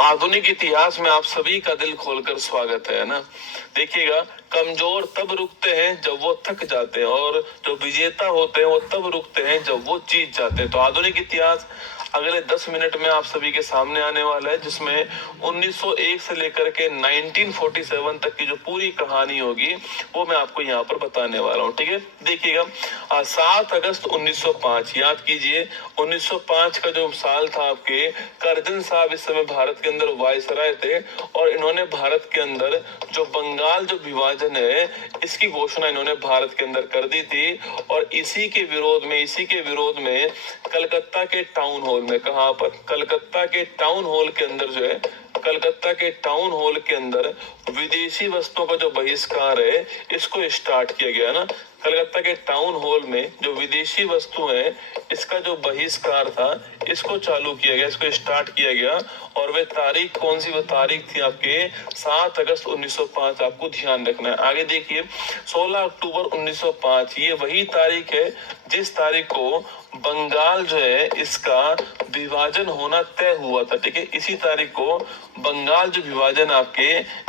आधुनिक इतिहास में आप सभी का दिल खोलकर स्वागत है ना। देखिएगा, कमजोर तब रुकते हैं जब वो थक जाते हैं, और जो विजेता होते हैं वो तब रुकते हैं जब वो जीत जाते हैं। तो आधुनिक इतिहास अगले 10 मिनट में आप सभी के सामने आने वाला है, जिसमें 1901 से लेकर के 1947 तक की जो पूरी कहानी होगी वो मैं आपको यहाँ पर बताने वाला हूँ। ठीक है, देखिएगा, 7 अगस्त 1905, याद कीजिए 1905 का जो साल था आपके, करजन साहब इस समय भारत के अंदर वायसराय थे, और इन्होंने भारत के अंदर जो बंगाल जो विभाजन है इसकी घोषणा इन्होंने भारत के अंदर कर दी थी। और इसी के विरोध में कलकत्ता के टाउन हॉल में, कहां पर, कलकत्ता के टाउन हॉल के अंदर जो है, कलकत्ता के टाउन हॉल के अंदर विदेशी वस्तुओं का जो बहिष्कार है इसको स्टार्ट किया गया ना। कलकत्ता के टाउन हॉल में जो विदेशी वस्तु है इसका जो बहिष्कार था इसको चालू किया गया, इसको स्टार्ट किया गया। और वे तारीख कौन सी, वो तारीख थी आपके 7 अगस्त 1905। आपको ध्यान रखना है। आगे देखिए, 16 अक्टूबर 1905, ये वही तारीख है जिस तारीख को बंगाल जो है इसका विभाजन होना तय हुआ था। ठीक है, इसी तारीख को बंगाल जो विभाजन आपके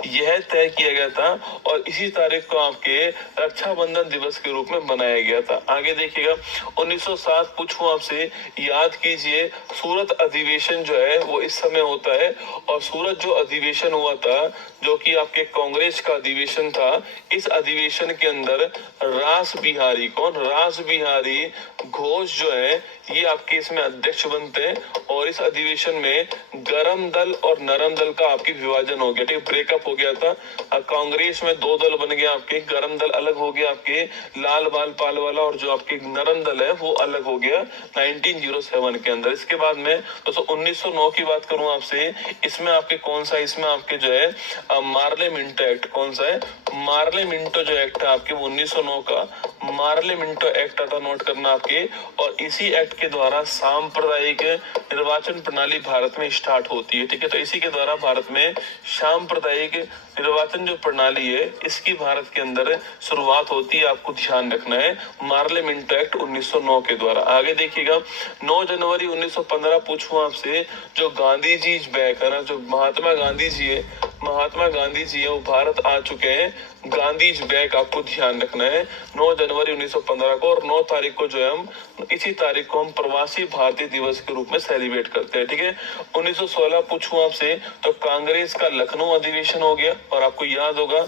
यह तय किया गया था, और इसी तारीख को आपके रक्षाबंधन दिवस के रूप में मनाया गया था। आगे देखिएगा, 1907 पूछूं आपसे, याद कीजिए सूरत अधिवेशन जो है वो इस समय होता है। और सूरत जो अधिवेशन हुआ था, जो कि आपके कांग्रेस का अधिवेशन था, इस अधिवेशन के अंदर रास बिहारी, कौन, रास बिहारी घोष जो है ये आपके इसमें अध्यक्ष बनते हैं। और इस अधिवेशन में गरम दल और नरम दल का आपकी विभाजन हो गया। ठीक है, ब्रेकअप हो गया था। कांग्रेस में 2 दल बन गए आपके, गरम दल अलग हो गया आपके लाल बाल पाल वाला, और जो आपके नरम दल है वो अलग हो गया 1907 के अंदर। इसके बाद में दोस्तों 1909 की बात करूं आपसे, इसमें आपके कौन सा, इसमें आपके जो है मार्ले मिंटो एक्ट, कौन सा है, मार्ले मिंटो जो एक्ट है आपके 1909 का मार्ले मिंटो एक्ट आता, नोट करना आपके। और इसी एक्ट के द्वारा सांप्रदायिक निर्वाचन प्रणाली भारत में स्टार्ट होती है। ठीक है, तो इसी के द्वारा भारत में सांप्रदायिक निर्वाचन जो प्रणाली है इसकी भारत के अंदर शुरुआत होती है। आपको ध्यान रखना है, मार्ले मिंटो एक्ट 1909 के द्वारा। आगे देखिएगा, 9 जनवरी 1915 पूछूं आपसे, जो गांधी जी बैक है ना, जो महात्मा गांधी जी है, महात्मा गांधी जी है वो भारत आ चुके हैं। गांधी जी बैक, आपको ध्यान रखना है 9 जनवरी 1915 को। और 9 तारीख को जो है हम, इसी तारीख को हम प्रवासी भारतीय दिवस के रूप में सेलिब्रेट करते हैं। ठीक है, 1916 पूछूं आपसे, तो कांग्रेस का लखनऊ अधिवेशन हो गया। और आपको याद होगा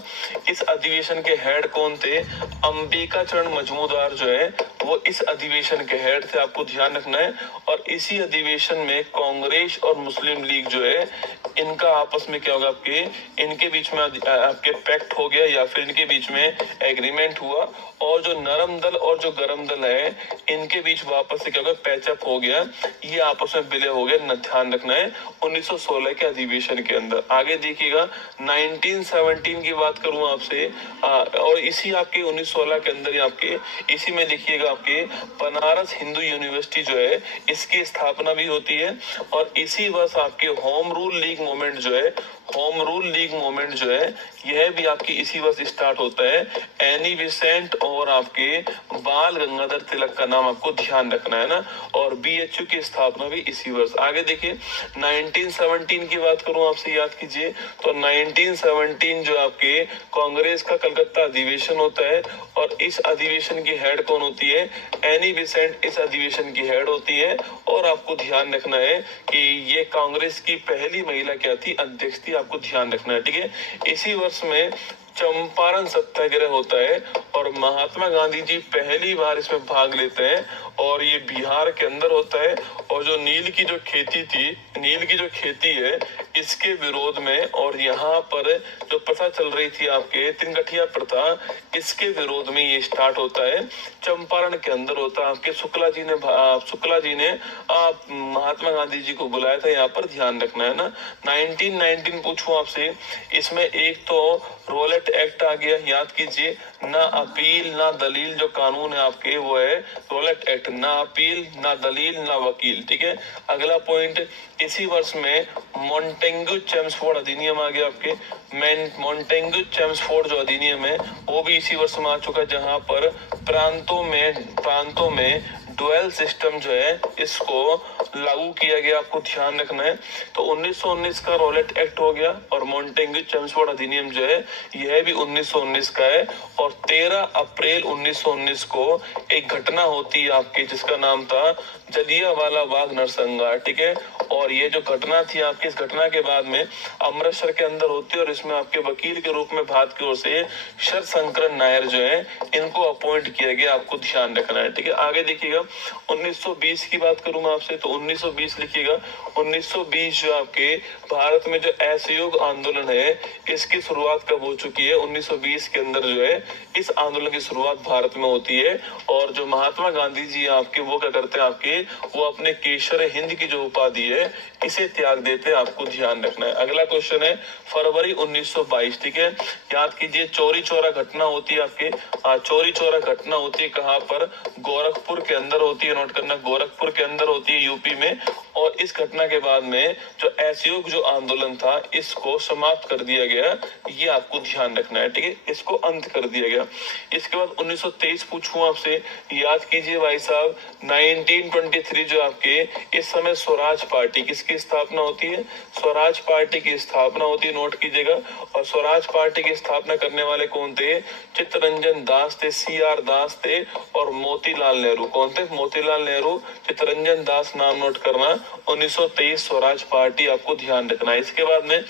इस अधिवेशन के हेड कौन थे, अंबिका चरण मजमूदार जो है वो इस अधिवेशन के हेड थे। आपको ध्यान रखना है। और इसी अधिवेशन में कांग्रेस और मुस्लिम लीग जो है इनका आपस में क्या होगा, आपके इनके बीच में आपके पैक्ट हो गया, या फिर इनके बीच में एग्रीमेंट हुआ। और जो नरम दल और जो गरम दल है इनके बीच वापस से क्या होगा, पैचअप हो गया, ये आपस में विलय हो गया। ध्यान रखना है 1916 के अधिवेशन के अंदर। आगे देखिएगा, 1917 की बात करूं आपसे, और इसी आपके 1916 के अंदर ही आपके इसी में देखिएगा आपके बनारस हिंदू यूनिवर्सिटी जो है इसकी स्थापना भी होती है। और इसी वर्ष आपके होम रूल लीग मूवमेंट जो है, होम रूल लीग मूवमेंट जो है यह भी आपकी इसी वर्ष स्टार्ट होता है। एनी बेसेंट और आपके बाल गंगाधर तिलक का नाम आपको ध्यान रखना है ना। और बीएचयू की स्थापना भी इसी वर्ष। आगे देखिए, 1917 की बात करूं आपसे, याद कीजिए, तो 1917 जो आपके कांग्रेस का कलकत्ता अधिवेशन होता है। और इस अधिवेशन की हेड कौन होती है, एनी बेसेंट इस अधिवेशन की हेड होती है। और आपको ध्यान रखना है कि ये कांग्रेस की पहली महिला क्या थी, अध्यक्ष थी। आपको ध्यान रखना है। ठीक है, इसी वर्ष में चंपारण सत्याग्रह होता है, और महात्मा गांधी जी पहली बार इसमें भाग लेते हैं। और ये बिहार के अंदर होता है। और जो नील की जो खेती थी, नील की जो खेती है इसके विरोध में, और यहाँ पर जो प्रथा चल रही थी आपके तिनगठिया प्रथा, इसके विरोध में ये स्टार्ट होता है, चंपारण के अंदर होता है। आपके शुक्ला जी ने महात्मा गांधी जी को बुलाया था, यहाँ पर ध्यान रखना है ना। 1919 पूछूं आपसे, इसमें एक तो रोलेट एक्ट आ गया, याद कीजिए, ना अपील ना दलील जो कानून है आपके वो है रोलेट एक्ट, ना अपील ना दलील ना वकील। ठीक है, अगला पॉइंट, इसी वर्ष में मॉन्टेग्यू चेम्सफोर्ड अधिनियम आ गया आपके। मॉन्टेग्यू चेम्सफोर्ड जो अधिनियम है वो भी इसी वर्ष में आ चुका है, जहां पर प्रांतों में डुअल सिस्टम जो है इसको लागू किया गया, आपको ध्यान रखना है। तो 1919 का रॉलेट एक्ट हो गया और मॉन्टेग्यू चेम्सफोर्ड अधिनियम जो है यह भी 1919 का है। और 13 अप्रैल 1919 को एक घटना होती है आपकी जिसका नाम था जलियांवाला बाग नरसंहार, ठीक है। और ये जो घटना थी आपकी, इस घटना के बाद में अमृतसर के अंदर होती है और इसमें आपके वकील के रूप में भारत की ओर से शरशंकर नायर जो है इनको अपॉइंट किया गया, आपको ध्यान रखना है, ठीक है। आगे देखिएगा 1920 की बात करूं मैं आपसे तो 1920 लिखिएगा। 1920 जो आपके भारत में जो असहयोग आंदोलन है इसकी शुरुआत कब हो चुकी है? 1920 के अंदर जो है इस आंदोलन की शुरुआत भारत में होती है। और जो महात्मा गांधी जी आपके वो क्या करते हैं आपके, वो अपने केसर हिंद की जो उपाधि है इसे त्याग देते हैं, आपको ध्यान रखना है। अगला क्वेश्चन है फरवरी 1922, ठीक है। याद कीजिए चौरी चौरा घटना होती है आपके, चौरी चौरा घटना होती है कहाँ पर? गोरखपुर के अंदर होती है, नोट करना, गोरखपुर के अंदर होती है यूपी में। और इस घटना के बाद में जो असहयोग जो आंदोलन था इसको समाप्त कर दिया गया, ये आपको ध्यान रखना है, ठीक है। इसको अंत कर दिया गया। इसके बाद 1923 पूछूं आपसे, याद कीजिए भाई साहब 1923 जो आपके इस समय स्वराज पार्टी किसकी स्थापना होती है? स्वराज पार्टी की स्थापना होती है, नोट कीजिएगा। और स्वराज पार्टी की स्थापना करने वाले कौन थे? चित्तरंजन दास थे, CR दास थे और मोतीलाल नेहरू। कौन थे? मोतीलाल नेहरू, चित्तरंजन दास, नाम नोट करना। 1923 स्वराज पार्टी, आपको ध्यान रखना है। इसके बाद में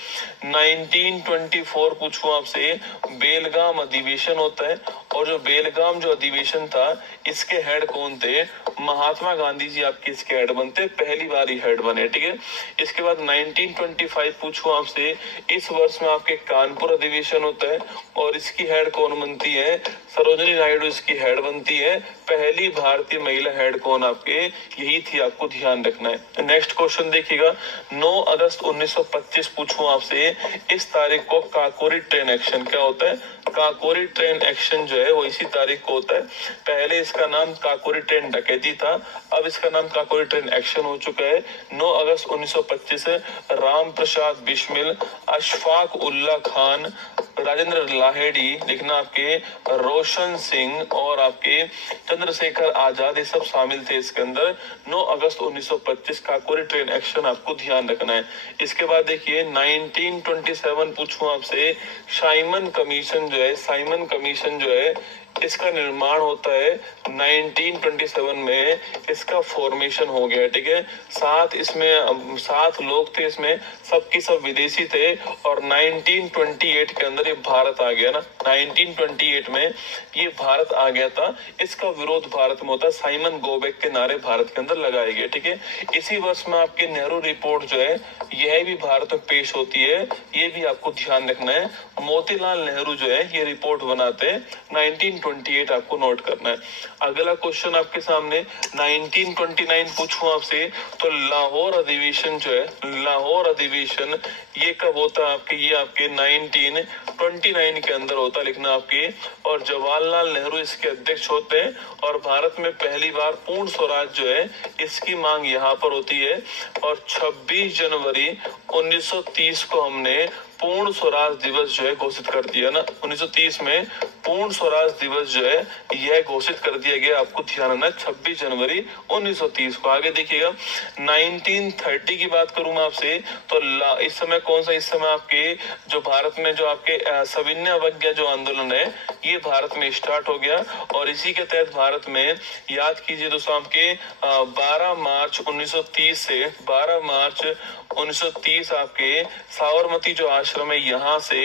1924 पूछूं आपसे, बेलगाम अधिवेशन होता है। और जो बेलगाम जो अधिवेशन था इसके हेड कौन थे? महात्मा गांधी जी आपके इसके हेड बनते, पहली बार ही हेड बने, ठीक है। इसके बाद 1925 पूछूं आपसे, इस वर्ष में आपके कानपुर अधिवेशन होता है और इसकी हेड कौन बनती है? सरोजिनी नायडू इसकी हेड बनती है। पहली भारतीय महिला हेड कौन आपके? यही थी, आपको ध्यान रखना है। नेक्स्ट क्वेश्चन देखिएगा 9 अगस्त 1925 पूछूं आपसे, इस तारीख को काकोरी ट्रेन एक्शन क्या होता है? काकोरी ट्रेन एक्शन जो है वो इसी तारीख को होता है। पहले इसका नाम काकोरी ट्रेन डकैती था, अब इसका नाम काकोरी ट्रेन एक्शन हो चुका है। 9 अगस्त 1925 राम प्रसाद बिस्मिल, अशफाक उल्ला खान, राजेंद्र लाहेड़ी, लिखना आपके रोशन सिंह और आपके चंद्रशेखर आजाद, ये सब शामिल थे इसके अंदर। 9 अगस्त 1925 काकोरी ट्रेन एक्शन, आपको ध्यान रखना है। इसके बाद देखिए 1927 पूछूं आपसे, साइमन कमीशन जो है, साइमन कमीशन जो है इसका निर्माण होता है 1927 में, इसका फॉर्मेशन हो गया, ठीक है। 7 लोग थे इसमें, सबकी सब विदेशी थे। और 1928 के अंदर ये भारत आ गया ना, 1928 में ये भारत आ गया था। इसका विरोध भारत में होता, साइमन गोबेक के नारे भारत के अंदर लगाए गए, ठीक है। इसी वर्ष में आपके नेहरू रिपोर्ट जो है यह भी भारत में पेश होती है, ये भी आपको ध्यान रखना है। मोतीलाल नेहरू जो है ये रिपोर्ट बनाते हैं 1928, आपको नोट करना है। अगला क्वेश्चन आपके सामने 1929 पूछूं आपसे, तो लाहौर अधिवेशन जो है, लाहौर अधिवेशन ये कब होता है आपके? ये आपके 1929 के अंदर होता, लिखना आपके। और जवाहरलाल नेहरू इसके अध्यक्ष होते हैं और भारत में पहली बार पूर्ण स्वराज जो है इसकी मांग यहाँ पर होती है। और 26 जनवरी 1930 को हमने पूर्ण स्वराज दिवस जो है घोषित कर दिया ना, 1930 में पूर्ण स्वराज दिवस जो है यह घोषित कर दिया गया, आपको ध्यान रखना 26 जनवरी 1930 को। आगे देखिएगा 1930 की बात करूं मैं आपसे, तो इस समय कौन सा, इस समय आपके जो भारत में जो आपके सविनय अवज्ञा जो आंदोलन है ये भारत में स्टार्ट हो गया। और इसी के तहत भारत में याद कीजिए दोस्तों आपके 12 मार्च 1930 से 12 मार्च 1930 आपके साबरमती जो आश्रम है यहाँ से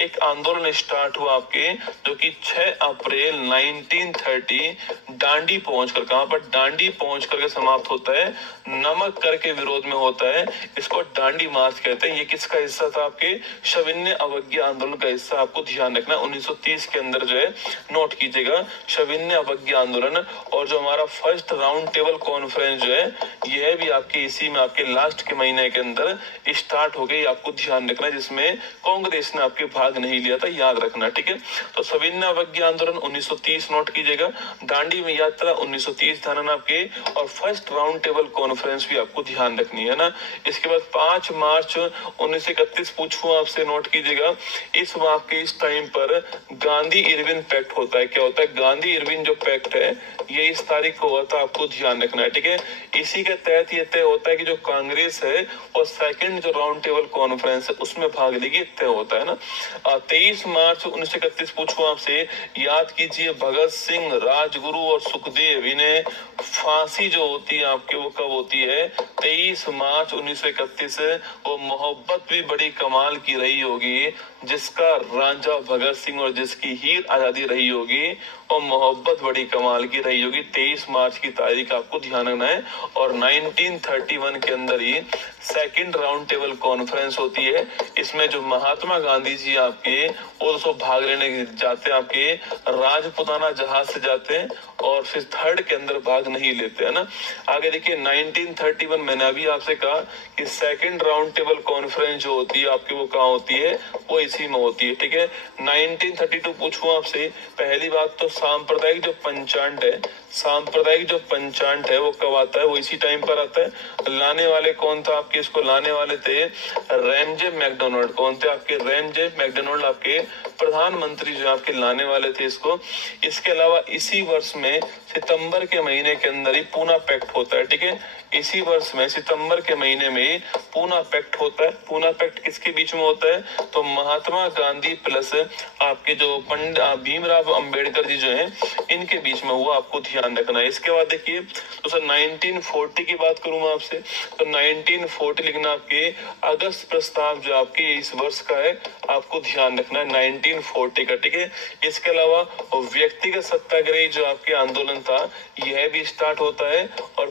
एक आंदोलन स्टार्ट हुआ आपके, जो कि 6 अप्रैल 1930 डांडी पहुंचकर, कहां पर? डांडी पहुंच करके समाप्त होता है। नमक कर के विरोध में होता है, इसको डांडी मार्च कहते हैं। ये किसका हिस्सा था? आपके सविनय अवज्ञा आंदोलन का हिस्सा, आपको ध्यान रखना 1930 के अंदर जो है, नोट कीजिएगा सविनय अवज्ञा आंदोलन। और जो हमारा फर्स्ट राउंड टेबल कॉन्फ्रेंस जो है यह भी आपके इसी में आपके लास्ट के महीने के अंदर स्टार्ट हो गई, आपको ध्यान रखना, जिसमें कांग्रेस ने आपके भाग नहीं लिया था, याद रखना, ठीक है। तो सविनय अवज्ञा आंदोलन 1930 नोट कीजिएगा, दांडी में यात्रा 1930 ध्यान आपके, और फर्स्ट राउंड टेबल कॉन्फ्रेंस भी आपको ध्यान रखनी है ना। इसके बाद 5 मार्च 1931 पूछूं आपसे, नोट कीजिएगा, इस आपके इस टाइम पर गांधी इरविन पैक्ट होता है। क्या होता है? गांधी इरविन जो पैक्ट है ये इस तारीख को हुआ था, आपको ध्यान रखना है, ठीक है। इसी के तहत ये तय होता है कि जो कांग्रेस है और सेकंड जो राउंड टेबल कॉन्फ्रेंस है उसमें भाग लेगी, तय होता है ना। 23 मार्च 1931 पूछूं आपसे, याद कीजिए भगत सिंह, राजगुरु और सुखदेव, इन्हें फांसी जो होती है आपके वो कब होती है? 23 मार्च 1931। वो मोहब्बत भी बड़ी कमाल की रही होगी, जिसका रांझा भगत सिंह और जिसकी हीर आजादी रही होगी, और मोहब्बत बड़ी कमाल की रही होगी। 23 मार्च की तारीख आपको ध्यान रखना है। और 1931 के अंदर ही सेकंड राउंड टेबल कॉन्फ्रेंस होती है। इसमें जो महात्मा गांधी जी आपके वो दोस्तों भाग लेने जाते हैं, आपके राजपुताना जहाज से जाते हैं, और फिर थर्ड के अंदर भाग नहीं लेते, है ना। आगे देखिए 1931, मैंने अभी आपसे कहा कि सेकंड राउंड टेबल कॉन्फ्रेंस जो होती है आपकी वो कहाँ होती है? वो इसी में होती है, ठीक है। 1932 पूछूं आपसे, पहली बात तो सांप्रदायिक जो पंचांग है, सांप्रदायिक जो पंचांग है वो कब आता है? वो इसी टाइम पर आता है। लाने वाले कौन था आपके? इसको लाने वाले थे रैमजे मैकडोनाल्ड। कौन थे आपके? रैमजे मैकडोनाल्ड आपके प्रधानमंत्री जो आपके लाने वाले थे इसको। इसके अलावा इसी वर्ष में सितंबर के महीने के अंदर ही पूना पैक्ट होता है, ठीक है। इसी वर्ष में सितंबर के महीने में पूना पैक्ट होता है। पूना पैक्ट किसके बीच में होता है? तो महात्मा गांधी प्लस आपके जो पंडित भीमराव अंबेडकर जी जो हैं इनके बीच में हुआ, आपको ध्यान रखना है। इसके बाद देखिए तो सर 1940 की बात करूं मैं आपसे, तो 1940 लिखना, आपके अगस्त प्रस्ताव जो आपके इस वर्ष का है, आपको ध्यान रखना है 1940 का, ठीक है। इसके अलावा व्यक्तिगत सत्याग्रही जो आपके आंदोलन था यह भी स्टार्ट होता है। और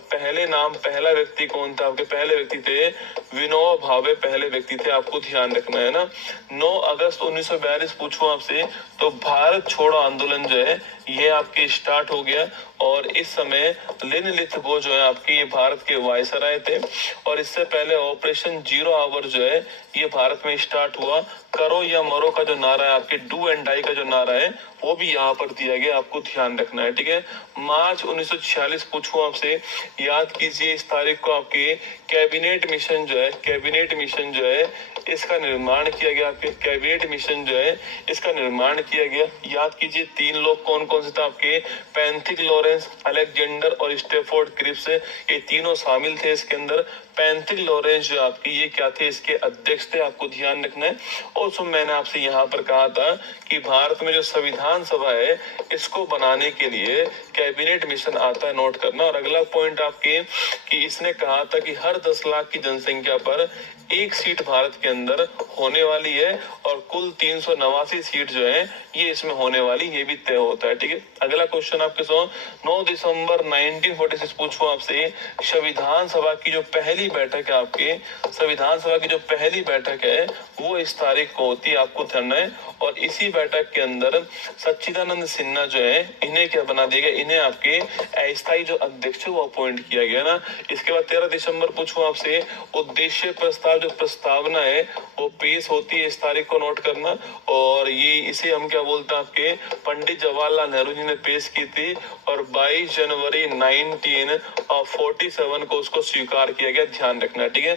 पहला व्यक्ति कौन था आपके? पहले व्यक्ति थे विनोबा भावे, पहले व्यक्ति थे, आपको ध्यान रखना है ना। 9 अगस्त 1942 पूछूं आपसे, तो भारत छोड़ो आंदोलन जो है ये आपके स्टार्ट हो गया। और इस समय लिन लिथगो जो है आपके ये भारत के वायसराय थे। और इससे पहले ऑपरेशन जीरो आवर जो है ये भारत में स्टार्ट हुआ। करो या मरो का जो नारा है आपके, डू एंड डाई का जो नारा है वो भी यहाँ पर दिया गया, आपको ध्यान रखना है, ठीक है। मार्च 1946 पूछूं आपसे, याद कीजिए इस तारीख को आपके कैबिनेट मिशन जो है, कैबिनेट मिशन जो है इसका निर्माण किया गया। आपके कैबिनेट मिशन जो है इसका निर्माण किया गया। याद कीजिए 3 लोग कौन कौन से थे आपके? पैंथिक लॉरेंस, अलेक्जेंडर और स्टेफोर्ड क्रिप्स, ये तीनों शामिल थे इसके अंदर। पैंथिक लॉरेंस जो आपकी ये क्या थे? इसके अध्यक्ष थे, आपको ध्यान रखना है। और सो मैंने आपसे यहाँ पर कहा था कि भारत में जो संविधान सभा है इसको बनाने के लिए कैबिनेट मिशन आता है, नोट करना। और अगला पॉइंट आपके कि इसने कहा था कि हर 10 लाख की जनसंख्या पर एक सीट भारत के अंदर होने वाली है, और कुल 389 सीट जो है ये इसमें होने वाली, ये भी तय होता है, ठीक है। अगला क्वेश्चन आपके 9 दिसंबर 1946 पूछूं आपसे, संविधान सभा की जो पहली बैठक है आपके, संविधान सभा की जो पहली बैठक है वो इस तारीख को होती है, आपको ध्यान है। और इसी बैठक के अंदर सच्चिदानंद सिन्हा जो है इन्हें क्या बना दिया गया? इन्हें आपके अस्थायी जो अध्यक्ष है वो अपॉइंट किया गया ना। इसके बाद 13 दिसंबर पूछूं आपसे, उद्देश्य प्रस्ताव जो प्रस्तावना है वो पेश होती है, इस तारीख को नोट करना। और ये इसे हम क्या बोलते हैं आपके पंडित जवाहरलाल नेहरू जी ने पेश की थी। और 22 जनवरी 1947 को उसको स्वीकार किया गया, ध्यान रखना, ठीक है।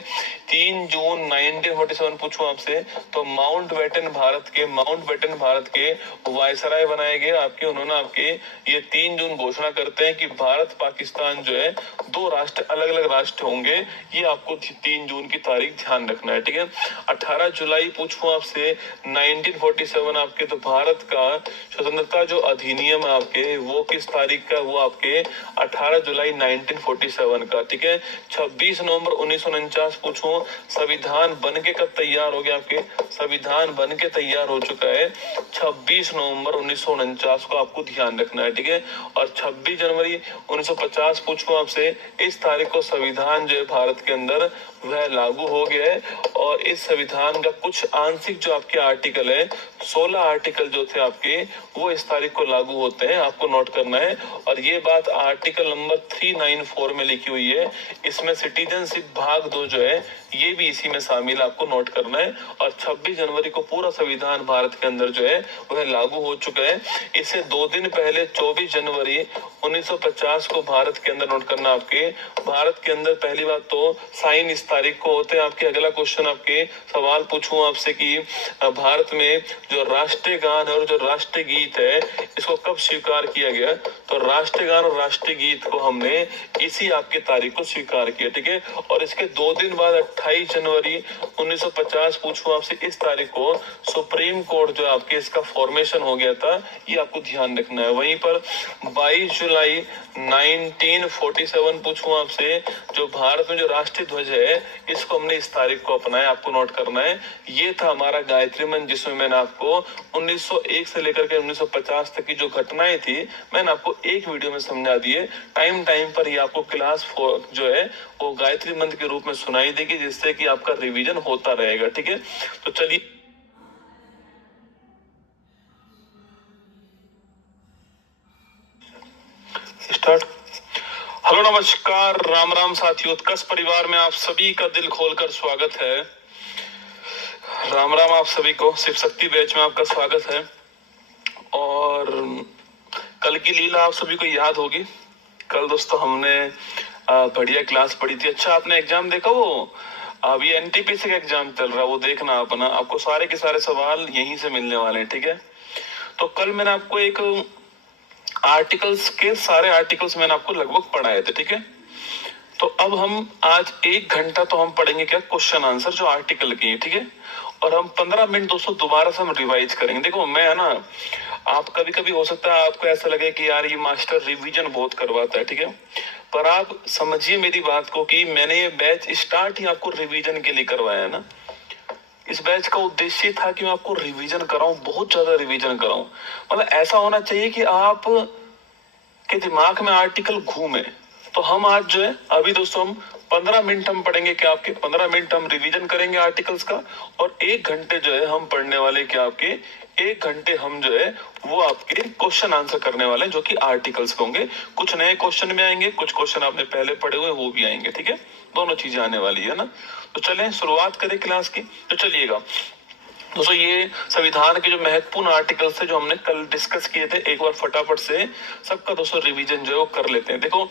3 जून 1947 पूछूं आपसे, तो माउंटबेटन भारत के वायसराय बनाए गए आपके। उन्होंने आपके ये 3 जून घोषणा करते हैं कि भारत पाकिस्तान जो है 2 राष्ट्र, अलग अलग राष्ट्र होंगे। ये आपको 3 जून की तारीख ध्यान रखना है, ठीक है। 18 जुलाई पूछूं आपसे 1947 आपके, तो भारत का स्वतंत्रता जो अधिनियम है आपके वो किस तारीख का? वो आपके 18 जुलाई 1947 का, ठीक है। 26 नवंबर 1949 पूछूं, संविधान बनके कब तैयार हो गया आपके? संविधान बनके तैयार हो चुका है 26 नवंबर 1949 को, आपको ध्यान रखना है, ठीक है। और 26 जनवरी 1950 पूछूं आपसे, इस तारीख को संविधान जो है भारत के अंदर वह लागू हो गया है। और इस संविधान का कुछ आंशिक जो आपके आर्टिकल है, 16 आर्टिकल जो थे आपके वो इस तारीख को लागू होते हैं, आपको नोट करना है। और ये बात आर्टिकल नंबर 394 में लिखी हुई है। इसमें सिटीजनशिप भाग 2 जो है ये भी इसी में शामिल आपको नोट करना है। और 26 जनवरी को पूरा संविधान भारत के अंदर जो है वह लागू हो चुका है। इससे 2 दिन पहले 24 जनवरी 1950 को भारत के अंदर नोट करना आपके, भारत के अंदर पहली बात तो साइन इस तारीख को होते हैं आपके। अगला क्वेश्चन आपके सवाल पूछूं आपसे कि भारत में जो राष्ट्रीय गान और जो राष्ट्रीय गीत है इसको कब स्वीकार किया गया? तो राष्ट्रीय गान और राष्ट्रीय गीत को हमने इसी आपके तारीख को स्वीकार किया, ठीक है। और इसके 2 दिन बाद 28 जनवरी 1950 पूछूं आपसे, इस तारीख को सुप्रीम कोर्ट जो आपके इसका फॉर्मेशन हो गया था, ये आपको ध्यान रखना है। वहीं पर 22 जुलाई 1947 पूछूं आपसे, जो भारत में जो राष्ट्रीय ध्वज है इसको हमने इस तारीख को अपनाया, आपको नोट करना है। ये था हमारा गायत्री मंत्र, जिसमें मैंने आपको 1901 से लेकर के 1950 तक की जो घटनाएं थी मैंने आपको एक वीडियो में समझा दिए। टाइम टाइम पर ये आपको क्लास 4 जो है वो गायत्री मंत्र के रूप में सुनाई देगी, जिससे कि आपका रिवीजन होता रहेगा, ठीक है। तो चलिए स्टार्ट। हेलो नमस्कार, राम राम साथियों, उत्कर्ष परिवार में आप सभी का दिल खोलकर स्वागत है। राम राम आप सभी को, शिव शक्ति बैच में आपका स्वागत है। और कल की लीला आप सभी को याद होगी। कल दोस्तों हमने बढ़िया क्लास पढ़ी थी। अच्छा, आपने एग्जाम देखा? वो अभी एनटीपीसी का एग्जाम चल रहा है, वो देखना अपना, आपको सारे के सारे सवाल यहीं से मिलने वाले हैं, ठीक है। तो कल मैंने आपको एक आर्टिकल्स के सारे आर्टिकल्स मैंने आपको लगभग पढ़ाए थे, ठीक है। तो अब हम आज 1 घंटा तो हम पढ़ेंगे क्या, क्वेश्चन आंसर जो आर्टिकल की, ठीक है। और हम 15 मिनट दोस्तों दोबारा से हम रिवाइज करेंगे। देखो मैं है ना, आप कभी कभी हो सकता है आपको ऐसा लगे कि यार ये मास्टर रिवीजन बहुत करवाता है, ठीक है। पर आप समझिए मेरी बात को कि मैंने ये बैच स्टार्ट ही आपको रिवीजन के लिए करवाया है ना। इस बैच का उद्देश्य था कि मैं आपको रिवीजन कराऊं, बहुत ज्यादा रिवीजन कराऊं। मतलब ऐसा होना चाहिए कि आप के दिमाग में आर्टिकल घूमे। तो हम आज जो है अभी दोस्तों हम 15 मिनट हम पढ़ेंगे क्या आपके, 15 मिनट हम रिवीजन करेंगे आर्टिकल्स का, और 1 घंटे जो है हम पढ़ने वाले क्या आपके, 1 घंटे हम जो है वो आपके क्वेश्चन आंसर करने वाले हैं, जो कि आर्टिकल्स के होंगे। कुछ नए क्वेश्चन में आएंगे, कुछ क्वेश्चन आपने पहले पढ़े हुए वो भी आएंगे, ठीक है। दोनों चीजें आने वाली है ना। तो चलें शुरुआत करें क्लास की। तो चलिएगा दोस्तों, ये संविधान के जो महत्वपूर्ण आर्टिकल्स थे जो हमने कल डिस्कस किए थे, एक बार फटाफट से सबका दोस्तों रिवीजन जो है वो कर लेते हैं। देखो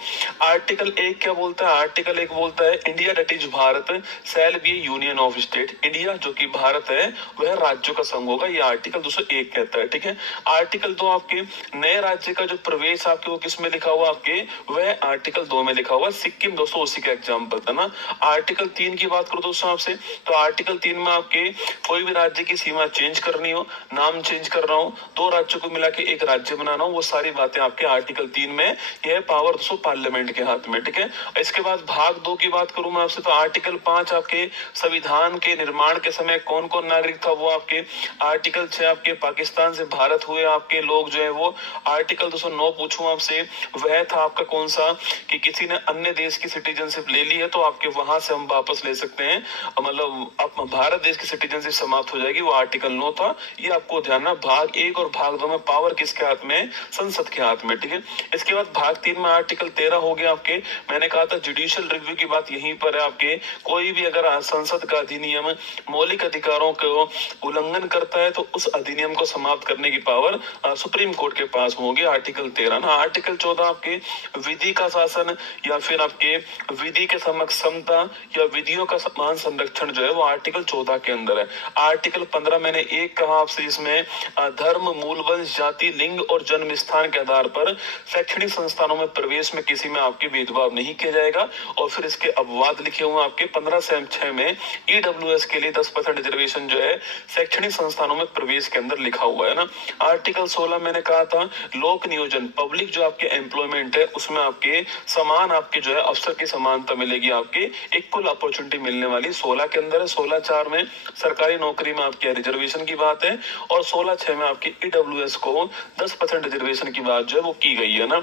आर्टिकल 1 क्या बोलता है? आर्टिकल 1 बोलता है India that is Bharat shall be union of state. India जो कि भारत है वह राज्यों का संघ होगा, ये आर्टिकल 201 कहता है, ठीक है। आर्टिकल 2 आपके नए राज्य का जो प्रवेश आपके वो किस में लिखा हुआ आपके, वह आर्टिकल 2 में लिखा हुआ सिक्किम, दोस्तों उसी का एग्जाम्पल था ना। आर्टिकल 3 की बात करो दोस्तों आपसे, तो आर्टिकल 3 में आपके कोई भी राज्य की सीमा चेंज करनी हो, नाम चेंज करना हो, 2 राज्यों को मिला के एक राज्य बनाना हो, वो सारी बातें आपके आर्टिकल 3 में, यह पावर दोस्तों पार्लियामेंट के हाथ में, ठीक है। इसके बाद भाग 2 की बात करूं मैं आपसे, तो आर्टिकल 5 आपके संविधान के निर्माण के समय कौन कौन नागरिक था वो आपके। आर्टिकल 6 आपके पाकिस्तान से भारत हुए आपके लोग जो है वो। आर्टिकल 209 पूछूं आपसे, वह था आपका कौन सा, कि किसी ने अन्य देश की सिटीजनशिप ले ली है तो आपके वहां से हम वापस ले सकते हैं, मतलब अब भारत देश की सिटीजनशिप समाप्त हो जाएगी, वो आर्टिकल 9 था। ये आपको ध्यान रखना, भाग 1 और भाग 2 में पावर किसके हाथ में, संसद के हाथ में, ठीक है। इसके बाद भाग 3 में आर्टिकल 13 हो गया आपके, मैंने कहा था जुडिशियल रिव्यू की बात यहीं पर है आपके। कोई भी अगर संसद का अधिनियम मौलिक अधिकारों को उल्लंघन करता है तो उस अधिनियम को समाप्त करने की पावर सुप्रीम कोर्ट के पास होगी, आर्टिकल 13 ना। आर्टिकल 14 आपके विधि का शासन या फिर आपके विधि के समक्ष समता या विधियों का समान संरक्षण जो है वो आर्टिकल 14 के अंदर है। आर्टिकल 15 मैंने एक कहा आपसे, इसमें धर्म, मूल वंश, जाति, लिंग और जन्म स्थान के आधार पर शैक्षणिक संस्थानों में प्रवेश में किसी में आपके भेदभाव नहीं किया जाएगा। और फिर इसके अपवाद लिखे हुए आपके 15/6 में ईडब्ल्यूएस के लिए 10% रिजर्वेशन जो है शैक्षणिक संस्थानों में प्रवेश के अंदर लिखा हुआ है ना। आर्टिकल 16 मैंने कहा था लोक नियोजन, पब्लिक जो आपके एम्प्लॉयमेंट है उसमें आपके समान आपके जो है अवसर की समानता मिलेगी, आपके इक्वल अपॉर्चुनिटी मिलने वाली 16 के अंदर है। 16/4 में सरकारी नौकरी में आपके रिजर्वेशन की बात है, और 16/6 में आपकी ईडब्ल्यूएस को 10% रिजर्वेशन की बात जो है वो की गई है ना।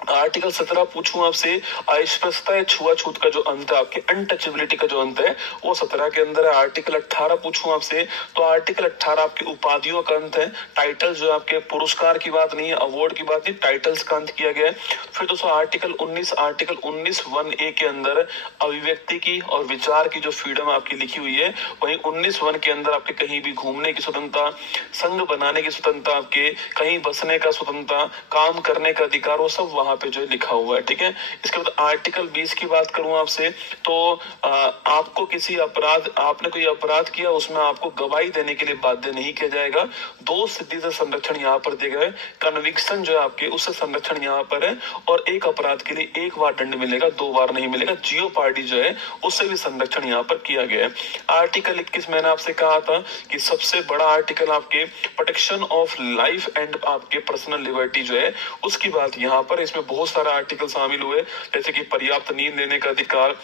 आर्टिकल 17 पूछूं आपसे, अस्पृश्यता या छुआछूत का जो अंत है आपके, अनटचेबिलिटी का जो अंत है वो 17 के अंदर है। आर्टिकल 18 पूछूं आपसे, तो आर्टिकल 18 आपकी उपाधियों का अंत है। टाइटल जो आपके पुरस्कार की बात नहीं है, अवार्ड की बात नहीं, टाइटल्स का अंत किया गया है। फिर दोस्तों आर्टिकल 19, आर्टिकल 19(1)(a) के अंदर अभिव्यक्ति की और विचार की जो फ्रीडम आपकी लिखी हुई है, वहीं 19(1) के अंदर आपके कहीं भी घूमने की स्वतंत्रता, संघ बनाने की स्वतंत्रता, आपके कहीं बसने का स्वतंत्रता, काम करने का अधिकार, वो सब वहां पे जो है लिखा हुआ है। ठीक है, इसके बाद आर्टिकल 20 की बात करूं आपसे, तो आपको किसी अपराध, आपने कोई अपराध किया उसमें आपको गवाही देने के लिए बाध्य नहीं किया जाएगा। दो सिद्धि से संरक्षण यहाँ पर दिया गया है। कन्विक्शन जो है आपके, उससे संरक्षण यहाँ पर है। और एक अपराध के लिए एक बार दंड मिलेगा, 2 बार नहीं मिलेगा। जियो पार्टी जो है उससे भी संरक्षण यहाँ पर किया गया है। आर्टिकल 21 मैंने आपसे कहा था कि सबसे बड़ा आर्टिकल आपके प्रोटेक्शन ऑफ लाइफ एंड आपके पर्सनल लिबर्टी जो है उसकी बात यहाँ पर, इसमें बहुत सारा आर्टिकल शामिल हुए, जैसे कि पर्याप्त नींद लेने का अधिकार,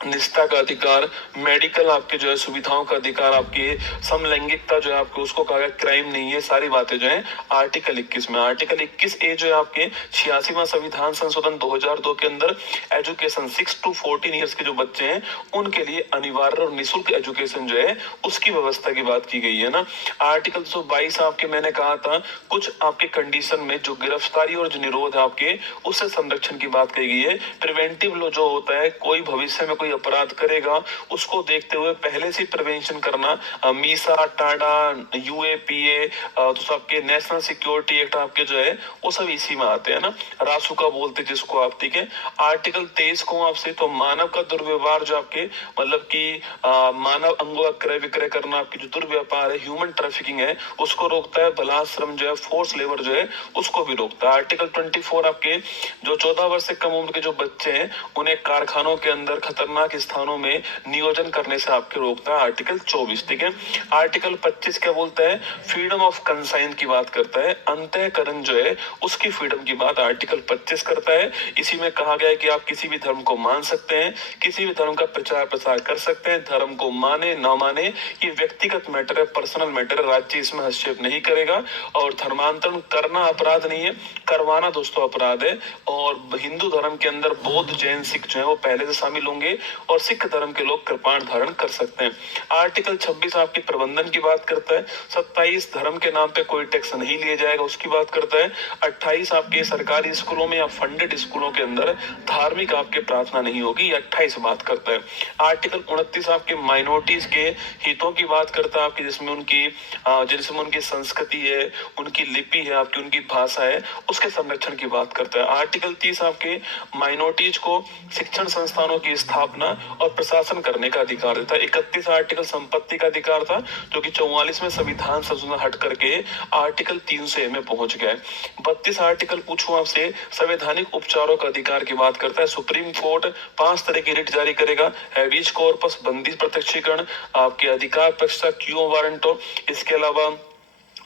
निष्ठा का अधिकार, मेडिकल आपके जो है सुविधाओं का अधिकार, आपके समलैंगिकता जो है आपको उसको कहा गया क्राइम नहीं है, सारी बातें जो है आर्टिकल 21 में। आर्टिकल 21(a) जो है आपके 86वां संविधान संशोधन 2002 के अंदर एजुकेशन 6 to 14 ईयर्स के जो बच्चे हैं उनके लिए अनिवार्य और निःशुल्क एजुकेशन जो है उसकी व्यवस्था की बात की गई है ना। आर्टिकल 122 आपके मैंने कहा था कुछ आपके कंडीशन में जो गिरफ्तारी और जो निरोध है आपके उससे संरक्षण की बात कही गई है। प्रिवेंटिव लॉ जो होता है, कोई भविष्य में कोई अपराध करेगा उसको देखते हुए पहले से प्रिवेंशन करना, मीसा, टाडा, यूएपीए, तो सबके नेशनल सिक्योरिटी एक्ट आपके जो है वो सब इसी में आते हैं ना, रासुका बोलते जिसको आप। ठीक है, आर्टिकल 23 को आपसे, तो मानव का दुर्व्यवहार जो आपके मतलब कि मानव अंगों का क्रय विक्रय करना, आपकी जो दुर्व्यापार है, ह्यूमन ट्रैफिकिंग है, उसको रोकता है। बलात्श्रम जो है, फोर्स लेबर जो है उसको भी रोकता है। आर्टिकल 24 आपके जो 14 वर्ष से कम उम्र के जो बच्चे हैं उन्हें कारखानों के अंदर खतरनाक स्थानों में नियोजन करने से आपके रोकता है। आर्टिकल 24। ठीक है, आर्टिकल 25 क्या बोलता है, फ्रीडम ऑफ कंसाइन की बात करता है, अंतःकरण जो है उसकी फ्रीडम की बात आर्टिकल 25 करता है। इसी में कहा गया है कि आप किसी भी धर्म को मान सकते हैं, किसी भी धर्म का प्रचार प्रसार कर सकते हैं, धर्म को माने ना माने ये व्यक्तिगत मैटर है, पर्सनल मैटर है, राज्य इसमें हस्तक्षेप नहीं करेगा। और धर्मांतरण करना अपराध नहीं है, करवाना दोस्तों अपराध है। और हिंदू धर्म के अंदर बौद्ध, जैन, सिख जो है वो पहले से शामिल होंगे और सिख धर्म के लोग कृपाण धारण कर सकते हैं। आर्टिकल 26 आपके प्रबंधन की बात करता है। 27 धर्म के नाम पे कोई टैक्स नहीं लिया जाएगा उसकी बात करता है। 28 आपके सरकारी स्कूलों में या फंडेड स्कूलों के अंदर धार्मिक आपके प्रार्थना नहीं होगी, ये 28 बात करता है। आर्टिकल 29 आपके माइनॉरिटीज के हितों की बात करता है आपकी, जिसमें उनकी संस्कृति है, उनकी लिपि है आपकी, उनकी भाषा है, उसके संरक्षण की बात करता है। आर्टिकल 30 आपके माइनॉरिटीज को शिक्षण संस्थानों की स्थापना और प्रशासन करने का अधिकार देता है। 31 आर्टिकल संपत्ति का अधिकार था जो कि 44 में संविधान संशोधन हट करके आर्टिकल 300 में पहुंच गया। 32 आर्टिकल पूछूं आपसे, संवैधानिक उपचारों का अधिकार की बात करता है। सुप्रीम कोर्ट 5 तरह की रिट जारी करेगा, हैबीज कॉर्पस, बंदी प्रत्यक्षीकरण, आपके अधिकार पक्षता, क्यू वारंटो, इसके अलावा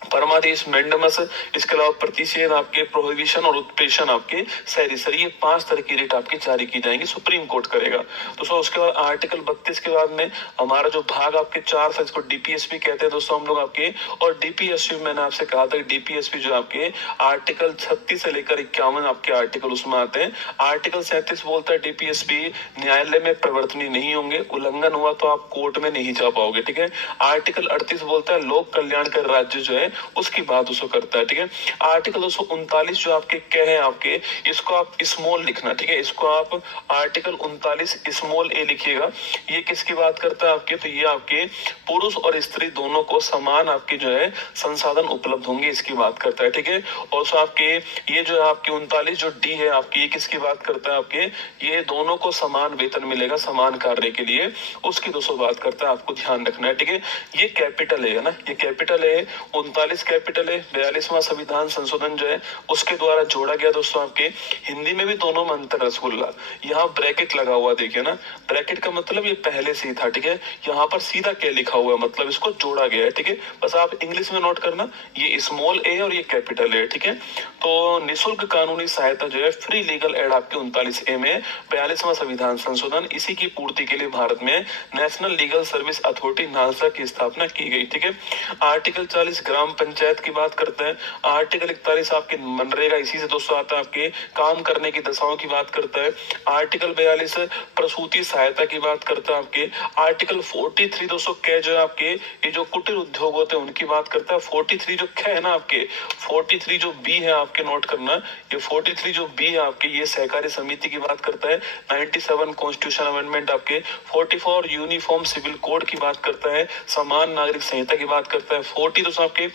परमादेश, मैंडमस, इसके अलावा प्रतिषेध आपके, प्रोहिबिशन और उत्प्रेषण आपके, सैरिसर, ये 5 तरह की रिट आपकी जारी की जाएंगी, सुप्रीम कोर्ट करेगा। दोस्तों उसके बाद आर्टिकल 32 के बाद में हमारा जो भाग आपके 4 था जिसको डीपीएसपी कहते हैं दोस्तों हम लोग आपके, और डीपीएसपी मैंने आपसे कहा था डीपीएसपी जो आपके आर्टिकल 36 से लेकर 51 आपके आर्टिकल उसमें आते हैं। आर्टिकल 37 बोलता है डीपीएसपी न्यायालय में प्रवर्तनीय नहीं होंगे, उल्लंघन हुआ तो आप कोर्ट में नहीं जा पाओगे। ठीक है, आर्टिकल 38 बोलता है लोक कल्याण का राज्य जो है उसकी बात उसको करता है। ठीक है, आर्टिकल 239 जो आपके क्या है आपके, इसको आप स्मॉल लिखना। ठीक है, इसको आप आर्टिकल 39 स्मॉल ए लिखिएगा। ये किसकी बात करता है आपके, तो ये आपके पुरुष और स्त्री दोनों को समान आपके जो है संसाधन उपलब्ध होंगे, इसकी बात करता है। ठीक है, और सो आपके ये जो है आपके 39 जो डी है आपकी, ये किसकी बात करता है आपके, ये दोनों को समान वेतन मिलेगा समान कार्य के लिए, उसकी 200 बात करता है, आपको ध्यान रखना है। ठीक है, ये कैपिटल है ना, ये कैपिटल है, 39 कैपिटल है। 42वां संविधान संशोधन जो है उसके द्वारा जोड़ा गया दोस्तों आपके। हिंदी में भी दोनों में अंतर रसगुल्ला, यहाँ ब्रैकेट लगा हुआ देखिए ना, ब्रैकेट का मतलब ये पहले से ही था। ठीक है, यहाँ पर सीधा क्या लिखा हुआ है, मतलब इसको जोड़ा गया है। ठीक है, बस आप इंग्लिश में नोट करना, ये स्मॉल ए और ये कैपिटल ए। ठीक है, तो निःशुल्क कानूनी सहायता जो है फ्री लीगल एड आपके 39A में 42वां संविधान संशोधन, इसी की पूर्ति के लिए भारत में national legal service authority NALSA की स्थापना की गई। ठीक है, आर्टिकल 40 ग्राम ग्राम पंचायत की बात करते हैं। आर्टिकल 41 आपके मनरेगा, इसी से दोस्तों आता है आपके काम करने की दशाओं की बात करता है। आर्टिकल 42 प्रसूति सहायता की बात करता है आपके। आर्टिकल 43 दोस्तों कै जो है आपके ये जो कुटीर उद्योग होते हैं उनकी बात करता है। 43 जो कै है ना आपके, 43 जो बी है आपके नोट करना, ये 43 जो बी है आपके ये सहकारी समिति की बात करता है। 97 कॉन्स्टिट्यूशन अमेंडमेंट आपके। 44 यूनिफॉर्म सिविल कोड की बात करता है। समान नागरिक संहिता की बात करता है। 40 दोस्तों आपके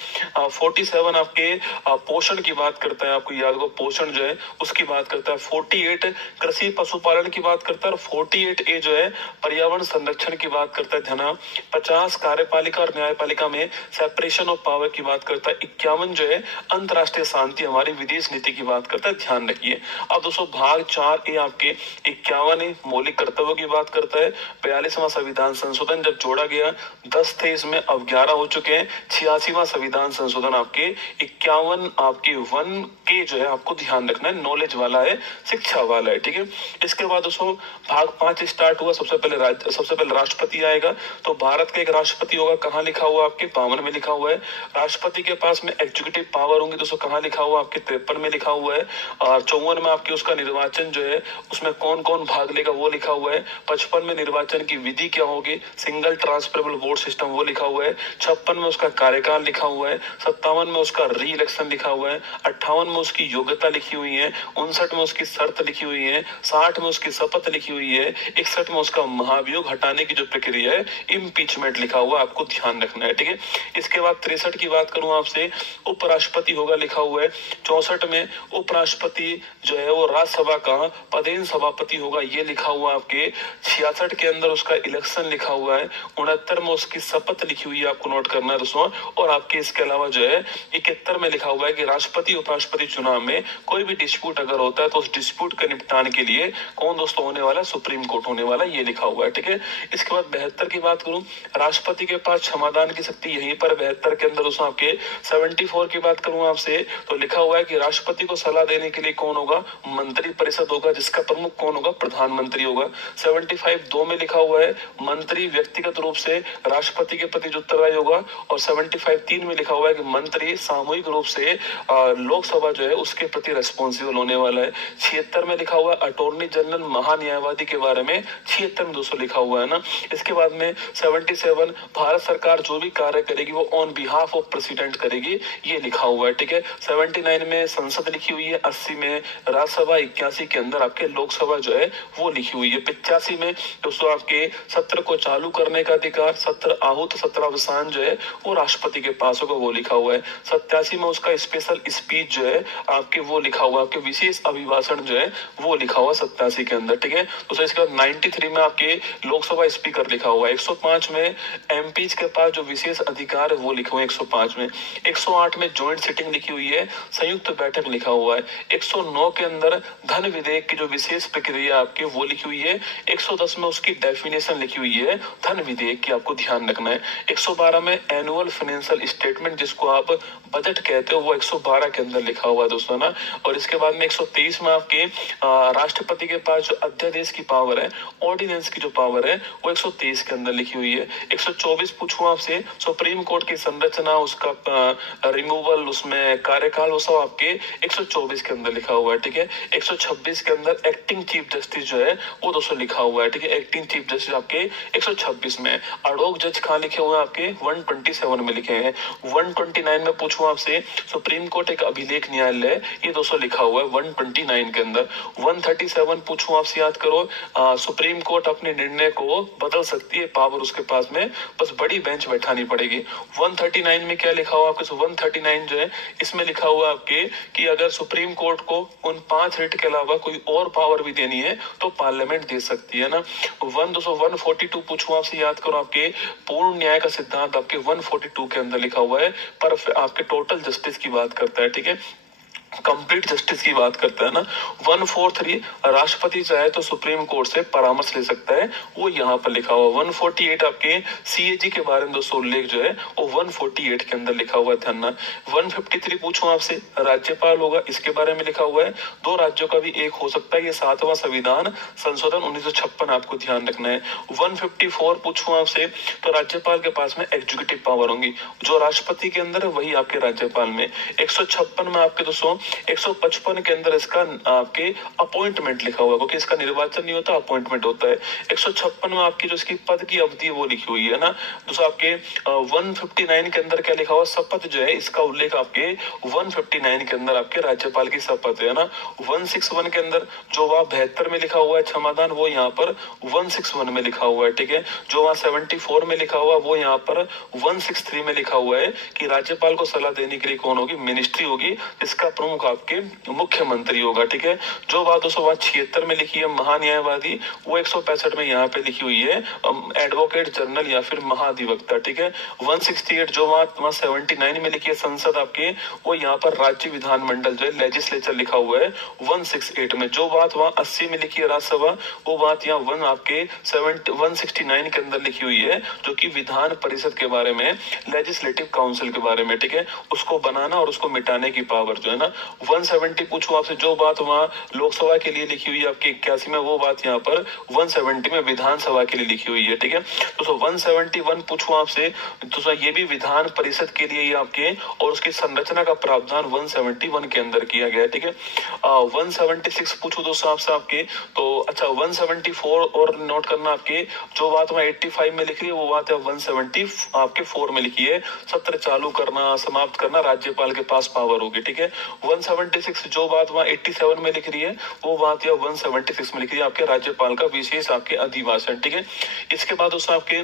47 आपके पोषण की बात करता है, आपको याद हो पोषण जो है उसकी बात करता है। 48 कृषि पशुपालन की बात करता है और 48 ए जो है पर्यावरण संरक्षण की बात करता है। ध्यान, 50 कार्यपालिका और न्यायपालिका में सेपरेशन ऑफ पावर की बात करता है। 51 जो है अंतरराष्ट्रीय शांति हमारी विदेश नीति की बात करता है, ध्यान रखिए। अब दोस्तों भाग 4 ए आपके 51 मौलिक कर्तव्यों की बात करता है। 42वां संविधान संशोधन जब जोड़ा गया 10 थे, इसमें अब 11 हो चुके हैं। 86वां संविधान संशोधन आपके 51 आपके 1 के जो है आपको ध्यान रखना है, नॉलेज वाला है, शिक्षा वाला है, ठीक है। इसके बाद दोस्तों भाग 5 स्टार्ट हुआ। सबसे पहले राष्ट्रपति आएगा। तो भारत का एक राष्ट्रपति होगा, कहाँ लिखा हुआ आपके 52 में लिखा हुआ है। राष्ट्रपति के पास में एग्जीक्यूटिव पावर होंगी दोस्तों, कहाँ लिखा हुआ आपके 53 में लिखा हुआ है। और 54 में आपके उसका निर्वाचन जो है उसमें कौन कौन भाग लेगा वो लिखा हुआ है। 55 में निर्वाचन की विधि क्या होगी, सिंगल ट्रांसफरेबल वोट सिस्टम, वो लिखा हुआ है। 56 में उसका कार्यकाल लिखा हुआ है। 57 में उसका री इलेक्शन लिखा हुआ है। 58 में उसकी योग्यता लिखी हुई है। 59 में उसकी शर्त लिखी हुई है। 60 में उसकी शपथ लिखी हुई है। 61 में उसका महाभियोग हटाने की जो प्रक्रिया है, इम्पीचमेंट लिखा हुआ है, आपको ध्यान रखना है, ठीक है। इसके बाद 63 की बात करूं आपसे, उपराष्ट्रपति होगा लिखा हुआ है। 64 में उपराष्ट्रपति जो है वो राज्यसभा का पदेन सभापति होगा, ये लिखा हुआ आपके। 66 के अंदर उसका इलेक्शन लिखा हुआ है। 69 में उसकी शपथ लिखी हुई है, आपको नोट करना है दोस्तों। और आपके इसके अलावा जो है 71 में लिखा हुआ है कि राष्ट्रपति उपराष्ट्रपति चुनाव में कोई भी डिस्प्यूट अगर होता है तो उस डिस्प्यूट के निपटान के लिए कौन दोस्तों होने वाला, सुप्रीम कोर्ट होने वाला, ये लिखा हुआ है, ठीक है। इसके बाद 72 की बात करूं, राष्ट्रपति के पास क्षमादान की शक्ति यहीं पर 72 के अंदर दोस्तों आपके। 74 की बात करूं आपसे तो लिखा हुआ है कि राष्ट्रपति को सलाह देने के लिए कौन होगा, मंत्री परिषद होगा, जिसका प्रमुख कौन होगा, प्रधानमंत्री होगा। 75 2 में लिखा हुआ है मंत्री व्यक्तिगत रूप से राष्ट्रपति के प्रति उत्तरदायी होगा। और 75 3 में लिखा हुआ है कि मंत्री सामूहिक रूप से लोकसभा जो है उसके प्रति रेस्पॉन्सिबल होने वाला है। 76 में लिखा हुआ है अटॉर्नी जनरल महान्यायवादी के बारे में, 76 में दोस्तों लिखा हुआ है ना। इसके बाद में 77 भारत सरकार जो भी कार्य करेगी वो ऑन बिहाफ ऑफ प्रेसिडेंट करेगी, ये लिखा हुआ है, ठीक है। 79 में संसद लिखी हुई है। 80 में राज्यसभा, 81 के अंदर आपके लोकसभा जो है वो लिखी हुई है। 85 में दोस्तों आपके सत्र को चालू करने का अधिकार, सत्र आहूत सत्र अवसान जो है वो राष्ट्रपति के पास होगा, वो लिखा हुआ है। 87 में उसका स्पेशल स्पीच जो है आपके वो लिखा हुआ है, आपके विशेष अभिभाषण जो है वो लिखा हुआ 87 के अंदर, ठीक है। तो इसके बाद 93 में आपके लोकसभा स्पीकर लिखा हुआ है। 105 में एमपीज के पास जो विशेष अधिकार है वो लिखा हुआ है 105 में। 108 में ज्वाइंट सिटिंग लिखी हुई है, संयुक्त बैठक लिखा हुआ है। 109 के अंदर धन विधेयक की जो विशेष प्रक्रिया आपकी वो लिखी हुई है। 110 में उसकी डेफिनेशन लिखी हुई है धन विधेयक की, आपको ध्यान रखना है। 112 में एनुअल फाइनेंशियल स्टेटमेंट जिसको आप बजट कहते हो वो 112 के अंदर लिखा हुआ है दोस्तों ना। और इसके बाद में 123 में आपके राष्ट्रपति के पास जो अध्यादेश की पावर है, ऑर्डिनेंस की जो पावर है वो 123 के अंदर लिखी हुई है। 124 पूछूं आपसे, सुप्रीम कोर्ट की संरचना, उसका रिमूवल, उसमें कार्यकाल, वो सब आपके 124 के अंदर लिखा हुआ है, ठीक है। 126 के अंदर एक्टिंग चीफ जस्टिस जो है वो दोस्तों लिखा हुआ है, ठीक है। एक्टिंग चीफ जस्टिस आपके 126 में। अडोक जज कहाँ लिखे हुए हैं आपके 127 में लिखे हैं। 129 में पूछूं आपसे, सुप्रीम कोर्ट एक अभिलेख न्यायालय, ये दोस्तों लिखा हुआ है 129 के अंदर। 137 पूछूं आपसे, याद करो, सुप्रीम कोर्ट अपने निर्णय को बदल सकती है, पावर उसके पास में, बस बड़ी बेंच बैठानी पड़ेगी। 139 में क्या लिखा हुआ आपके, 139 जो है इसमें लिखा हुआ आपके कि अगर सुप्रीम कोर्ट को उन 5 रिट के अलावा कोई और पावर भी देनी है तो पार्लियामेंट दे सकती है ना। 142 पूछूं आपसे, याद करो, आपके पूर्ण न्याय का सिद्धांत आपके 142 के अंदर लिखा हुआ है, पर आपके टोटल जस्टिस की बात करता है, ठीक है। कंप्लीट जस्टिस की बात करता है ना। 143 राष्ट्रपति चाहे तो सुप्रीम कोर्ट से परामर्श ले सकता है, वो यहाँ पर लिखा हुआ। 148 आपके सीएजी के बारे में दोस्तों उल्लेख जो है वो 148 के अंदर लिखा हुआ है, ध्यान ना। 153 पूछूं आपसे, राज्यपाल होगा, इसके बारे में लिखा हुआ है। दो राज्यों का भी एक हो सकता है, ये 7वां संविधान संशोधन 1956 आपको ध्यान रखना है। 154 पूछूं आपसे, तो राज्यपाल के पास में एग्जीक्यूटिव पावर होंगी, जो राष्ट्रपति के अंदर है वही आपके राज्यपाल में। 156 में आपके दोस्तों 155 के अंदर इसका आपके अपॉइंटमेंट लिखा हुआ है, क्योंकि इसका निर्वाचन नहीं होता, अपॉइंटमेंट होता है। 156 में आपकी जो इसकी पद की अवधि वो लिखी हुई है ना। दोस्तों आपके 159 के अंदर क्या लिखा हुआ, शपथ जो है इसका उल्लेख आपके 159 के अंदर आपके राज्यपाल की शपथ है ना। 161 के अंदर जो वहां 72 में लिखा हुआ है क्षमादान, वो यहाँ पर 161 में लिखा हुआ है, ठीक है। जो वहां 74 में लिखा हुआ वो यहाँ पर 163 में लिखा हुआ है कि राज्यपाल को सलाह देने के लिए कौन होगी, मिनिस्ट्री होगी, इसका प्रमुख आपके मुख्यमंत्री होगा, ठीक है। जो बात 276 में लिखी है महान्यायवादी, वो 165 में यहाँ पे लिखी हुई है एडवोकेट जनरल या फिर महाधिवक्ता, ठीक है। 168 जो बात वहां 79 में लिखी है संसद आपके, वो यहाँ पर राज्य विधानमंडल जो है लेजिस्लेचर लिखा हुआ है 168 में। जो बात वहां 80 में लिखी है राज्यसभा, वो बात यहाँ 169 के अंदर लिखी हुई है, जो कि विधान परिषद के बारे में, लेजिस्लेटिव काउंसिल के बारे में, ठीक है, उसको बनाना और उसको मिटाने की पावर जो है ना। 170 पूछूं आपसे, जो बात वहां लोकसभा के लिए लिखी हुई है आपके 81 में, वो बात यहाँ पर 170 में विधानसभा के लिए लिखी हुई है, ठीक है। तो 171 पूछूं आपसे, तो ये भी विधान परिषद के लिए ही आपके, और उसकी संरचना का प्रावधान 171 के अंदर किया गया है, ठीक है। 176 पूछूं दोस्तों आपसे आपके, तो अच्छा 174 और नोट करना आपके, जो बात वहां 85 में लिखी है वो बात है 170 आपके 4 में लिखी है, सत्र चालू करना समाप्त करना राज्यपाल के पास पावर होगी, ठीक है। 176 जो बात वहां 87 में लिख रही है, वो बात या 176 में लिख रही है आपके राज्यपाल का विशेष आपके अधिवासन, ठीक है। इसके बाद उसमें आपके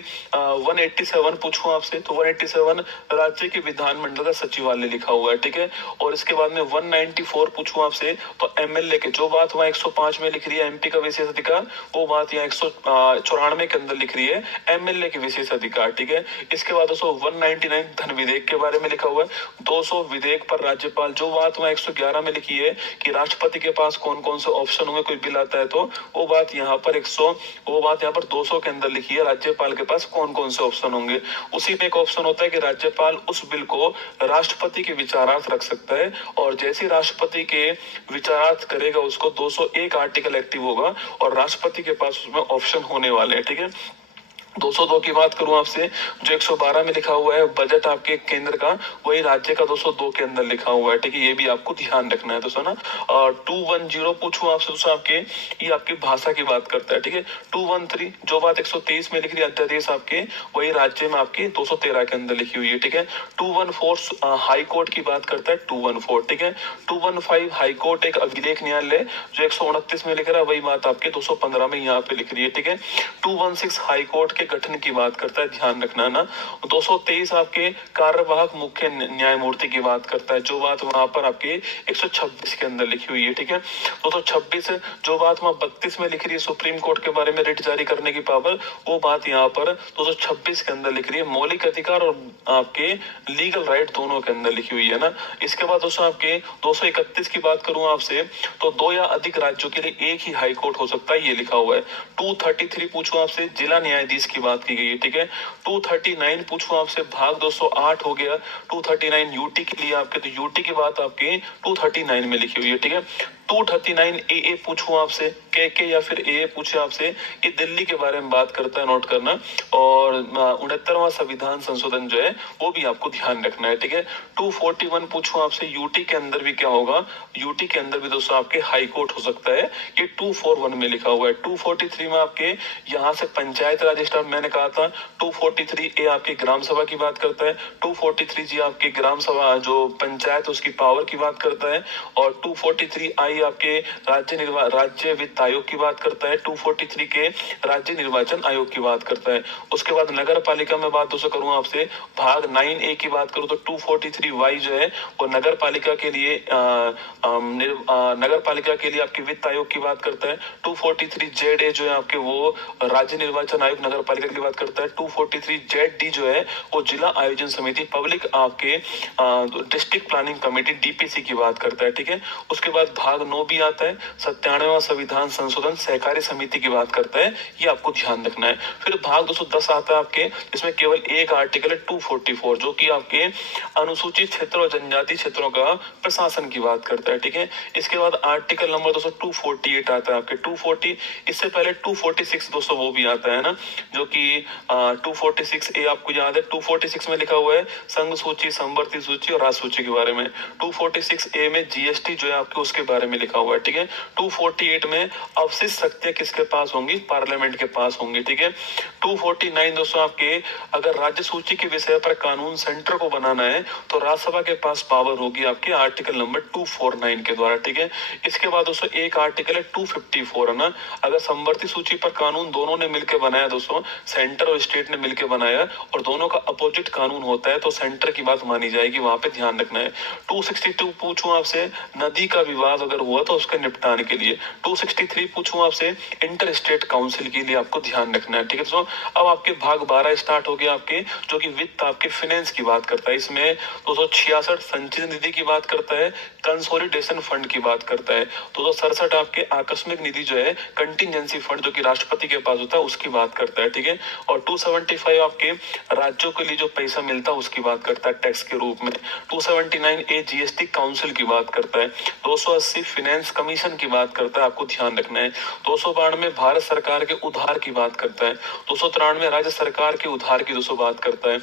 187 पूछूं आपसे, तो 187 राज्य के विधानमंडल का सचिवालय लिखा हुआ है, ठीक है। और इसके बाद में 194 पूछूं आपसे, तो एमएलए के जो बात वहां 105 में लिख रही है एमपी का विशेष अधिकार, वो बात यहाँ 194 के अंदर लिख रही है एमएलए के विशेष अधिकार, ठीक है। इसके बाद 199 धन विधेयक के बारे में लिखा हुआ है, 200 विधेयक पर राज्यपाल, जो बात वहां 111 में लिखी है कि राष्ट्रपति के पास कौन कौन से ऑप्शन होंगे कोई बिल आता है तो, वो बात यहाँ पर 200 के अंदर लिखी है राज्यपाल के पास कौन कौन से ऑप्शन होंगे। उसी में एक ऑप्शन होता है कि राज्यपाल उस बिल को राष्ट्रपति के विचारार्थ रख सकता है, और जैसे राष्ट्रपति के विचारार्थ करेगा उसको 201 आर्टिकल एक्टिव होगा और राष्ट्रपति के पास उसमें ऑप्शन होने वाले हैं, ठीक है। 202 की बात करूं आपसे, जो 112 में लिखा हुआ है बजट आपके केंद्र का, वही राज्य का 202 के अंदर लिखा हुआ है, ठीक है। ये भी आपको ध्यान रखना है दोस्तों ना। और 210 पूछूं आपसे दोस्तों आपके, ये आपकी भाषा की बात करता है, ठीक है। 213 जो बात 123 में लिख रही है अध्यादेश आपके, वही राज्य में आपके 213 के अंदर लिखी हुई है, ठीक है। 214 हाई कोर्ट की बात करता है 214, ठीक है। 215 हाई कोर्ट एक अभिलेख न्यायालय, जो 129 में लिख रहा है, वही बात आपके 215 में यहाँ पे लिख रही है, ठीक है। 216 हाई कोर्ट के गठन की बात करता है, ध्यान रखना ना। 223 आपके कार्यवाहक मुख्य न्यायमूर्ति की बात करता है, जो बात वहां पर आपके 126 के अंदर लिखी हुई है, ठीक है। 226 जो बात वहां 32 में लिख रही है सुप्रीम कोर्ट के बारे में रिट जारी करने की पावर, वो बात यहाँ पर 226 के अंदर लिख रही है। मौलिक अधिकार और आपके लीगल राइट दोनों के अंदर लिखी हुई है ना। इसके बाद दोस्तों आपके 231 की बात करूं आपसे, तो 2 या अधिक राज्यों के लिए एक ही हाई कोर्ट हो सकता है, ये लिखा हुआ है। 233 पूछूं आपसे, जिला न्यायाधीश की बात की गई है, ठीक है। 239 पूछूं आपसे, भाग 208 हो गया। 239 यूटी के लिए आपके, तो यूटी की बात आपके 239 में लिखी हुई है, ठीक है। 239 ए पूछूं आपसे, के या फिर ए पूछे आपसे, ये दिल्ली के बारे में बात करता है, नोट करना। और 69वां संविधान संशोधन जो है वो भी आपको ध्यान रखना है, ठीक है। 241 पूछूं आपसे, यूटी के अंदर भी क्या होगा, यूटी के अंदर भी दोस्तों आपके हाई कोर्ट हो सकता है, ये 241 में लिखा हुआ है। 243 में आपके यहाँ से पंचायत राज स्टाफ, मैंने कहा था 243 ए आपके ग्राम सभा की बात करता है, 243 जी आपके ग्राम सभा जो पंचायत उसकी पावर की बात करता है, और 243 आई 242 आपके राज्य वित्त आयोग की बात करता है, 243 के राज्य निर्वाचन आयोग की बात करता है। उसके बाद नगर पालिका में बात दोस्तों करूँ आपसे, भाग 9A की बात करूँ तो 243Y जो है वो नगर पालिका के लिए नगर पालिका के लिए आपके वित्त आयोग की बात करता है। 243ZA जो है आपके वो राज्य निर्वाचन आयोग नगर पालिका के लिए बात करता है। 243ZD जो है वो जिला आयोजन समिति पब्लिक आपके डिस्ट्रिक्ट प्लानिंग कमेटी DPC की बात करता है, ठीक है। उसके बाद भाग 9 भी आता है, 97वां संविधान संशोधन सहकारी समिति की बात करता है, ये आपको ध्यान रखना है। फिर भाग 210 आता है आपके, इसमें केवल एक आर्टिकल है 244 जो कि आपके अनुसूचित क्षेत्र और जनजाति क्षेत्रों का प्रशासन की बात करता है, ठीक है। इसके बाद आर्टिकल नंबर 248 आता है आपके 240, इससे पहले 246 दोस्तों वो भी आता है ना, जो कि 246A आपको याद है। 246 में लिखा हुआ है संघ सूची, संवर्ती सूची और राज्य सूची के बारे में। 246A में GST जो है आपके उसके बारे में लिखा हुआ है, ठीक है। 248 में अवशिष्ट शक्तियां किसके पास होंगी, पार्लियामेंट के पास होंगी, ठीक है। 249 दोस्तों आपके अगर राज्य सूची के विषय पर कानून सेंटर को बनाना है तो राज्यसभा के पास पावर होगी आपके आर्टिकल नंबर 249 के द्वारा, ठीक है। इसके बाद दोस्तों एक आर्टिकल है 254 है ना, अगर संवर्ती सूची पर कानून दोनों ने मिलकर बनाया दोस्तों, सेंटर और स्टेट ने मिलकर बनाया और दोनों का अपोजिट कानून होता है तो सेंटर की बात मानी जाएगी, वहां पे ध्यान रखना है। 262 पूछूं आपसे, नदी का विवाद अगर हुआ तो उसके निपटान के लिए। 263 पूछूं आपसे, इंटर स्टेट काउंसिल के लिए आपको ध्यान रखना है, ठीक है दोस्तों। अब आपके भाग 12 स्टार्ट हो गया आपके, जो कि वित्त आपके फाइनेंस की बात करता है। इसमें 266 संचित निधि की बात करता है, कंसोलिडेशन फंड की बात करता है। 267 आपके आकस्मिक निधि जो है कंटिजेंसी फंड जो कि राष्ट्रपति के पास होता है उसकी बात करता है, ठीक है। और 275 आपके राज्यों के लिए जो पैसा मिलता है उसकी बात करता है टैक्स के रूप में। 279A GST काउंसिल की बात करता है। 280 फाइनेंस कमीशन की बात करता है, आपको ध्यान रखना है। 292 भारत सरकार के उधार की बात करता है। 293 राज्य सरकार के उधार की 200 बात करता है।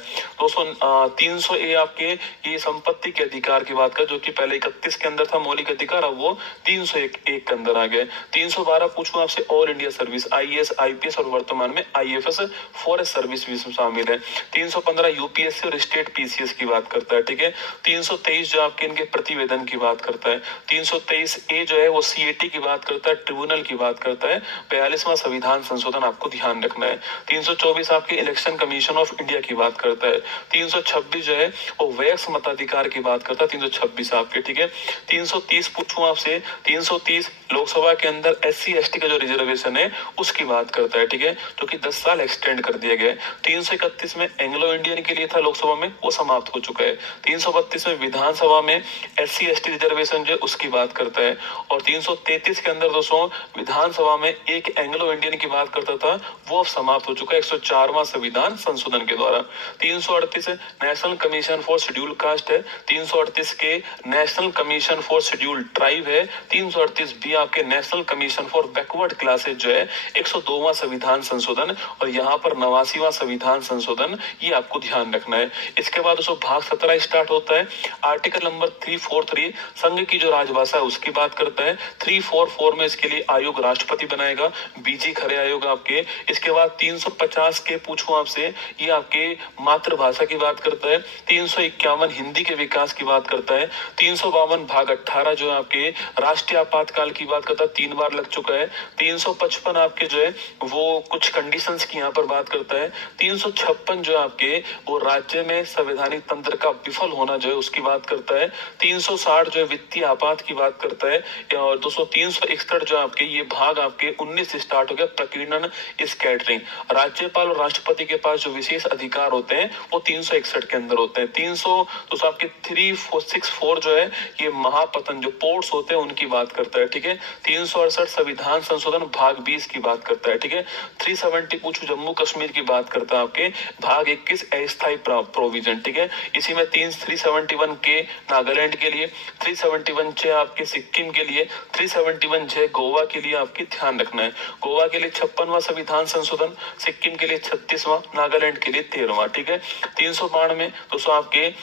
300A आपके ये संपत्ति के अधिकार की बात कर, जो कि पहले 31 के अंदर था मौलिक अधिकार, अब वो 301 के अंदर आ गए। 312 पूछूं आपसे, all India service IAS IPS और वर्तमान में IFS फॉरेस्ट सर्विस भी शामिल है। 315 UPSC और स्टेट PCS की बात करता है, ठीक है। 323 जो आपके इनके प्रतिवेदन की बात करता है। 323A जो है वो CAT की बात करता है, ट्रिब्यूनल की बात करता है। 42वां संविधान संशोधन आपको ध्यान रखना है। 324 आपके इलेक्शन कमीशन ऑफ इंडिया की बात करता है। 326 जो है वो वैक्स मताधिकार की बात करता है, 326 आपके, ठीक है। 330 पूछूं आपसे, 330 लोकसभा के अंदर SC ST का जो रिजर्वेशन है उसकी बात करता है, ठीक है, जो कि 10 साल एक्सटेंड कर दिया गया है। 331 में एंग्लो इंडियन के लिए था लोकसभा में, वो समाप्त हो चुका है। 332 में विधानसभा में SC ST रिजर्वेशन जो है उसकी बात करता है। और 333 के अंदर दोस्तों विधानसभा में एक एंग्लो इंडियन की बात करता था, वो अब समाप्त हो चुका है 104वां संविधान संशोधन के द्वारा। 338 national commission for schedule caste है। 338 के national commission for schedule tribe है। 338 भी आपके national commission for backward classes जो है 102वां संविधान संशोधन, और यहाँ पर 89वां संविधान संशोधन, ये आपको ध्यान रखना है। इसके बाद उसको भाग 17 स्टार्ट होता है। आर्टिकल नंबर 343 संघ की जो राजभाषा है उसकी बात करता है। 344 में इसके लिए आयोग राष्ट्रपति बनाएगा, BG खरे आयोग आपके। इसके बाद 350 के पूछूं आपसे, ये आपके मातृभाषा की बात करता है। 351 हिंदी के विकास की बात करता है। 352 भाग 18 जो है आपके राष्ट्रीय आपातकाल की बात करता है, 3 बार लग चुका है। 355 आपके जो है वो कुछ कंडीशंस की यहाँ पर बात करता है। 356 जो आपके वो राज्य में संवैधानिक तंत्र का विफल होना जो है उसकी बात करता है। 360 जो है वित्तीय आपात की बात करता है। और 361 जो आपके ये भाग आपके 19 से स्टार्ट हो गया, प्रकीर्णन स्कैटरिंग। राज्यपाल और राष्ट्रपति के पास जो विशेष अधिकार होते हैं वो 361 के अंदर होते हैं। 300 तो आपके 364 जो है ये महापतन जो पोर्ट्स होते हैं उनकी बात करता है, ठीक है। 368 संविधान संशोधन भाग 20 की बात करता है, ठीक है। 370 पूछो जम्मू कश्मीर की बात करता है आपके, भाग 21 अस्थायी प्रोविजन, ठीक है। इसी में 371 के नागालैंड के लिए, 371 छे आपके सिक्किम के लिए, 371 छे गोवा के लिए आपके ध्यान रखना है। गोवा के लिए 56वां संविधान संशोधन, सिक्किम के लिए 36वां, नागालैंड के लिए 13वां, ठीक है। 392 दोस्तों आपके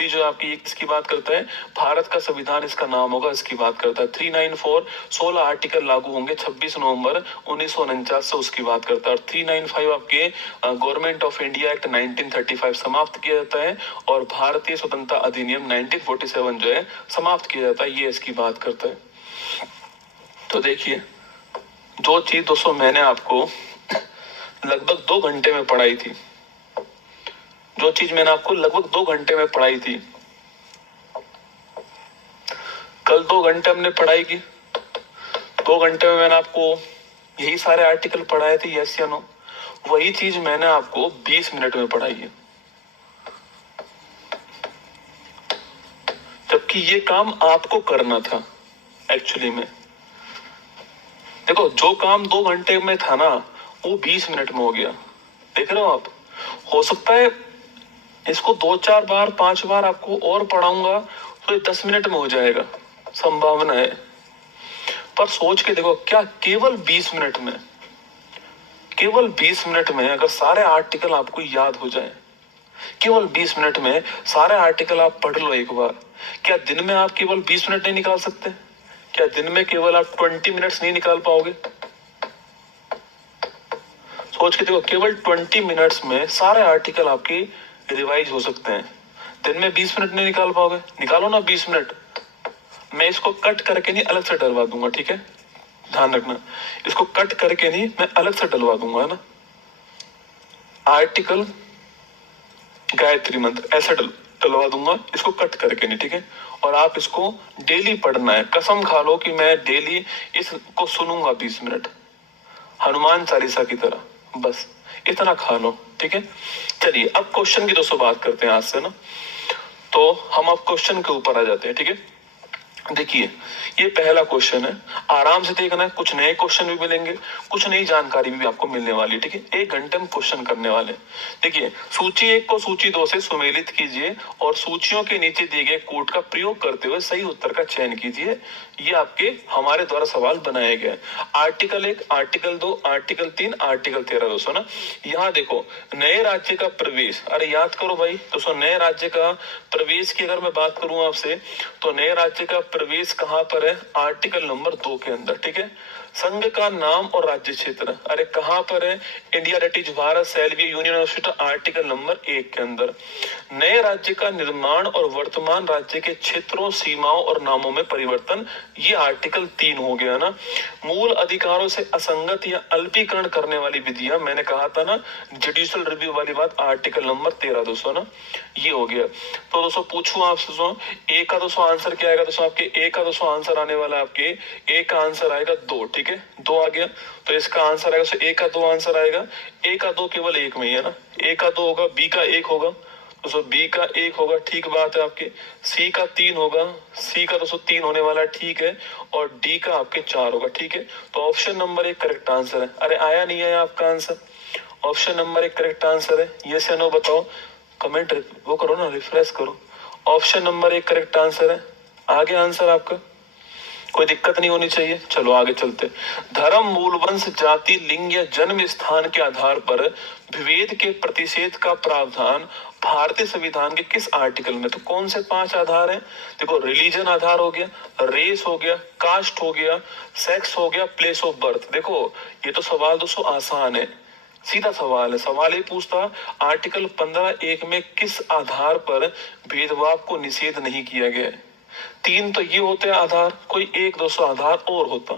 393 जो आपकी इसकी बात करता है, भारत का संविधान इसका नाम होगा, इसकी बात करता है। 394 16 आर्टिकल लागू होंगे 26 नवंबर 1949 से, उसकी बात करता है। और 395 आपके गवर्नमेंट ऑफ इंडिया एक्ट 1935 समाप्त किया जाता है, और भारतीय स्वतंत्रता अधिनियम 1947 जो है समाप्त किया जाता है, ये इसकी बात करता है। तो देखिए, जो चीज दोस्तों मैंने आपको लगभग 2 घंटे में पढ़ाई थी, जो चीज मैंने आपको लगभग 2 घंटे में पढ़ाई थी, कल 2 घंटे हमने पढ़ाई की, 2 घंटे में मैंने आपको यही सारे आर्टिकल पढ़ाए थे, यस या नो। वही चीज मैंने आपको 20 मिनट में पढ़ाई है, जबकि ये काम आपको करना था एक्चुअली में। देखो, जो काम 2 घंटे में था ना, वो 20 मिनट में हो गया। देख रहे हो आप? हो सकता है इसको 2-4 बार 5 बार आपको और पढ़ाऊंगा तो 10 मिनट में हो जाएगा, संभावना है। पर सोच के देखो, क्या केवल 20 मिनट में, केवल 20 मिनट में अगर सारे आर्टिकल आपको याद हो जाए, केवल 20 मिनट में सारे आर्टिकल आप पढ़ लो एक बार, क्या दिन में आप केवल 20 मिनट नहीं निकाल सकते? क्या दिन में केवल आप 20 मिनट्स नहीं निकाल पाओगे? सोच के देखो, केवल 20 मिनट्स में सारे आर्टिकल आपके रिवाइज हो सकते हैं। दिन में 20 मिनट नहीं निकाल पाओगे? निकालो ना 20 मिनट। मैं इसको कट करके नहीं अलग से डलवा दूंगा, ठीक है? ध्यान रखना, इसको कट करके नहीं, मैं अलग से डलवा दूंगा, है ना? आर्टिकल गायत्री मंत्र ऐसा डलवा दूंगा, इसको कट करके नहीं, ठीक है? और आप इसको डेली पढ़ना है। कसम खा लो कि मैं डेली इसको सुनूंगा 20 मिनट, हनुमान चालीसा की तरह, बस इतना खा लो, ठीक है? चलिए, अब क्वेश्चन की दोस्तों बात करते हैं आज से ना। तो हम अब क्वेश्चन के ऊपर आ जाते हैं, ठीक है? देखिए, ये पहला क्वेश्चन है, आराम से देखना है, कुछ नए क्वेश्चन भी मिलेंगे, कुछ नई जानकारी भी आपको मिलने वाली है, ठीक है? 1 घंटे में क्वेश्चन करने वाले। देखिए, सूची 1 को सूची 2 से सुमेलित कीजिए और सूचियों के नीचे दिए गए कोड का प्रयोग करते हुए सही उत्तर का चयन कीजिए। ये आपके हमारे द्वारा सवाल बनाए गए। आर्टिकल 1, आर्टिकल 2, आर्टिकल 3, आर्टिकल 13 दोस्तों ना। यहाँ देखो, नए राज्य का प्रवेश, अरे याद करो भाई दोस्तों, नए राज्य का प्रवेश की अगर मैं बात करूं आपसे, तो नए राज्य का प्रवेश कहां पर है? आर्टिकल नंबर 2 के अंदर, ठीक है? संघ का नाम और राज्य क्षेत्र, अरे कहां पर है? India that is Bharat shall be union of state, article number 1 के अंदर। नए राज्य का निर्माण और वर्तमान राज्य के क्षेत्रों, सीमाओं और नामों में परिवर्तन, ये आर्टिकल 3 हो गया ना। मूल अधिकारों से असंगत या अल्पीकरण करने वाली विधियां, मैंने कहा था ना जुडिशियल रिव्यू वाली बात, आर्टिकल नंबर 13 दोस्तों ना, ये हो गया। तो दोस्तों पूछूं आपसे दोस्तों, ए का दोस्तों आंसर क्या आएगा दोस्तों? आपके ए का दोस्तों आंसर आने वाला है, आपके ए का आंसर आएगा 2, ठीक है? 2 आ गया, तो इसका आंसर आएगा, ए का 2 आंसर आएगा। ए का 2 केवल एक में ही है ना, ए का 2 होगा, बी का 1 होगा, दोस्तों बी का 1 होगा, ठीक बात है आपके। सी का 3 होगा, सी का दोस्तों 3 होने वाला है, ठीक है? और डी का आपके 4 होगा, ठीक है? तो ऑप्शन नंबर 1 करेक्ट आंसर है। अरे आया नहीं आया आपका answer? Option number 1 correct answer है, यस या नो बताओ, कमेंट वो करो ना, रिफ्रेश करो। ऑप्शन नंबर 1 करेक्ट आंसर है, आगे आंसर आपका, कोई दिक्कत नहीं होनी चाहिए। चलो आगे चलते। धर्म, मूल वंश, जाति, लिंग या जन्म स्थान के आधार पर विभेद के प्रतिषेध का प्रावधान भारतीय संविधान के किस आर्टिकल में? तो कौन से 5 आधार हैं? देखो, रिलीजन आधार हो गया, रेस हो गया, कास्ट हो गया, सेक्स हो गया, प्लेस ऑफ बर्थ। देखो, ये तो सवाल दोस्तों आसान है, सीधा सवाल है। सवाल ये पूछता, आर्टिकल 15(1) में किस आधार पर भेदभाव को निषेध नहीं किया गया है? 3 तो ये होते हैं आधार, कोई एक दोस्तों आधार और होता,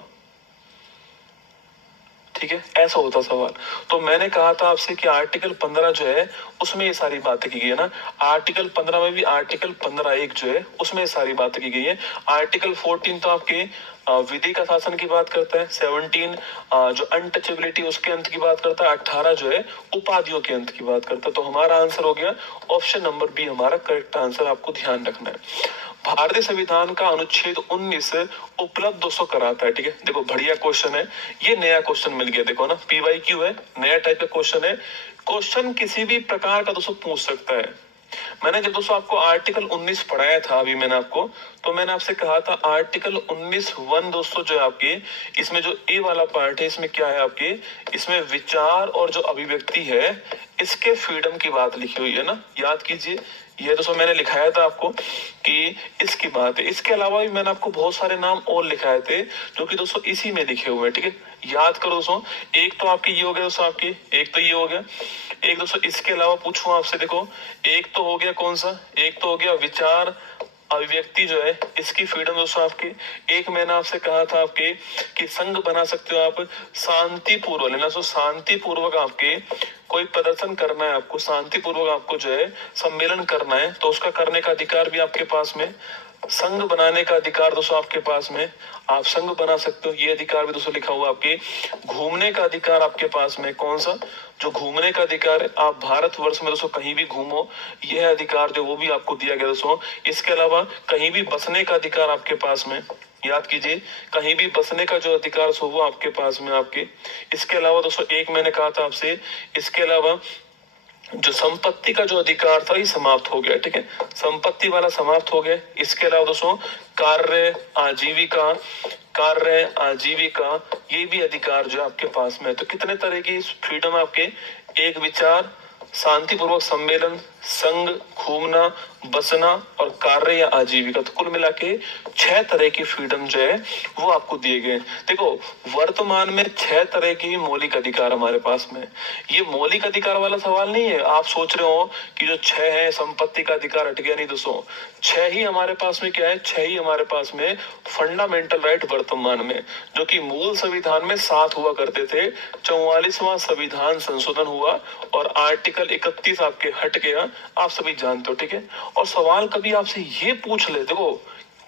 ठीक है? ऐसा होता सवाल। तो मैंने कहा था आपसे कि आर्टिकल 15 जो है उसमें ये सारी बातें की गई है ना। आर्टिकल 15 में भी आर्टिकल 15(1) जो है उसमें ये सारी बातें की गई है। आर्टिकल 14 तो आपके विधि का शासन की बात करता है, 17 जो अनटचेबिलिटी उसके अंत की बात करता है, 18 जो है उपाधियों के अंत की बात करता है। तो हमारा आंसर हो गया ऑप्शन नंबर बी, हमारा करेक्ट आंसर, आपको ध्यान रखना है। भारतीय संविधान का अनुच्छेद 19 उपलब्ध दोस्तों कराता है, ठीक है? देखो, बढ़िया क्वेश्चन है, ये नया क्वेश्चन मिल गया, देखो ना, PYQ है, नया टाइप का क्वेश्चन है। क्वेश्चन किसी भी प्रकार का दोस्तों पूछ सकता है, मैंने जब दोस्तों आपको आर्टिकल 19 पढ़ाया था अभी मैंने आपको, तो मैंने आपसे कहा था आर्टिकल 19(1) दोस्तों जो है आपकी, इसमें जो ए वाला पार्ट है इसमें क्या है आपकी, इसमें विचार और जो अभिव्यक्ति है इसके फ्रीडम की बात लिखी हुई है ना, याद कीजिए। ये दोस्तों मैंने लिखाया था आपको कि इसकी बात है। इसके अलावा भी मैंने आपको बहुत सारे नाम और लिखाए थे जो कि दोस्तों इसी में लिखे हुए हैं, ठीक है। याद करो दोस्तों, एक तो आपकी ये हो गया दोस्तों, आपकी एक तो ये हो गया, एक दोस्तों इसके अलावा पूछूं आपसे, देखो एक तो हो गया कौन सा, एक तो हो गया विचार अभिव्यक्ति जो है इसकी फ्रीडम दोस्तों आपकी। एक मैंने आपसे कहा था आपके कि संघ बना सकते हो आप शांति पूर्वक, लेना सो शांति पूर्वक आपके कोई प्रदर्शन करना है आपको, शांति पूर्वक आपको जो है सम्मेलन करना है तो उसका करने का अधिकार भी आपके पास में। संघ बनाने का अधिकार दोस्तों आपके पास में, आप संघ बना सकते हो, ये अधिकार भी दोस्तों लिखा हुआ आपके। घूमने का अधिकार आपके पास में, कौन सा, जो घूमने का अधिकार है, आप भारतवर्ष में दोस्तों कहीं भी घूमो, यह अधिकार जो वो भी आपको दिया गया दोस्तों। इसके अलावा कहीं भी बसने का अधिकार आपके पास में, याद कीजिए, कहीं भी बसने का जो अधिकार सो वो आपके पास में आपके। इसके अलावा दोस्तों एक मैंने कहा था आपसे, इसके अलावा जो संपत्ति का जो अधिकार था ये समाप्त हो गया, ठीक है, संपत्ति वाला समाप्त हो गया। इसके अलावा दोस्तों कार्य आजीविका, कार्य आजीविका ये भी अधिकार जो आपके पास में है। तो कितने तरह की फ्रीडम आपके, एक विचार, शांतिपूर्वक सम्मेलन, संघ, घूमना, बसना और कार्य या आजीविका, तो कुल मिला के 6 तरह की फ्रीडम जो है वो आपको दिए गए। देखो वर्तमान में 6 तरह की मौलिक अधिकार हमारे पास में। ये मौलिक अधिकार वाला सवाल नहीं है, आप सोच रहे हो कि जो 6 है संपत्ति का अधिकार हट गया, नहीं दोस्तों, 6 ही हमारे पास में क्या है, 6 ही हमारे पास में फंडामेंटल राइट वर्तमान में, जो कि मूल संविधान में 7 हुआ करते थे। 44वां संविधान संशोधन हुआ और आर्टिकल 31 आपके हट गया, आप सभी जानते हो, ठीक है। और सवाल कभी आपसे ये पूछ ले, देखो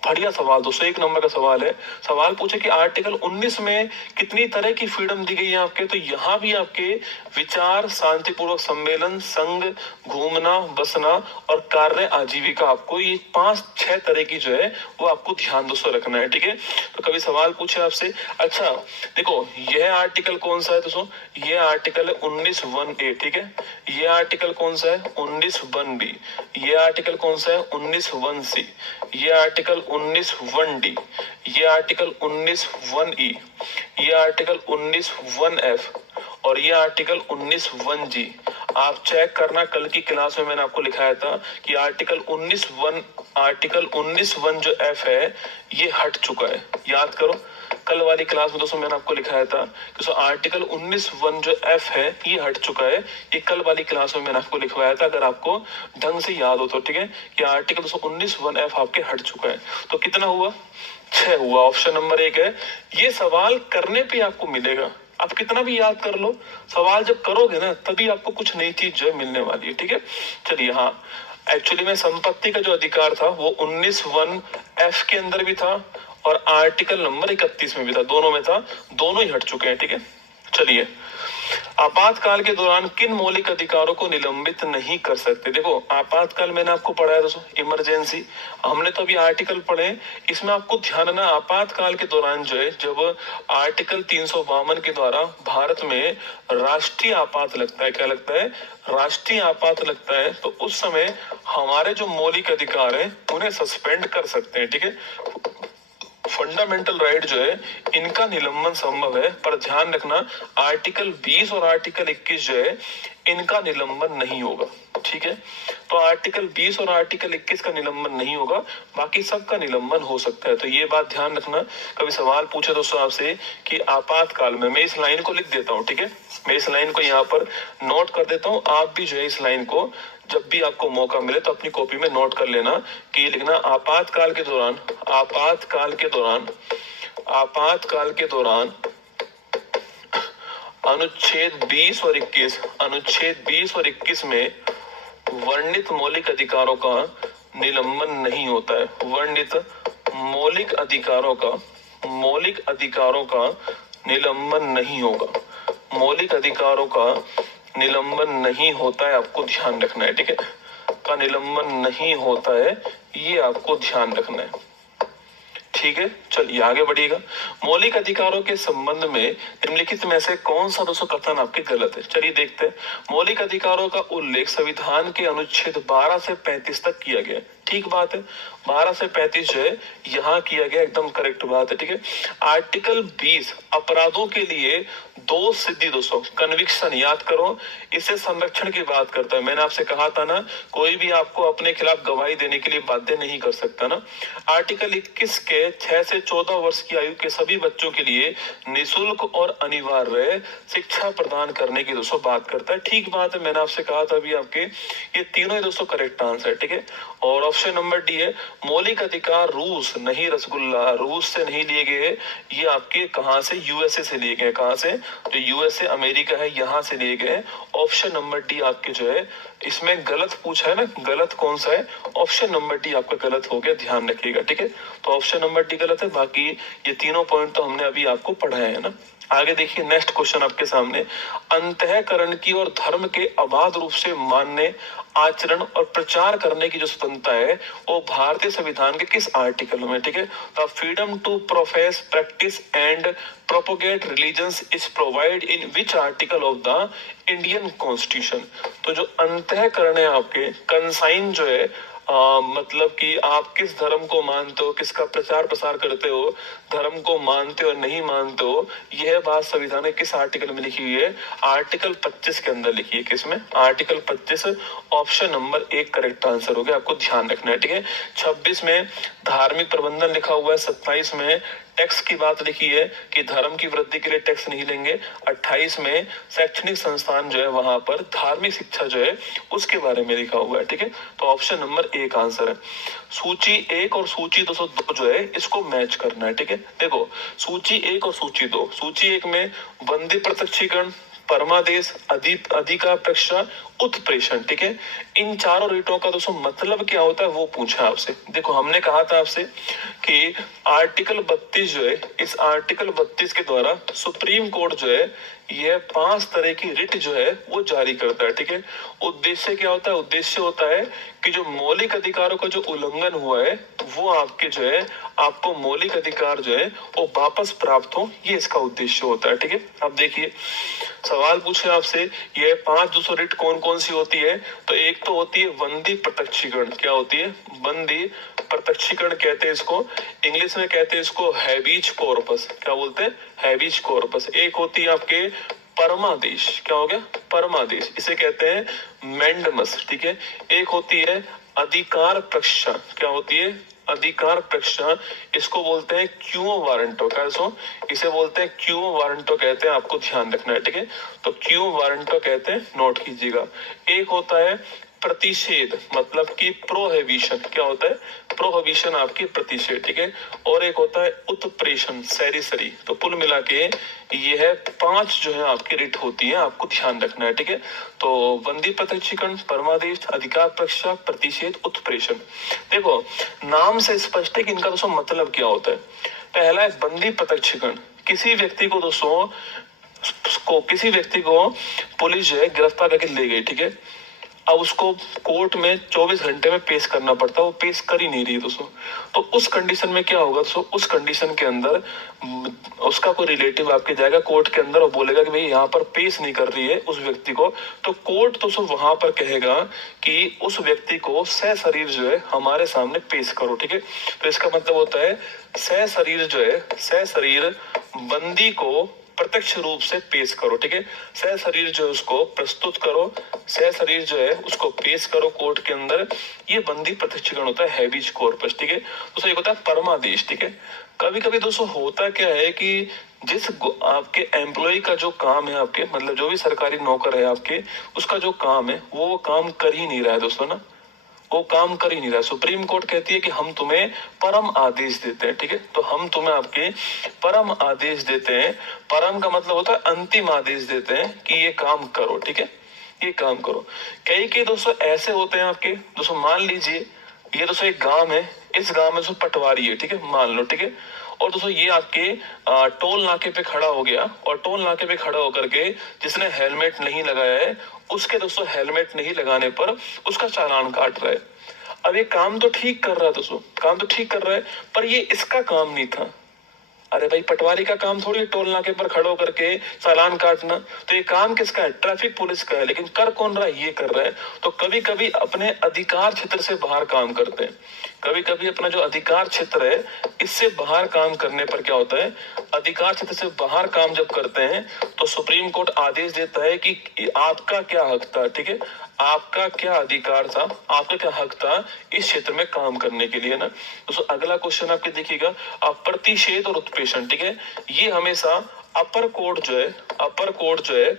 बढ़िया सवाल दोस्तों, 1 नंबर का सवाल है। सवाल पूछे कि आर्टिकल 19 में कितनी तरह की फ्रीडम दी गई है आपके, तो यहाँ भी आपके विचार, शांतिपूर्वक सम्मेलन, संघ, घूमना, बसना और कार्य आजीविका, आपको ये 5-6 तरह की जो है वो आपको ध्यान दोस्तों रखना है, ठीक है। तो कभी सवाल पूछे आपसे, अच्छा देखो यह आर्टिकल कौन सा है दोस्तों, ये आर्टिकल है 19(1)(a), ठीक है। ये आर्टिकल कौन सा है 19(1)(b), ये आर्टिकल कौन सा है 19(1)(c), ये आर्टिकल 19(1)(d), ये आर्टिकल 19(1)(e), ये आर्टिकल 19(1)(f और ये आर्टिकल 19(1)(g। आप चेक करना, कल की क्लास में मैंने आपको लिखाया था कि आर्टिकल 19(1) जो एफ है ये हट चुका है, याद करो। कल वाली क्लास में दोस्तों मैंने आपको लिखाया था कि आर्टिकल 19(1) जो एफ है ये हट चुका है। ये कल वाली क्लास में मैंने आपको लिखवाया था, अगर आपको ढंग से याद हो तो, ठीक है। कि आर्टिकल 19(1)(f आपके हट चुका है। तो कितना हुआ, 6 हुआ। ऑप्शन नंबर 1 है। ये सवाल करने पे आपको मिलेगा, आप कितना भी याद कर लो, सवाल जब करोगे ना तभी आपको कुछ नई चीज जो है मिलने वाली है, ठीक है। चलिए, हाँ एक्चुअली में संपत्ति का जो अधिकार था वो 19(1)(f के अंदर भी था और आर्टिकल नंबर 31 में भी था, दोनों में था, दोनों ही हट चुके हैं, ठीक है। चलिए, आपातकाल के दौरान किन मौलिक अधिकारों को निलंबित नहीं कर सकते। देखो आपातकाल मैंने आपको पढ़ाया दोस्तों, इमरजेंसी, हमने तो अभी आर्टिकल पढ़े, इसमें आपको ध्यान रखना आपातकाल के दौरान जो है, जब आर्टिकल 352 के द्वारा भारत में राष्ट्रीय आपात लगता है, क्या लगता है, राष्ट्रीय आपात लगता है, तो उस समय हमारे जो मौलिक अधिकार है उन्हें सस्पेंड कर सकते हैं, ठीक है। फंडामेंटल राइट जो है इनका निलंबन संभव है, पर ध्यान रखना आर्टिकल 20 और आर्टिकल 21 जो है इनका निलंबन नहीं होगा, ठीक है। तो आर्टिकल 20 और आर्टिकल 21 का निलंबन नहीं होगा, बाकी सबका निलंबन हो सकता है। तो ये बात ध्यान रखना, कभी सवाल पूछे दोस्तों आपसे कि आपातकाल में, मैं इस लाइन को लिख देता हूँ, ठीक है, मैं इस लाइन को यहाँ पर नोट कर देता हूँ, आप भी जो है इस लाइन को जब भी आपको मौका मिले तो अपनी कॉपी में नोट कर लेना कि ये लिखना, आपातकाल के दौरान, आपातकाल के दौरान, आपातकाल के दौरान अनुच्छेद 20 और 21, अनुच्छेद 20 और 21 में वर्णित मौलिक अधिकारों का निलंबन नहीं होता है। वर्णित मौलिक अधिकारों का, मौलिक अधिकारों का निलंबन नहीं होगा, मौलिक अधिकारों का निलंबन नहीं होता है, आपको ध्यान रखना है, ठीक है। का निलंबन नहीं होता है, ये आपको ध्यान रखना है, ठीक है, चलिए आगे बढ़िएगा। मौलिक अधिकारों के संबंध में निम्नलिखित में से कौन सा दोस्तों कथन आपके गलत है? चलिए देखते हैं। मौलिक अधिकारों का उल्लेख संविधान के अनुच्छेद 12 से 35 तक किया गया है। ठीक बात है, 12 से 35 जो है यहाँ किया गया, एकदम करेक्ट बात है। ठीक है, आर्टिकल 20 अपराधों के लिए दोष सिद्धि दोस्तों, कन्विक्शन याद करो, इससे संरक्षण की बात करता है। मैंने आपसे कहा था ना, कोई भी आपको अपने खिलाफ गवाही देने के लिए बाध्य नहीं कर सकता ना। आर्टिकल 21 के 6 से 14 वर्ष की आयु के सभी बच्चों के लिए निःशुल्क और अनिवार्य शिक्षा प्रदान करने की दोस्तों बात करता है। ठीक बात है, मैंने आपसे कहा था अभी आपके ये तीनों ही दोस्तों करेक्ट आंसर है। ठीक है, और ऑप्शन नंबर डी है मौलिक अधिकार रूस नहीं रसगुल्ला, रूस से नहीं लिए गए, ये आपके कहां से, यूएसए से लिए गए। कहां से? तो यूएसए अमेरिका है, यहां से लिए गए। ऑप्शन नंबर डी आपके जो है इसमें गलत पूछा है ना, गलत कौन सा है? ऑप्शन नंबर डी आपका गलत हो गया, ध्यान रखिएगा। ठीक है, तो ऑप्शन नंबर डी गलत है, बाकी ये तीनों पॉइंट तो हमने अभी आपको पढ़ाया है ना। आगे देखिए, नेक्स्ट क्वेश्चन आपके सामने, अंतःकरण की और धर्म के अबाध रूप से मानने, आचरण और प्रचार करने की जो स्वतंत्रता है वो भारतीय संविधान के किस आर्टिकल में? ठीक है, the freedom to profess, practice and propagate religions is provide in which article of the Indian constitution? तो जो अंतःकरण है आपके, कंसाइन जो है मतलब कि आप किस धर्म को मानते हो, किसका प्रचार प्रसार करते हो, धर्म को मानते हो नहीं मानते हो, यह बात संविधान के किस आर्टिकल में लिखी हुई है? आर्टिकल 25 के अंदर लिखी है। किसमें? Article 25, option number 1 correct answer हो गया, आपको ध्यान रखना है। ठीक है, 26 में धार्मिक प्रबंधन लिखा हुआ है, 27 में टैक्स की बात लिखी है कि धर्म की वृद्धि के लिए टैक्स नहीं लेंगे, 28 में शैक्षणिक संस्थान जो है वहां पर धार्मिक शिक्षा जो है उसके बारे में लिखा हुआ है। ठीक है, तो ऑप्शन नंबर 1 आंसर है। सूची 1 और सूची 202 जो है इसको मैच करना है। ठीक है, देखो सूची 1 और सूची 2, सूची 1 में बंदी प्रत्यक्षीकरण, परमादेश, अधिकापेक्षा, उत्प्रेषण। ठीक है, इन चारों रीटों का दोस्तों मतलब क्या होता है वो पूछा आपसे। देखो हमने कहा था आपसे कि आर्टिकल 32 जो है, इस आर्टिकल 32 के द्वारा सुप्रीम कोर्ट जो है यह 5 तरह की रिट जो है वो जारी करता है। ठीक है, उद्देश्य क्या होता है? उद्देश्य होता है कि जो मौलिक अधिकारों का जो उल्लंघन हुआ है वो आपके जो है, आपको मौलिक अधिकार जो है वो वापस प्राप्त हो, ये इसका उद्देश्य होता है। ठीक है, अब देखिए सवाल पूछे आपसे, ये 5 दूसरी रिट कौन कौन सी होती है? तो एक तो होती है बंदी प्रत्यक्षीकरण। क्या होती है? बंदी प्रत्यक्षीकरण कहते हैं इसको, इंग्लिश में कहते हैं इसको हैबीज कॉर्पस। क्या बोलते हैं? हैबीज कॉर्पस। एक होती है आपके परमादेश। क्या हो गया? परमादेश, इसे कहते हैं मैंडमस। ठीक है, एक होती है अधिकार प्रक्षा। क्या होती है? अधिकार प्रक्षा, इसको बोलते हैं क्यूओ वारंटो। कैसो? इसे बोलते हैं क्यूओ वारंटो कहते हैं, आपको ध्यान रखना है। ठीक है, तो क्यूओ वारंटो कहते हैं, नोट कीजिएगा। एक होता है प्रतिषेध, मतलब कि प्रोहिबिशन। क्या होता है? प्रोहिबिशन आपकी प्रतिषेध। ठीक है, और एक होता है उत्प्रेषण, सैरिसरी। तो कुल मिला के यह 5 जो है आपकी रिट होती है, आपको ध्यान रखना है। ठीक है, तो बंदी प्रत्यक्षीकरण, परमादेश, अधिकार प्रक्षा, प्रतिषेध, उत्प्रेषण। देखो नाम से स्पष्ट है कि इनका दोस्तों मतलब क्या होता है। पहला है बंदी प्रत्यक्षीकरण, किसी व्यक्ति को दोस्तों किसी व्यक्ति को पुलिस जो है गिरफ्तार करके ले गई। ठीक है, अब उसको कोर्ट में 24 घंटे में पेश करना पड़ता है, वो पेश कर ही नहीं रही दोस्तों। तो उस कंडीशन में क्या होगा दोस्तों? उस कंडीशन के अंदर उसका कोई रिलेटिव आपके जाएगा कोर्ट के अंदर और बोलेगा कि भाई यहाँ पर पेश नहीं कर रही है उस व्यक्ति को, तो कोर्ट दोस्तों वहां पर कहेगा कि उस व्यक्ति को सशरीर जो है हमारे सामने पेश करो। ठीक है, तो इसका मतलब होता है सशरीर जो है, सशरीर बंदी को प्रत्यक्ष रूप से पेश करो। ठीक है, सशरीर जो है उसको प्रस्तुत करो, सशरीर जो है उसको पेश करो कोर्ट के अंदर, ये बंदी प्रत्यक्षीकरण होता है, हैबीज कॉर्पस। ठीक है, दोस्तों एक होता है परमादेश। ठीक है, कभी कभी दोस्तों होता क्या है कि जिस आपके एम्प्लॉय का जो काम है, आपके मतलब जो भी सरकारी नौकर है आपके, उसका जो काम है वो काम कर ही नहीं रहा है दोस्तों ना, वो काम कर ही नहीं रहा। सुप्रीम कोर्ट कहती है कि हम तुम्हें परम आदेश देते हैं। ठीक है, तो हम तुम्हें आपके परम आदेश देते हैं, परम का मतलब होता है अंतिम आदेश देते हैं कि ये काम करो। ठीक है, ये काम करो। कई दोस्तों ऐसे होते हैं आपके दोस्तों, मान लीजिए ये दोस्तों एक गांव है, इस गांव में दोस्तों पटवारी है। ठीक है, मान लो। ठीक है, और दोस्तों ये आपके टोल नाके पे खड़ा हो गया, और टोल नाके पे खड़ा होकर के जिसने हेलमेट नहीं लगाया है उसके दोस्तों हेलमेट नहीं लगाने पर उसका चालान काट रहा है। अब ये काम तो ठीक कर रहा है दोस्तों, काम तो ठीक कर रहा है, पर ये इसका काम नहीं था। अरे भाई, पटवारी का काम थोड़ी टोल नाके पर खड़ो करके चालान काटना, तो ये काम किसका है? ट्रैफिक पुलिस का है। लेकिन कर कौन रहा है? ये कर रहा है। तो कभी कभी अपने अधिकार क्षेत्र से बाहर काम करते हैं, कभी कभी अपना जो अधिकार क्षेत्र है इससे बाहर काम करने पर क्या होता है, अधिकार क्षेत्र से बाहर काम जब करते हैं तो सुप्रीम कोर्ट आदेश देता है कि आपका क्या हक था, ठीक है, आपका क्या अधिकार था, आपका क्या हक था इस क्षेत्र में काम करने के लिए ना। दोस्तों अगला क्वेश्चन आपके देखिएगा, प्रतिषेध और उत्प्रेषण, ठीक है, ये हमेशा अपर कोर्ट जो है, अपर कोर्ट जो है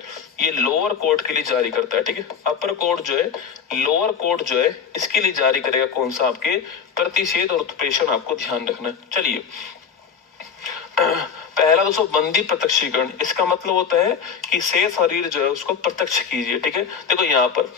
ये लोअर कोर्ट के लिए जारी करता है, ठीक है, अपर कोर्ट जो है लोअर कोर्ट जो है इसके लिए जारी करेगा कौन सा? आपके प्रतिषेध और उत्प्रेषण, आपको ध्यान रखना है। चलिए, पहला दोस्तों बंदी प्रत्यक्षीकरण, इसका मतलब होता है कि शेष शरीर जो है उसको प्रत्यक्ष कीजिए, ठीक है। देखो यहाँ पर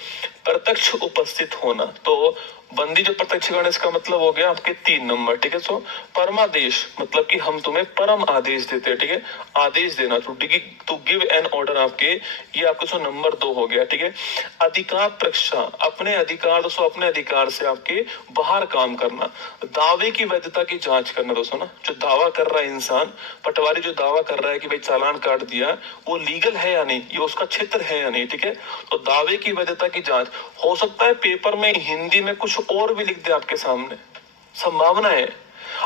प्रत्यक्ष उपस्थित होना, तो बंदी जो प्रत्यक्षीकरण इसका मतलब हो गया आपके 3 नंबर, ठीक है। सो परमादेश मतलब कि हम तुम्हें परम आदेश देते हैं, ठीक है, आदेश देना, टू गिव एन ऑर्डर, आपके ये आपके सो नंबर 2 हो गया, ठीक है। अधिकार प्रक्षा, अपने अधिकार दोस्तों, अपने अधिकार से आपके बाहर काम करना। दावे की वैधता की जांच करना दोस्तों ना, जो दावा कर रहा है इंसान, पटवारी जो दावा कर रहा है कि भाई चालान काट दिया, वो लीगल है या नहीं, ये उसका क्षेत्र है या नहीं, ठीक है। तो दावे की वैधता की जांच, हो सकता है पेपर में हिंदी में कुछ और भी लिख दे आपके सामने, संभावना है।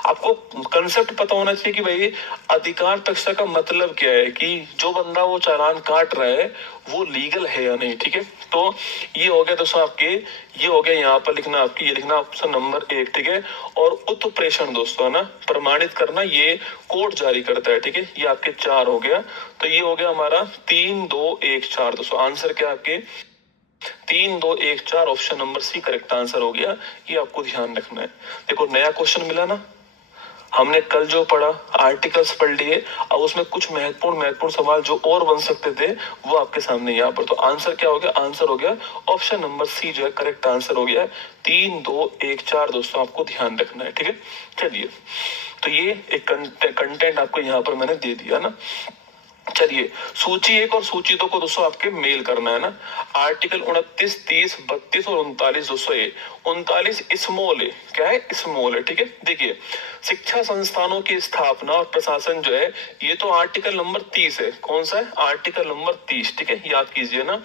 आपको कंसेप्ट पता होना चाहिए कि भाई अधिकार पक्षता का मतलब क्या है, कि जो बंदा वो चालान काट रहा है वो लीगल है या नहीं, ठीक है। तो ये हो गया दोस्तों आपके, ये हो गया यहाँ पर लिखना आपकी, ये लिखना ऑप्शन नंबर 1, ठीक है। और उत्प्रेषण दोस्तों है ना, प्रमाणित करना, ये कोर्ट जारी करता है, ठीक है, ये आपके 4 हो गया। तो ये हो गया हमारा 3 2 1 4 दोस्तों, आंसर क्या आपके 3 2 1 4, option number C correct answer हो गया। ये आपको ध्यान रखना है। देखो नया क्वेश्चन मिला ना, हमने कल जो पढ़ा आर्टिकल्स पढ़ लिए, अब उसमें कुछ महत्वपूर्ण सवाल जो और बन सकते थे वो आपके सामने यहाँ पर। तो आंसर क्या हो गया? आंसर हो गया ऑप्शन नंबर सी जो है करेक्ट आंसर हो गया 3 2 1 4 दोस्तों, आपको ध्यान रखना है, ठीक है। चलिए, तो ये एक कंटेंट आपको यहाँ पर मैंने दे दिया ना। चलिए, सूची 1 और सूची 2 को दोस्तों आपके मेल करना है ना। आर्टिकल 29 30 32 और 39 दोस्तों, ये 39 स्मॉल है, क्या है? स्मॉल है, ठीक है। देखिए, शिक्षा संस्थानों की स्थापना और प्रशासन जो है, ये तो आर्टिकल नंबर 30 है। कौन सा है? आर्टिकल नंबर 30, ठीक है, याद कीजिए ना।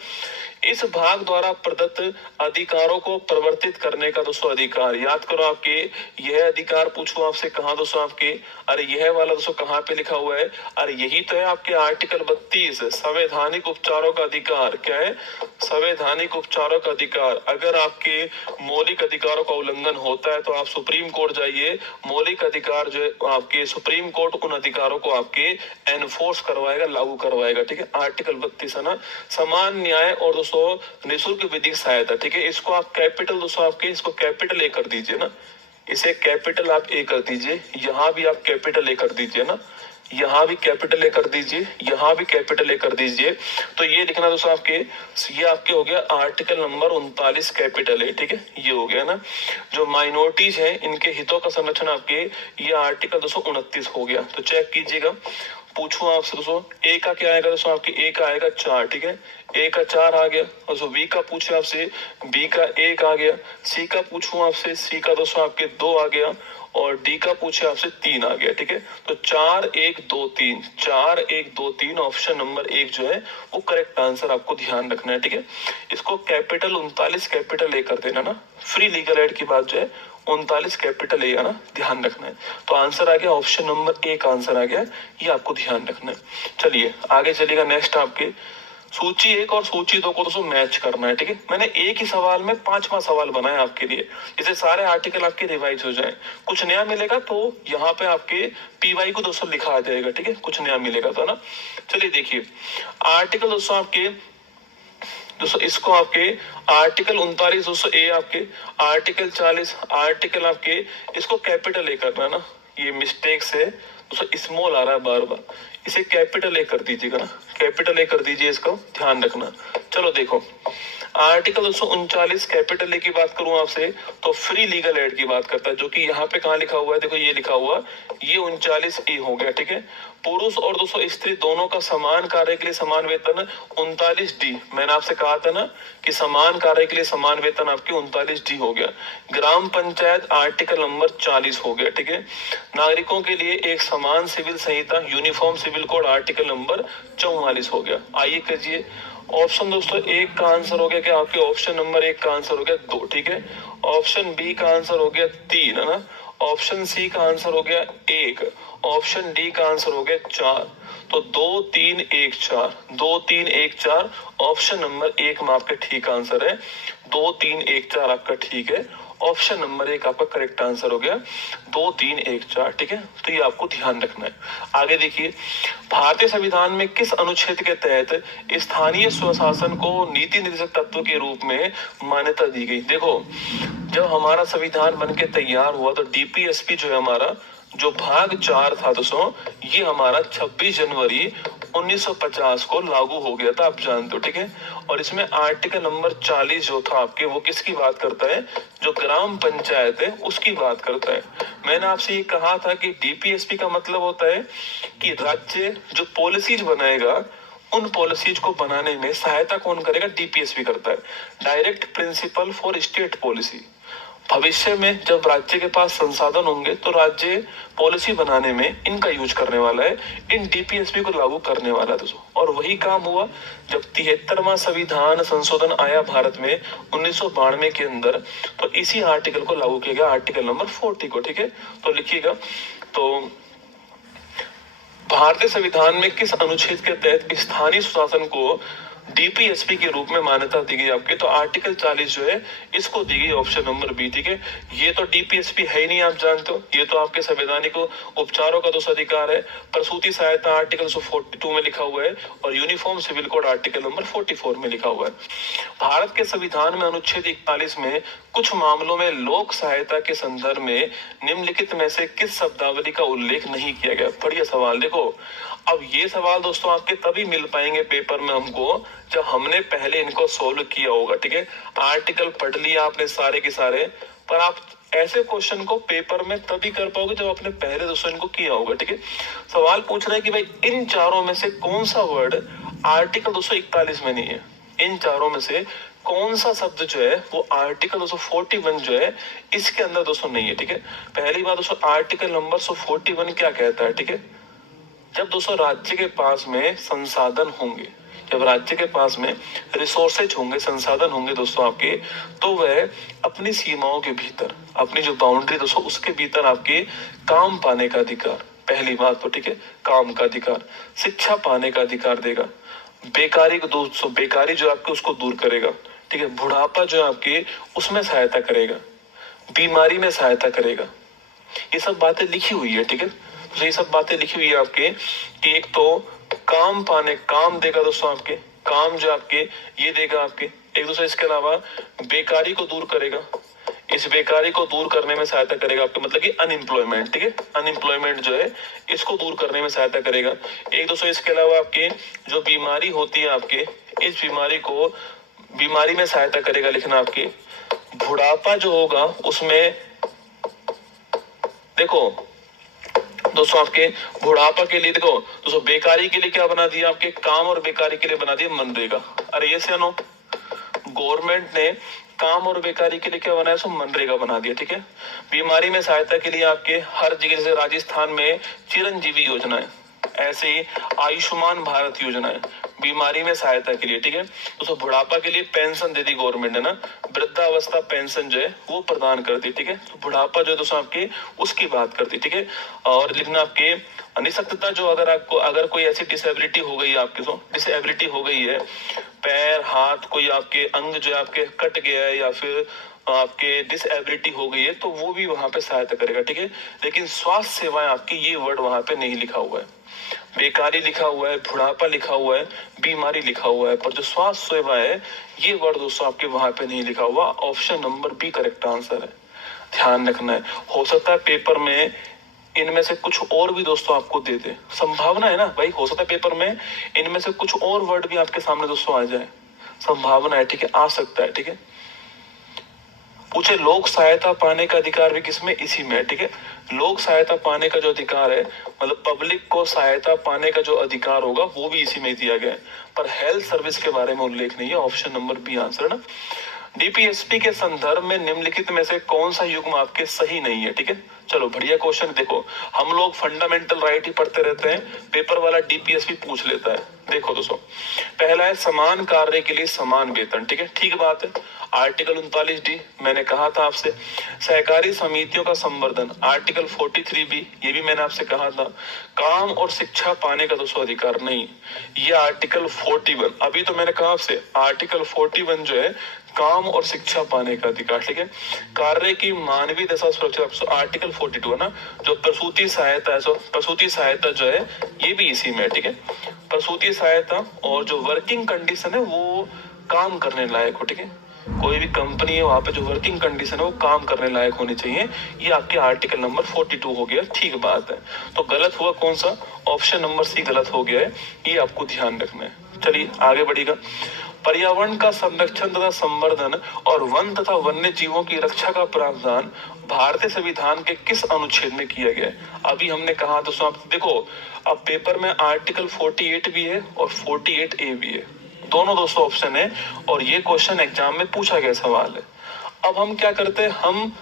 इस भाग द्वारा प्रदत्त अधिकारों को प्रवर्तित करने का दोस्तों अधिकार, याद करो आपके, यह अधिकार पूछो आपसे कहाँ दोस्तों आपके, अरे यह वाला दोस्तों कहाँ पे लिखा हुआ है? अरे यही तो है आपके आर्टिकल 32, संवैधानिक उपचारों का अधिकार। क्या है? संवैधानिक उपचारों का अधिकार। अगर आपके मौलिक अधिकारों का उल्लंघन होता है तो आप सुप्रीम कोर्ट जाइए, मौलिक अधिकार जो है आपके सुप्रीम कोर्ट उन अधिकारों को आपके एनफोर्स करवाएगा, लागू करवाएगा, ठीक है। आर्टिकल 32 है ना, समान न्याय और दोस्तों निःशुल्क विधिक सहायता, ठीक है। इसको आप कैपिटल दोस्तों आपके, इसको कैपिटल ए कर दीजिए ना, इसे कैपिटल आप ए कर दीजिए, यहाँ भी आप कैपिटल ए कर दीजिए ना, यहाँ भी कैपिटल ए कर दीजिए, यहाँ भी कैपिटल ए कर दीजिए। तो ये लिखना दोस्तों आपके, ये आपके हो गया आर्टिकल नंबर 39 कैपिटल ए, ठीक है, ये हो गया ना। जो माइनॉरिटीज है इनके हितों का संरक्षण आपके, ये आर्टिकल 229 हो गया। तो चेक कीजिएगा, पूछूं आपसे दोस्तों ए का क्या आएगा दोस्तों आपके, ए का आएगा 4, ठीक है, ए का 4 आ गया। दोस्तों बी का पूछे आपसे, बी का 1 आ गया। सी का पूछूं आपसे, सी का दोस्तों आपके 2 आ गया। और डी का पूछे आपसे 3 आ गया, ठीक है। तो 4 1 2 3, 4 1 2 3, ऑप्शन नंबर 1 जो है वो करेक्ट आंसर, आपको ध्यान रखना है, ठीक है। इसको कैपिटल 39 कैपिटल ए कर देना ना, फ्री लीगल एड की बात जो है 39 कैपिटल ए ना, ध्यान रखना है। तो आंसर आ गया ऑप्शन नंबर 1 आंसर आ गया, ये आपको ध्यान रखना है। चलिए आगे चलेगा नेक्स्ट आपके, सूची 1 और सूची 2 को दोस्तों मैच करना है, ठीक है। मैंने एक ही सवाल में 5वां सवाल बनाया आपके लिए, इसे सारे आर्टिकल आपके रिवाइज हो जाए। कुछ नया मिलेगा तो यहाँ पे आपके पीवाई को दोस्तों लिखा आ जाएगा, ठीक है, कुछ नया मिलेगा तो ना। चलिए देखिए, आर्टिकल दोस्तों आपके, दोस्तों इसको आपके आर्टिकल 39 दोस्तों ए आपके, आर्टिकल 40 आर्टिकल आपके, इसको कैपिटल ए करना ना, ये मिस्टेक से दोस्तों स्मॉल आ रहा है बार बार, इसे कैपिटल ए कर दीजिएगा ना, कैपिटल ए कर दीजिए, इसको ध्यान रखना। चलो देखो, आर्टिकल 239 कैपिटल ए की बात करूं आपसे तो फ्री लीगल एड की बात करता है, जो कि यहाँ पे कहाँ लिखा हुआ है, देखो ये लिखा हुआ, ये 39 हो गया, ठीक है। पुरुष और दोस्तों स्त्री दोनों का समान कार्य के लिए समान वेतन 39D, मैंने आपसे कहा था ना कि समान कार्य के लिए समान वेतन आपकी 39D हो गया। ग्राम पंचायत आर्टिकल नंबर 40 हो गया, ठीक है। नागरिकों के लिए एक समान सिविल संहिता uniform civil code article number 44 हो गया। आइए कीजिए ऑप्शन दोस्तों, एक का आंसर हो गया क्या आपके, ऑप्शन नंबर एक का आंसर हो गया 2, ठीक है। ऑप्शन बी का आंसर हो गया 3, है ना। ऑप्शन सी का आंसर हो गया 1, ऑप्शन डी का आंसर हो गया 4। तो 2 3 1 4, 2 3 1 4, ऑप्शन नंबर 1 में आपका ठीक आंसर है। 2 3 1 4 आपका ठीक है, ऑप्शन नंबर 1 आपका करेक्ट आंसर हो गया, 2 3 1 4, ठीक है। तो ये आपको ध्यान रखना है। आगे देखिए, भारतीय संविधान में किस अनुच्छेद के तहत स्थानीय स्वशासन को नीति निर्देशक तत्व के रूप में मान्यता दी गई। देखो, जब हमारा संविधान बन के तैयार हुआ तो डीपीएसपी जो है हमारा, जो भाग 4 था दोस्तों, ये हमारा 26 जनवरी 1950 को लागू हो गया था, आप जानते हो, ठीक है। और इसमें आर्टिकल नंबर 40 जो था आपके, वो किसकी बात करता है, जो ग्राम पंचायत है उसकी बात करता है। मैंने आपसे ये कहा था कि डीपीएसपी का मतलब होता है कि राज्य जो पॉलिसीज बनाएगा, उन पॉलिसीज को बनाने में सहायता कौन करेगा, डीपीएसपी करता है, direct principle for state policy. भविष्य में जब राज्य के पास संसाधन होंगे तो राज्य पॉलिसी बनाने में इनका यूज करने वाला है, इन डीपीएसपी को लागू करने वाला है दोस्तों। और वही काम हुआ जब 73वां संविधान संशोधन आया भारत में 1992 के अंदर, तो इसी आर्टिकल को लागू किया गया, आर्टिकल नंबर 40 को, ठीक है। तो लिखिएगा, तो भारतीय संविधान में किस अनुच्छेद के तहत स्थानीय स्वशासन को डीपीएसपी के रूप में मान्यता दी गई आपके, तो आर्टिकल 40 जो है इसको दी गई, ऑप्शन नंबर बी, ठीक है। ये तो डीपीएसपी है ही नहीं, आप जानते हो, ये तो आपके संवैधानिक उपचारों का दोष अधिकार है। प्रसूति सहायता आर्टिकल 42 में लिखा हुआ है, और uniform civil code article number 44 में लिखा हुआ है। भारत के संविधान में अनुच्छेद 41 में कुछ मामलों में लोक सहायता के संदर्भ में निम्नलिखित में से किस शब्दावली का उल्लेख नहीं किया गया। बढ़िया सवाल। देखो, अब ये सवाल दोस्तों आपके तभी मिल पाएंगे पेपर में हमको जब हमने पहले इनको सोल्व किया होगा, ठीक है। आर्टिकल पढ़ लिया आपने सारे के सारे, पर आप ऐसे क्वेश्चन को पेपर में तभी कर पाओगे जब आपने पहले दोस्तों इनको किया होगा, ठीक है। सवाल पूछ रहा है कि भाई इन चारों में से कौन सा वर्ड आर्टिकल 241 में नहीं है, इन चारों में से कौन सा शब्द जो है वो आर्टिकल 241 जो है इसके अंदर दोस्तों नहीं है, ठीक है। पहली बात दोस्तों, आर्टिकल नंबर 241 क्या कहता है, ठीक है। जब दोस्तों राज्य के पास में संसाधन होंगे, जब राज्य के पास में रिसोर्सेज होंगे, संसाधन होंगे दोस्तों आपके, तो वह अपनी सीमाओं के भीतर, अपनी जो बाउंड्री दोस्तों उसके भीतर आपके काम पाने का अधिकार, पहली बात तो, ठीक है, काम का अधिकार, शिक्षा पाने का अधिकार देगा, बेकारी को दोस्तों, बेकारी जो आपके उसको दूर करेगा, ठीक है, बुढ़ापा जो आपके उसमें सहायता करेगा, बीमारी में सहायता करेगा। ये सब बातें लिखी हुई है, ठीक है। तो ये सब बातें लिखी हुई है आपके कि एक तो काम पाने, काम देगा दोस्तों आपके, काम जो आपके ये देगा आपके, एक दूसरे, इसके अलावा बेकारी को दूर करेगा, इस बेकारी को दूर करने में सहायता करेगा आपके, मतलब कि अनएम्प्लॉयमेंट, ठीक है, अनएम्प्लॉयमेंट जो है इसको दूर करने में सहायता करेगा। एक दोस्तों इसके अलावा आपके जो बीमारी होती है आपके, इस बीमारी को, बीमारी में सहायता करेगा, लिखना आपके। बुढ़ापा जो होगा उसमें देखो दोस्तों आपके बुढ़ापा के लिए, देखो दोस्तों बेकारी के लिए क्या बना दिया आपके, काम और बेकारी के लिए बना दिया मनरेगा। अरे ये से नो, गवर्नमेंट ने काम और बेकारी के लिए क्या बनाया, सो मनरेगा बना दिया, ठीक है। बीमारी में सहायता के लिए आपके हर जगह, जैसे राजस्थान में चिरंजीवी योजना है, ऐसे ही आयुष्मान भारत योजना है बीमारी में सहायता के लिए, ठीक है। तो बुढ़ापा के लिए पेंशन दे दी गवर्नमेंट ने ना, वृद्धावस्था पेंशन जो है वो प्रदान कर दी, ठीक है। तो बुढ़ापा जो है दोस्तों आपके उसकी बात करती, ठीक है। और लिखना आपके निःशक्तता, जो अगर आपको, अगर कोई ऐसी डिसेबिलिटी हो गई है आपके, सो डिसेबिलिटी हो गई है, पैर हाथ कोई आपके अंग जो है आपके कट गया है या फिर आपके डिसेबिलिटी हो गई है, तो वो भी वहां पे सहायता करेगा, ठीक है। लेकिन स्वास्थ्य सेवाएं आपकी, ये वर्ड वहां पे नहीं लिखा हुआ है। बेकारी लिखा हुआ है, बुढ़ापा लिखा हुआ है, बीमारी लिखा हुआ है, पर जो स्वास्थ्य सेवा है ये वर्ड दोस्तों आपके वहां पे नहीं लिखा हुआ। Option number B correct answer है, ध्यान रखना है। हो सकता है पेपर में इनमें से कुछ और भी दोस्तों आपको दे दे, संभावना है ना भाई, हो सकता है पेपर में इनमें से कुछ और वर्ड भी आपके सामने दोस्तों आ जाए, संभावना है, ठीक है, आ सकता है, ठीक है। पूछे लोक सहायता पाने का अधिकार भी किसमें, इसी में, ठीक है। लोक सहायता पाने का जो अधिकार है, मतलब पब्लिक को सहायता पाने का जो अधिकार होगा वो भी इसी में दिया गया है, पर हेल्थ सर्विस के बारे में उल्लेख नहीं है। ऑप्शन नंबर बी आंसर है ना। डीपीएसपी के संदर्भ में निम्नलिखित में से कौन सा युग्म आपके सही नहीं है, ठीक है। चलो बढ़िया क्वेश्चन, देखो हम लोग फंडामेंटल राइट ही पढ़ते रहते हैं, पेपर वाला डीपीएसपी पूछ लेता है। देखो दोस्तों, पहला है समान कार्य के लिए समान वेतन, ठीक है, ठीक बात है, आर्टिकल 39D मैंने कहा था आपसे। सहकारी समितियों का संवर्धन, आर्टिकल 43B, ये भी मैंने आपसे कहा था। काम और शिक्षा पाने का दोस्तों अधिकार नहीं, ये आर्टिकल 41, अभी तो मैंने कहा आपसे आर्टिकल 41 जो है काम और शिक्षा पाने का अधिकार, ठीक है। कार्य की मानवीय दशा सुरक्षा, आर्टिकल 42 है ना। जो प्रसूति सहायता है, प्रसूति सहायता जो है ये भी इसी में, ठीक है। प्रसूति सहायता और जो वर्किंग कंडीशन है वो काम करने लायक हो, ठीक है। कोई भी कंपनी है वहां पे जो वर्किंग कंडीशन है वो काम करने लायक होनी चाहिए, ये आपके आर्टिकल नंबर 42 हो गया, ठीक बात है। तो गलत हुआ कौन सा, ऑप्शन नंबर सी गलत हो गया है, ये आपको ध्यान रखना है। चलिए आगे बढ़ेगा। पर्यावरण का संरक्षण तथा संवर्धन और वन तथा वन्य जीवों की रक्षा का प्रावधान भारतीय संविधान के किस अनुच्छेद में किया गया है। अभी हमने कहा दोस्तों, आप देखो अब पेपर में आर्टिकल 48 भी है और 48A भी है, दोनों दोस्तों ऑप्शन है, और ये क्वेश्चन एग्जाम में पूछा गया सवाल है। अब हम क्या करते हैं, हम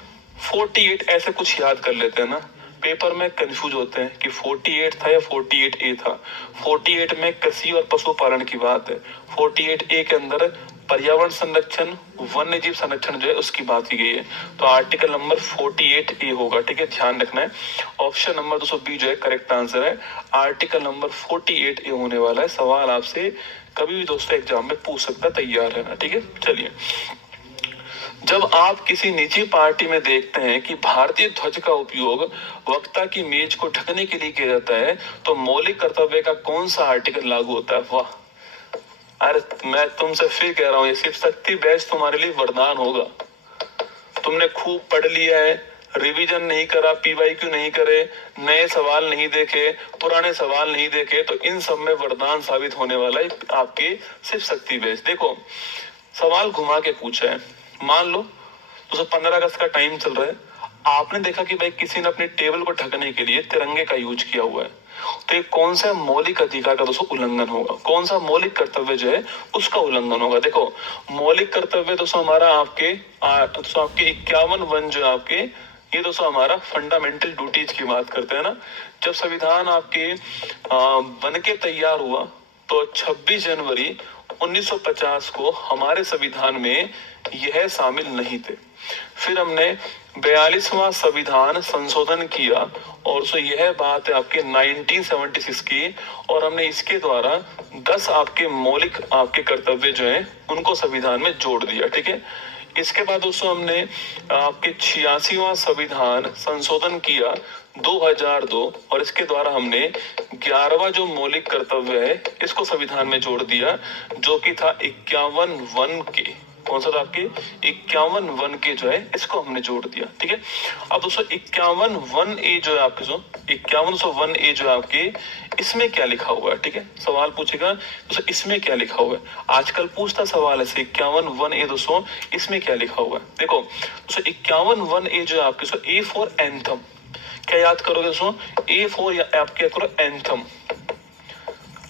48 ऐसे कुछ याद कर लेते हैं ना, पेपर में कंफ्यूज होते हैं कि 48 था या 48A था। 48 में कृषि और पशुपालन की बात है, 48A के अंदर पर्यावरण संरक्षण वन्य जीव संरक्षण जो है उसकी बात की गई है, तो आर्टिकल नंबर 48A होगा, ठीक है, ध्यान रखना है। ऑप्शन नंबर 220 जो है करेक्ट आंसर है, आर्टिकल नंबर 48A होने वाला है। सवाल आपसे कभी भी दोस्तों एग्जाम में पूछ सकता, तैयार रहना, ठीक है। चलिए, जब आप किसी निजी पार्टी में देखते हैं कि भारतीय ध्वज का उपयोग वक्ता की मेज को ढकने के लिए किया जाता है, तो मौलिक कर्तव्य का कौन सा आर्टिकल लागू होता है। वाह, अरे मैं तुमसे फिर कह रहा हूँ, ये शिव शक्ति बैच तुम्हारे लिए वरदान होगा। तुमने खूब पढ़ लिया है, रिवीजन नहीं करा, PYQ नहीं करे, नए सवाल नहीं देखे, पुराने सवाल नहीं देखे, तो इन सब में वरदान साबित होने वाला है आपके शिव शक्ति बैच। देखो सवाल घुमा के पूछा है, मान लो 215 अगस्त का टाइम चल रहा है, आपने देखा कि भाई किसी ने अपने टेबल को ढकने के लिए तिरंगे का यूज किया हुआ है, तो ये कौन सा मौलिक अधिकार का दोस्तों उल्लंघन होगा, कौन सा मौलिक कर्तव्य जो है उसका उल्लंघन होगा। देखो मौलिक कर्तव्य दोस्तों हमारा आपके दोस्तों आपके 51 वन जो आपके, ये दोस्तों हमारा फंडामेंटल ड्यूटीज की बात करते हैं ना। जब संविधान आपके बन के तैयार हुआ तो 26 जनवरी 1950 को हमारे संविधान में यह शामिल नहीं थे। फिर हमने 42वां संविधान संशोधन किया, और सो यह बात है आपके 1976 की, और हमने इसके द्वारा 10 आपके मौलिक आपके कर्तव्य जो हैं उनको संविधान में जोड़ दिया, ठीक है। इसके बाद दोस्तों हमने आपके 86वां संविधान संशोधन किया 2002, और इसके द्वारा हमने 11वां जो मौलिक कर्तव्य है इसको संविधान में जोड़ दिया, जो कि था 51 वन के, कौन सा था आपके 51 वन के जो है इसको हमने जोड़ दिया, ठीक है। अब दोस्तों 51 वन ए जो है आपके, 5101A जो है आपके, इसमें क्या लिखा हुआ है, ठीक है, सवाल पूछेगा दोस्तों इसमें क्या लिखा हुआ है, आजकल पूछता सवाल है 51 दोस्तों इसमें क्या लिखा हुआ है। देखो दोस्तों 51 जो है आपके, ए फॉर एंथम, क्या याद करोगे दोस्तों, ए फॉर आप क्या करो एंथम,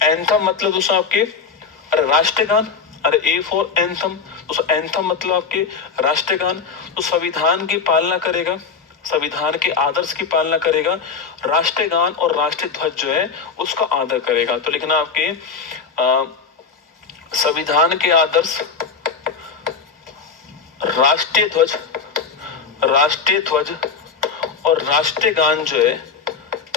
एंथम मतलब दोस्तों आपके अरे राष्ट्रगान, अरे ए फॉर एंथम दोस्तों, एंथम मतलब आपके राष्ट्रगान। तो संविधान की पालना करेगा, संविधान के आदर्श की पालना करेगा, राष्ट्रगान और राष्ट्रीय ध्वज जो है उसका आदर करेगा। तो लिखना आपके संविधान के आदर्श, राष्ट्रीय ध्वज, राष्ट्रीय ध्वज और राष्ट्रीय गान जो है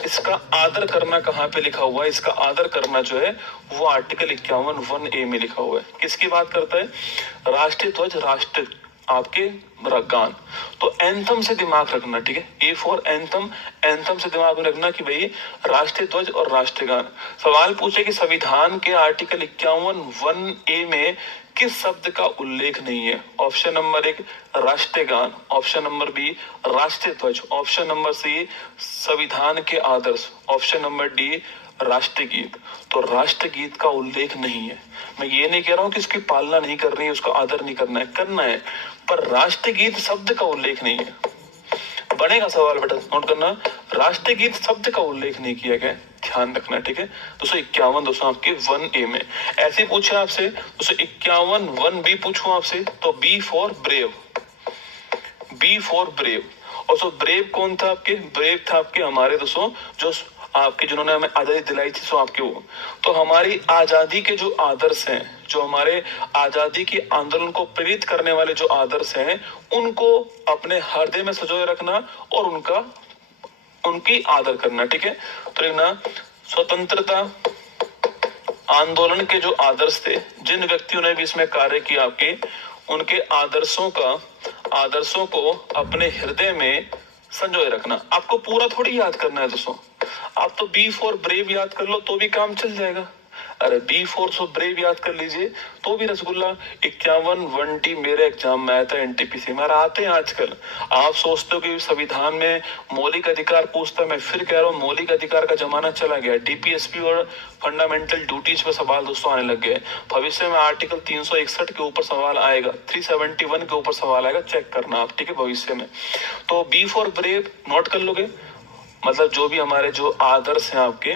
इसका आदर करना कहाँ पे लिखा हुआ है, इसका आदर करना जो है वो आर्टिकल 51 में लिखा हुआ है। किसकी बात करता है, राष्ट्रीय ध्वज, राष्ट्र आपके गान। तो एंथम से दिमाग रखना, ठीक है, ए फॉर एंथम, एंथम से दिमाग में रखना कि भाई राष्ट्रीय ध्वज और राष्ट्रीय गान। सवाल पूछे कि संविधान के आर्टिकल 51 में किस शब्द का उल्लेख नहीं है? ऑप्शन नंबर 1 राष्ट्रगान, ऑप्शन नंबर बी राष्ट्रीय ध्वज, ऑप्शन नंबर सी संविधान के आदर्श, ऑप्शन नंबर डी राष्ट्रीय गीत। तो राष्ट्रीय गीत का उल्लेख नहीं है। मैं ये नहीं कह रहा हूँ कि उसकी पालना नहीं करनी है, उसका आदर नहीं करना है, करना है, पर राष्ट्रीय गीत शब्द का उल्लेख नहीं है। बनेगा सवाल बेटा, नोट करना, राष्ट्रीय गीत शब्द का उल्लेख नहीं किया गया, ध्यान रखना, ठीक है। 251 दोस्तों आपके 1A में ऐसे पूछे आपसे। 251 1B पूछूं आपसे तो B for brave, B for brave. और सो ब्रेव कौन था आपके? ब्रेव था आपके हमारे दोस्तों जो आपके जिन्होंने हमें आजादी दिलाई थी, सो आपके वो। तो हमारी आजादी के जो आदर्श हैं, जो हमारे आजादी के आंदोलन को प्रेरित करने वाले जो आदर्श हैं, उनको अपने हृदय में संजोए रखना और उनकी आदर करना, ठीक है। तो देखना, स्वतंत्रता आंदोलन के जो आदर्श थे, जिन व्यक्तियों ने भी इसमें कार्य किया आपके, उनके आदर्शों को अपने हृदय में संजोए रखना। आपको पूरा थोड़ी याद करना है दोस्तों, आप तो बी फॉर ब्रेव याद कर लो तो भी काम चल जाएगा। अरे बी फॉर सो ब्रेव याद कर लीजिए तो भी रसगुल्ला। 51 1D मेरे एग्जाम में आया था, एनटीपीसी में आते हैं आजकल। आप सोचते हो कि संविधान में मौलिक अधिकार पूछता, मैं फिर कह रहा हूँ मौलिक अधिकार का जमाना चला गया। डीपीएसपी और फंडामेंटल ड्यूटीज पे सवाल दोस्तों आने लग गए। भविष्य में आर्टिकल 361 के ऊपर सवाल आएगा, 371 के ऊपर सवाल आएगा, चेक करना आप, ठीक है, भविष्य में। तो बी फॉर ब्रेव नोट कर लोगे, मतलब जो भी हमारे जो आदर्श हैं आपके,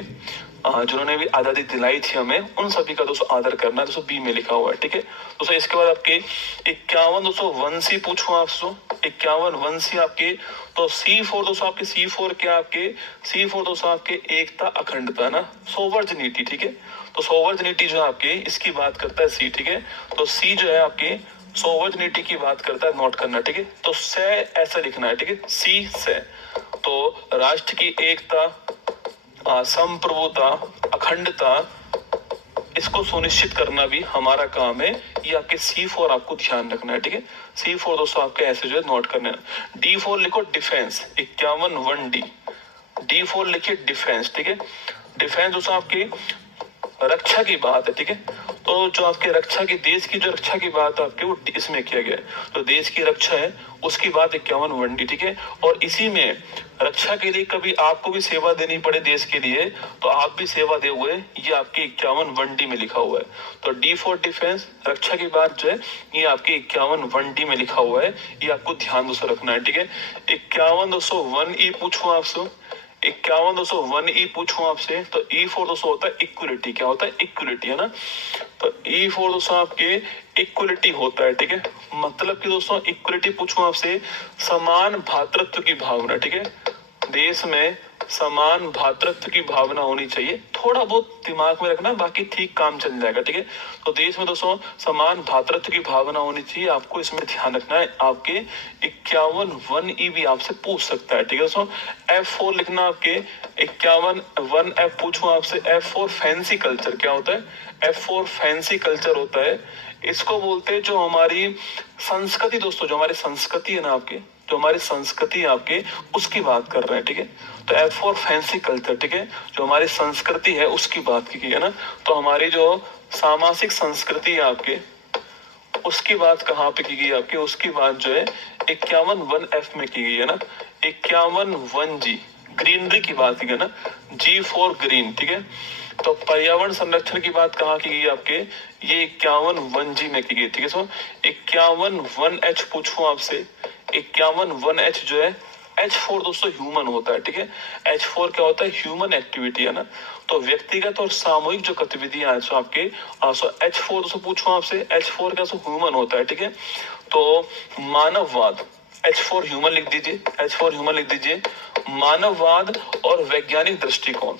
जिन्होंने भी आजादी दिलाई थी हमें, उन सभी का दोस्तों आदर करना, दोस्तों बी में लिखा हुआ है, ठीक है दोस्तों। इसके बाद आपके 51 दोस्तों 1C पूछूं आपसे, 51 1C आपके, तो C4 दोस्तों आपके, C4 क्या आपके? C4 दोस्तों आपके एकता अखंडता ना, सोवर्जनिटी, ठीक है। तो सोवर्जनिटी जो आपके इसकी बात करता है सी, ठीक है। तो सी जो है आपके सोवर्जनिटी की बात करता है, नोट करना, ठीक है। तो से ऐसा लिखना है, ठीक है, सी से। तो राष्ट्र की एकता, संप्रभुता, अखंडता, इसको सुनिश्चित करना भी हमारा काम है। ये आपके C4 आपको ध्यान रखना है, ठीक है। C4 दोस्तों आपके ऐसे जो है नोट करना है। D4 लिखो डिफेंस, 51 1D, D4 लिखिए डिफेंस, ठीक है। डिफेंस दोस्तों आपकी रक्षा की बात है, ठीक है। तो जो आपके रक्षा की, देश की जो रक्षा की बात है आपके, वो इसमें किया गया है। तो देश की रक्षा है उसकी बात 51 1D, ठीक है। और इसी में रक्षा के लिए कभी आपको भी सेवा देनी पड़े देश के लिए, तो आप भी सेवा दे हुए, ये आपके 51 1D में लिखा हुआ है। तो D फॉर डिफेंस, रक्षा की बात जो है, ये आपके 51 1D में लिखा हुआ है, ये आपको ध्यान दोस्तों रखना है, ठीक है। 51 दोस्तों 1E पूछूं आपसे, 51 दोस्तों 1E पूछूं आपसे, तो E4 दोस्तों होता है इक्वलिटी। क्या होता है? इक्वलिटी, है ना। तो E4 दोस्तों आपके इक्वलिटी होता है, ठीक है। मतलब कि दोस्तों इक्वलिटी पूछूं आपसे, समान भातृत्व की भावना, ठीक है। देश में समान भातृत्व की भावना होनी चाहिए, थोड़ा बहुत दिमाग में रखना, बाकी ठीक काम चल जाएगा, ठीक है। तो देश में दोस्तों समान भातृत्व की भावना होनी चाहिए, आपको इसमें ध्यान रखना है। आपके 51 1E भी आपसे पूछ सकता है, ठीक है दोस्तों। F4 लिखना आपके 51 1F पूछूं आपसे, F4 फैंसी कल्चर। क्या होता है? F4 फैंसी कल्चर होता है, इसको बोलते हैं जो हमारी संस्कृति दोस्तों, जो हमारी संस्कृति है ना आपके, जो हमारी संस्कृति है आपके, उसकी बात कर रहे हैं, ठीक है। तो F4 फैंसी कल्चर, ठीक है, जो हमारी संस्कृति है उसकी बात की गई है ना। तो हमारी जो सामाजिक संस्कृति है आपके, उसकी बात कहाँ पे की गई आपकी? उसकी बात जो है 51 1F में की गई है ना। 51 1G ग्रीनरी की बात की गई ना, G4 ग्रीन, ठीक है। तो पर्यावरण संरक्षण की बात कहाँ की गई आपके? ये 51 1G में की गई, ठीक है। सो 51 1H पूछूं आपसे, 51 1H जो है, H4 दोस्तों ह्यूमन होता है, ठीक है। H4 क्या होता है? ह्यूमन एक्टिविटी, है ना। तो व्यक्तिगत और सामूहिक जो गतिविधियां हैं आपके, H4 दोस्तों पूछूं आपसे, H4 क्या ह्यूमन होता है, ठीक है। तो मानववाद, H4 ह्यूमन लिख दीजिए, H4 ह्यूमन लिख दीजिए। मानववाद और वैज्ञानिक दृष्टिकोण,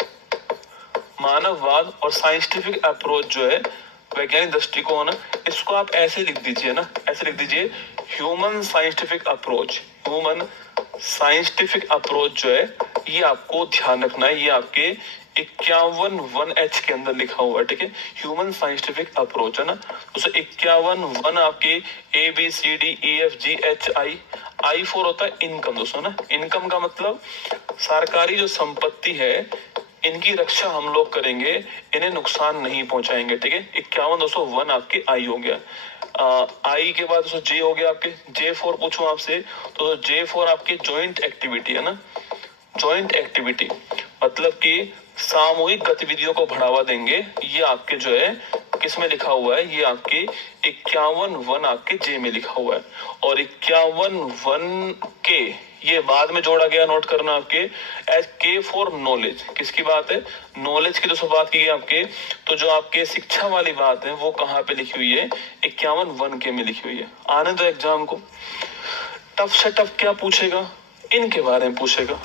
मानववाद और साइंटिफिक अप्रोच जो है, वैज्ञानिक दृष्टिकोण, इसको आप ऐसे लिख दीजिए ना, ऐसे लिख दीजिए, human scientific approach. Human scientific approach जो है, ये आपको ध्यान रखना है, ये आपके 51 1H के अंदर लिखा हुआ है, ठीक है। ह्यूमन साइंटिफिक अप्रोच, है ना। तो 51 1 आपके ABCDEFGHI, I4 होता है इनकम दोस्तों ना। इनकम का मतलब सरकारी जो संपत्ति है, इनकी रक्षा हम लोग करेंगे, इन्हें नुकसान नहीं पहुंचाएंगे, ठीक है। 51 दोस्तों 1 आपके आई हो गया। आई के बाद जे हो गया आपके, J4 पूछूं आपसे तो J4 आपके जॉइंट एक्टिविटी है ना, जॉइंट एक्टिविटी मतलब कि सामूहिक गतिविधियों को बढ़ावा देंगे। ये आपके जो है किस में लिखा हुआ है, ये आपके 51 आपके जे में लिखा हुआ है। और 51 के ये बाद में जोड़ा गया, नोट करना आपके एज के फॉर नॉलेज। किसकी बात है, नॉलेज की दोस्तों बात की है आपके। तो जो आपके शिक्षा वाली बात है वो कहाँ पे लिखी हुई है, 51 के में लिखी हुई है। आने दो एग्जाम को, टफ से टफ क्या पूछेगा, इनके बारे में पूछेगा।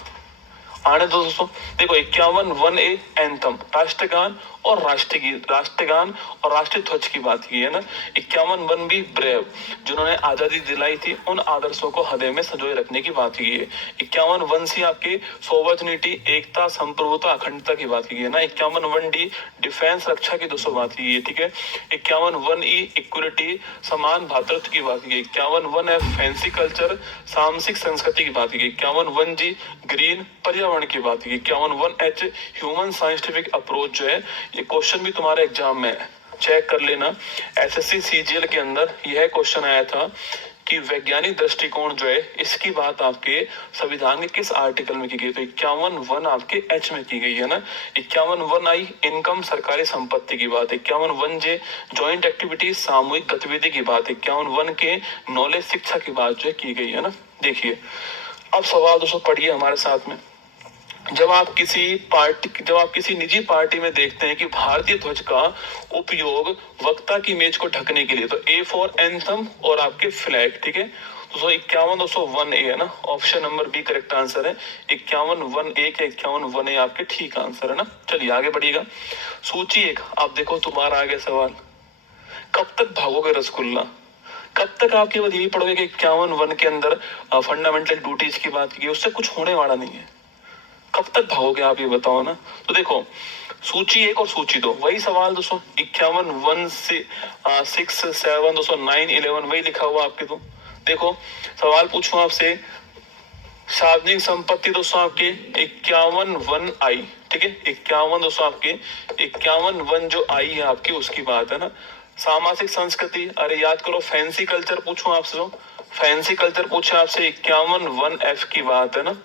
आने दो दोस्तों, देखो 51 ए एंथम राष्ट्रगान और राष्ट्रीय गीत, राष्ट्रगान और राष्ट्रीय ध्वज की बात की है ना। 51 बी ब्रेव, जिन्होंने आजादी दिलाई थी, उन आदर्शों को हृदय में संजोए रखने की बात की है। 51 सी आपके सोवर्निटी, एकता, संप्रभुता, अखंडता की बात की है ना। 51 डी डिफेंस, रक्षा की दोस्तों बात की है, ठीक है। 51 ई इक्वलिटी, समान भातृत्व की बात की है। 51 एफ फैंसी कल्चर, सामसिक संस्कृति की बात की। 51 जी ग्रीन, पर्यावरण की बात की। 51 एच ह्यूमन साइंटिफिक अप्रोच जो है, ये क्वेश्चन भी तुम्हारे एग्जाम में चेक कर लेना। एसएससी सीजीएल के अंदर यह क्वेश्चन आया था कि वैज्ञानिक दृष्टिकोण जो है, इसकी बात आपके संविधान के किस आर्टिकल में की गई। तो 51 आपके एच में की गई है ना। 51 आई इनकम, सरकारी संपत्ति की बात है। 51 जे ज्वाइंट एक्टिविटी, सामूहिक गतिविधि की बात है। 51 के नॉलेज, शिक्षा की बात जो है की गई है ना। देखिए अब सवाल दोस्तों पढ़िए हमारे साथ में। जब आप किसी निजी पार्टी में देखते हैं कि भारतीय ध्वज का उपयोग वक्ता की मेज को ढकने के लिए, तो ए फॉर एंथम और आपके फ्लैग, ठीक है। तो 51 ए है ना, option number B correct answer है। 51 ए के 51 ए आपके ठीक आंसर है ना। चलिए आगे बढ़िएगा। सूची 1, आप देखो तुम्हारा आ गया सवाल, कब तक भागोगे रसगुल्ला। कब तक आप केवल यही पढ़ोगे कि 51 के अंदर फंडामेंटल ड्यूटीज की बात की, उससे कुछ होने वाला नहीं है। कब तक भागोगे आप, ये बताओ ना। तो देखो सूची 1 और सूची 2 वही सवाल दोस्तों, 51 से 6 7 दोस्तों 9 11 वही लिखा हुआ आपके। तो देखो सवाल पूछूं आपसे, सार्वजनिक संपत्ति दोस्तों आपके 51 आई, ठीक है। 51 दोस्तों आपके 51 जो आई है आपकी, उसकी बात है ना। सामाजिक संस्कृति, अरे याद करो, फैंसी कल्चर पूछूं आपसे, तो फैंसी कल्चर पूछे आपसे, 51 एफ की बात है ना।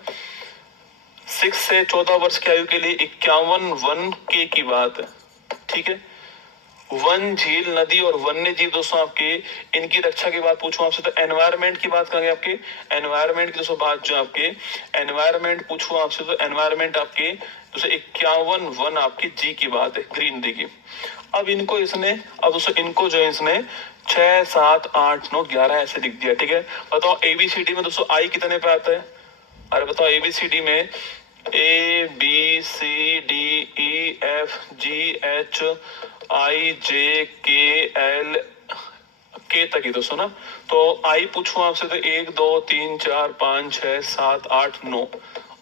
6 से 14 वर्ष की आयु के लिए 51 के की बात है, ठीक है। वन, झील, नदी और वन्य जीव दोस्तों आपके, इनकी रक्षा की बात पूछूं आपसे, तो एनवायरमेंट की बात करेंगे आपके। एनवायरमेंट की दोस्तों बात जो आपके, एनवायरमेंट पूछूं आपसे, तो एनवायरमेंट आपके दोस्तों 51 आपकी जी की बात है, ग्रीन की। अब इनको इसने, अब दोस्तों इनको जो है इसने 6 7 8 9 11 ऐसे लिख दिया, ठीक है। बताओ एबीसीडी में दोस्तों आई कितने पे आता है, अरे बताओ एबीसीडी में A B C D E F G H I J K L के तक ही दोस्तों ना। तो आई पूछूं आपसे तो 1 2 3 4 5 6 7 8 9,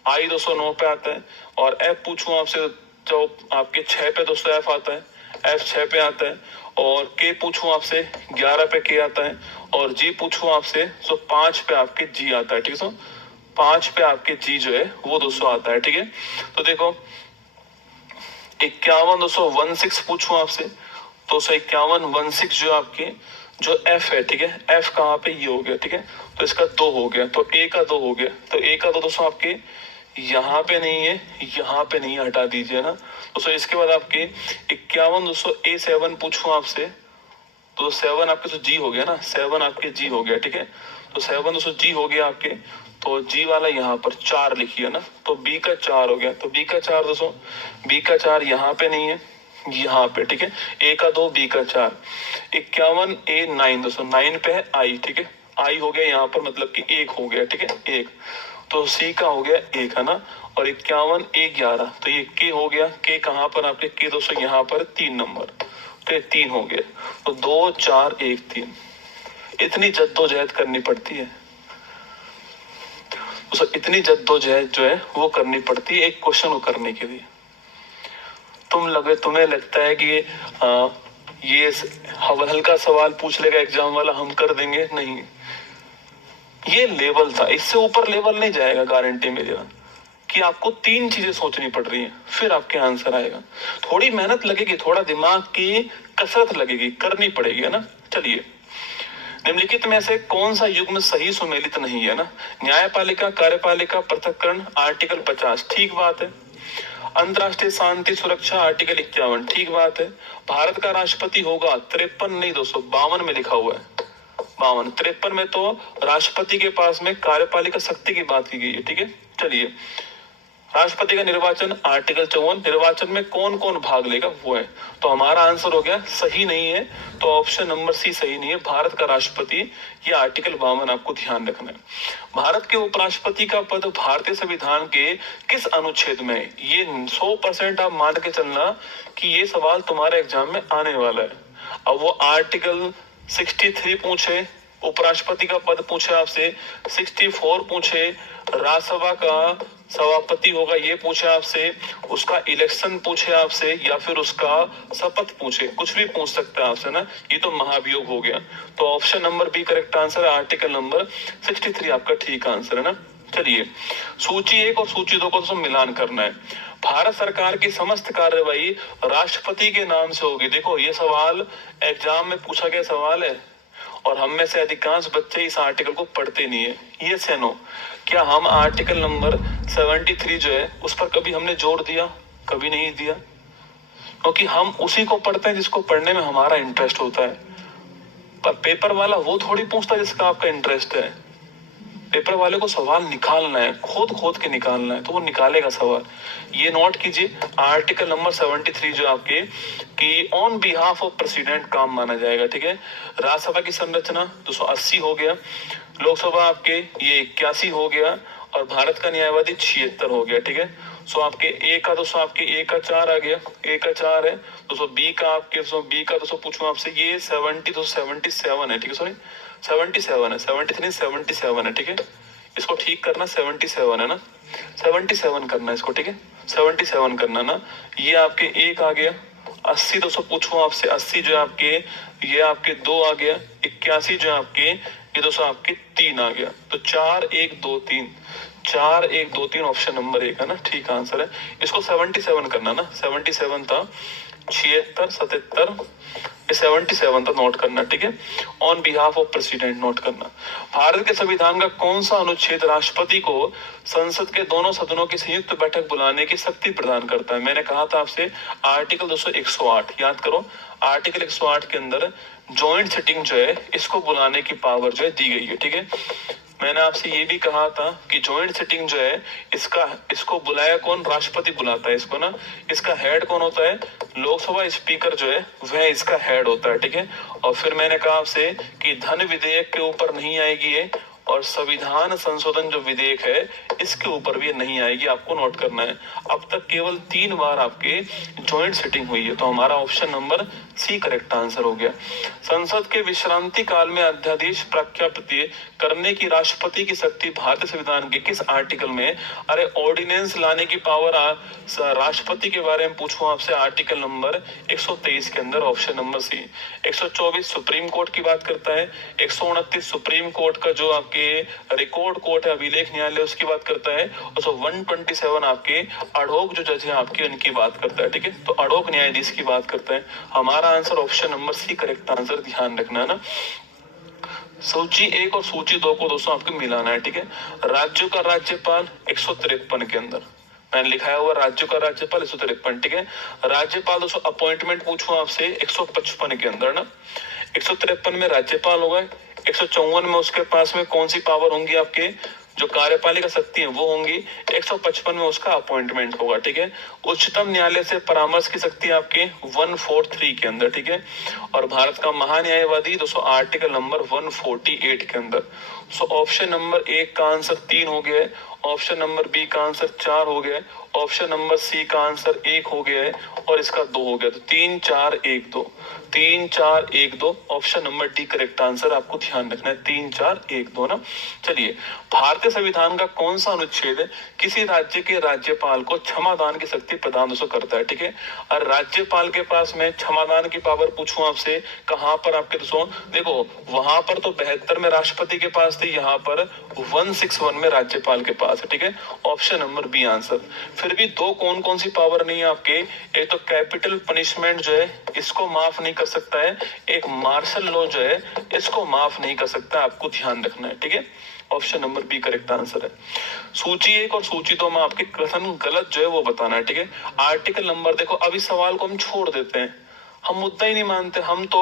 आई दोस्तों 9 पे आता है। और एफ पूछूं आपसे जो आपके 6 पे दोस्तों एफ आता है, एफ 6 पे आता है। और के पूछूं आपसे 11 पे के आता है। और जी पूछूं आपसे तो 5 पे आपके जी आता है, ठीक है। 5 पे आपके जी जो है वो दोस्तों आता है, ठीक है। तो देखो 51 पूछूं आपसे, तो 51 जो आपके जो एफ है, ठीक है। एफ कहाँ पे, ये हो गया, ठीक है। तो इसका 2 हो गया, तो ए का 2 हो गया। तो ए का 2 दोस्तों आपके यहाँ पे नहीं है, यहाँ पे नहीं, हटा दीजिए ना दोस्तों। इसके बाद आपके 51 दोस्तों A7 पूछूं आपसे, तो 7 आपके तो जी हो गया ना, 7 आपके जी हो गया, ठीक है। तो 7 दोस्तों जी हो गया आपके, तो जी वाला यहाँ पर 4 लिखिए ना, तो बी का 4 हो गया। तो बी का 4 दोस्तों, बी का 4 यहाँ पे नहीं है, यहाँ पे, ठीक है। ए का 2, बी का 4। 51 A9 दोस्तों 9 पे है आई, ठीक है। आई हो गया यहाँ पर, मतलब कि 1 हो गया, ठीक है, 1। तो सी का हो गया 1 है ना। और 51 A11, तो ये के हो गया। के कहाँ पर आपके, के दोस्तों यहाँ पर 3 नंबर, तो ये 3 हो गया। तो 2 4 1 3, इतनी जद्दोजहद करनी पड़ती है तो इतनी जद्दोजहद जो है वो करनी पड़ती है एक क्वेश्चन को करने के लिए। तुम्हें लगता है कि ये हल्का सवाल पूछ लेगा एग्जाम वाला, हम कर देंगे, नहीं। ये लेवल था, इससे ऊपर लेवल नहीं जाएगा, गारंटी मेरी कि आपको 3 चीजें सोचनी पड़ रही है, फिर आपके आंसर आएगा। थोड़ी मेहनत लगेगी, थोड़ा दिमाग की कसरत लगेगी, करनी पड़ेगी, है ना। चलिए निम्नलिखित में से कौन सा युग्म सही सुमेलित नहीं है ना? न्यायपालिका, कार्यपालिका, पृथक्करण, आर्टिकल 50 ठीक बात है। अंतरराष्ट्रीय शांति सुरक्षा आर्टिकल 51 ठीक बात है। भारत का राष्ट्रपति होगा 53 नहीं दोस्तों 52 में लिखा हुआ है 52। 53 में तो राष्ट्रपति के पास में कार्यपालिका शक्ति की बात की गई है। ठीक है, चलिए राष्ट्रपति का निर्वाचन आर्टिकल 54, निर्वाचन में कौन कौन भाग लेगा वो है। तो हमारा आंसर हो गया सही नहीं है, तो ऑप्शन नंबर सी सही नहीं है, भारत का राष्ट्रपति, ये आर्टिकल 52 आपको ध्यान रखना है। भारत के उपराष्ट्रपति का पद भारतीय संविधान के किस अनुच्छेद में? ये 100% आप मान के चलना कि ये सवाल तुम्हारे एग्जाम में आने वाला है। अब वो आर्टिकल 63 पूछे, उपराष्ट्रपति का पद पूछे आपसे, 64 पूछे, राज्यसभा का सभापति होगा ये पूछे आपसे, उसका इलेक्शन पूछे आपसे, या फिर उसका शपथ पूछे, कुछ भी पूछ सकता है आपसे ना, ये तो महाभियोग हो गया। तो option number B correct answer है, आर्टिकल नंबर 63 आपका ठीक आंसर है ना। चलिए सूची 1 और सूची 2 को तो मिलान करना है। भारत सरकार की समस्त कार्यवाही राष्ट्रपति के नाम से होगी। देखो ये सवाल एग्जाम में पूछा गया सवाल है और हम में से अधिकांश बच्चे इस आर्टिकल को पढ़ते नहीं है। ये से नो, क्या हम आर्टिकल नंबर 73 जो है उस पर कभी हमने जोर दिया? कभी नहीं दिया, क्योंकि हम उसी को पढ़ते हैं जिसको पढ़ने में हमारा इंटरेस्ट होता है। पर पेपर वाला वो थोड़ी पूछता है जिसका आपका इंटरेस्ट है। पेपर वाले को सवाल निकालना है, खोद खोद के निकालना है, तो वो निकालेगा सवाल। ये नोट कीजिए, आर्टिकल नंबर 73 जो आपके कि ऑन बिहाफ ऑफ प्रेसिडेंट काम माना जाएगा। ठीक है, राज्यसभा की संरचना 280 हो गया, लोकसभा आपके ये 81 हो गया, और भारत का न्यायवादी 76 हो गया। ठीक है, सो आपके ए का दोस्तों आपके ए का 4 आ गया, ए का 4 है दोस्तों, बी का आपके बी का दोस्तों पूछूं आपसे, ये 70 तो 77 है। ठीक है, सॉरी 77 है, 73 77 है। ठीक है, इसको ठीक करना, 77 है ना, 77 करना है इसको। ठीक है, 77 करना ना। ये आपके एक आ गया, 80 200 पूछूं आपसे, 80 जो आपके ये आपके 2 आ गया, 81 जो आपके ये दोस्तों आपके 3 आ गया। तो 4 1 2 3, 4 1 2 3 ऑप्शन नंबर 1 है ना, ठीक आंसर है। इसको 77 करना ना, 77 था, 76 77 77 तक नोट करना। ठीक है, on behalf of president note करना। भारत के संविधान का कौन सा अनुच्छेद राष्ट्रपति को संसद के दोनों सदनों की संयुक्त बैठक बुलाने की शक्ति प्रदान करता है? मैंने कहा था आपसे आर्टिकल 108 याद करो, आर्टिकल 108 के अंदर ज्वाइंट सिटिंग जो है इसको बुलाने की पावर जो है दी गई है। ठीक है, मैंने आपसे ये भी कहा था कि ज्वाइंट सिटिंग जो है इसको बुलाया कौन? राष्ट्रपति बुलाता है इसको ना। इसका हेड कौन होता है? लोकसभा स्पीकर जो है वह इसका हेड होता है। ठीक है, और फिर मैंने कहा आपसे कि धन विधेयक के ऊपर नहीं आएगी ये, और संविधान संशोधन जो विधेयक है इसके ऊपर भी नहीं आएगी, आपको नोट करना है। अब तक केवल 3 बार आपके ज्वाइंट सिटिंग हुई है, तो हमारा option number C correct answer हो गया। संसद के विश्रांति काल में अध्यादेश प्रख्यापित करने की राष्ट्रपति की शक्ति भारतीय संविधान के किस आर्टिकल में? अरे ऑर्डिनेंस लाने की पावर राष्ट्रपति के बारे में पूछूं आपसे, आर्टिकल नंबर 123 के अंदर option number C. 124 supreme court की बात करता है, 129 सुप्रीम कोर्ट का जो आपके रिकॉर्ड कोर्ट है अभिलेख न्यायालय उसकी बात करता है, और 127 आपके अडोक जो जज है आपके उनकी बात करता है। ठीक है, तो अडोक न्यायाधीश की बात करता है। हमारा answer option number C correct answer, ध्यान रखना है ना। सूची 1 और सूची 2 को दोस्तों आपको मिलाना है। ठीक है, राज्यों का राज्यपाल 153 के अंदर मैंने लिखाया हुआ राज्यों का राज्यपाल 153। ठीक है, राज्यपाल दोस्तों अपॉइंटमेंट पूछूं आपसे 155 के अंदर ना, 153 में राज्यपाल होगा, 154 में उसके पास में कौन सी पावर होंगी? आपके जो कार्यपालिका शक्ति है वो होंगी, 155 में उसका अपॉइंटमेंट होगा। ठीक है, उच्चतम न्यायालय से परामर्श की शक्ति आपके 143 के अंदर। ठीक है, और भारत का महान्यायवादी दोस्तों आर्टिकल नंबर 148 के अंदर। सो ऑप्शन नंबर 1 का आंसर 3 हो गया है, ऑप्शन नंबर बी का आंसर 4 हो गया है, ऑप्शन नंबर सी का आंसर 1 हो गया है, और इसका 2 हो गया। तो 3 4 1 2, 3 4 1 2 option number D correct answer, आपको ध्यान रखना है 3 4 1 2 ना। चलिए, भारतीय संविधान का कौन सा अनुच्छेद किसी राज्य के राज्यपाल को क्षमादान की शक्ति प्रदान दोस्तों करता है? ठीक है, और राज्यपाल के पास में क्षमादान की पावर पूछूं आपसे कहां पर आपके दोस्तों, देखो वहां पर तो 72 में राष्ट्रपति के पास थी, यहाँ पर 161 में राज्यपाल के पास पास है, ठीक है। Option number B answer. फिर भी दो कौन कौन सी पावर नहीं है आपके, एक तो कैपिटल पनिशमेंट जो है इसको माफ नहीं कर सकता है, एक मार्शल लॉ जो है इसको माफ नहीं कर सकता है, आपको ध्यान रखना है, ठीक है। Option number B correct answer है। सूची 1 और सूची 2 में आपके कथन गलत जो है वो बताना है, ठीक है। आर्टिकल नंबर देखो, अभी सवाल को हम छोड़ देते हैं, हम मुद्दा ही नहीं मानते, हम तो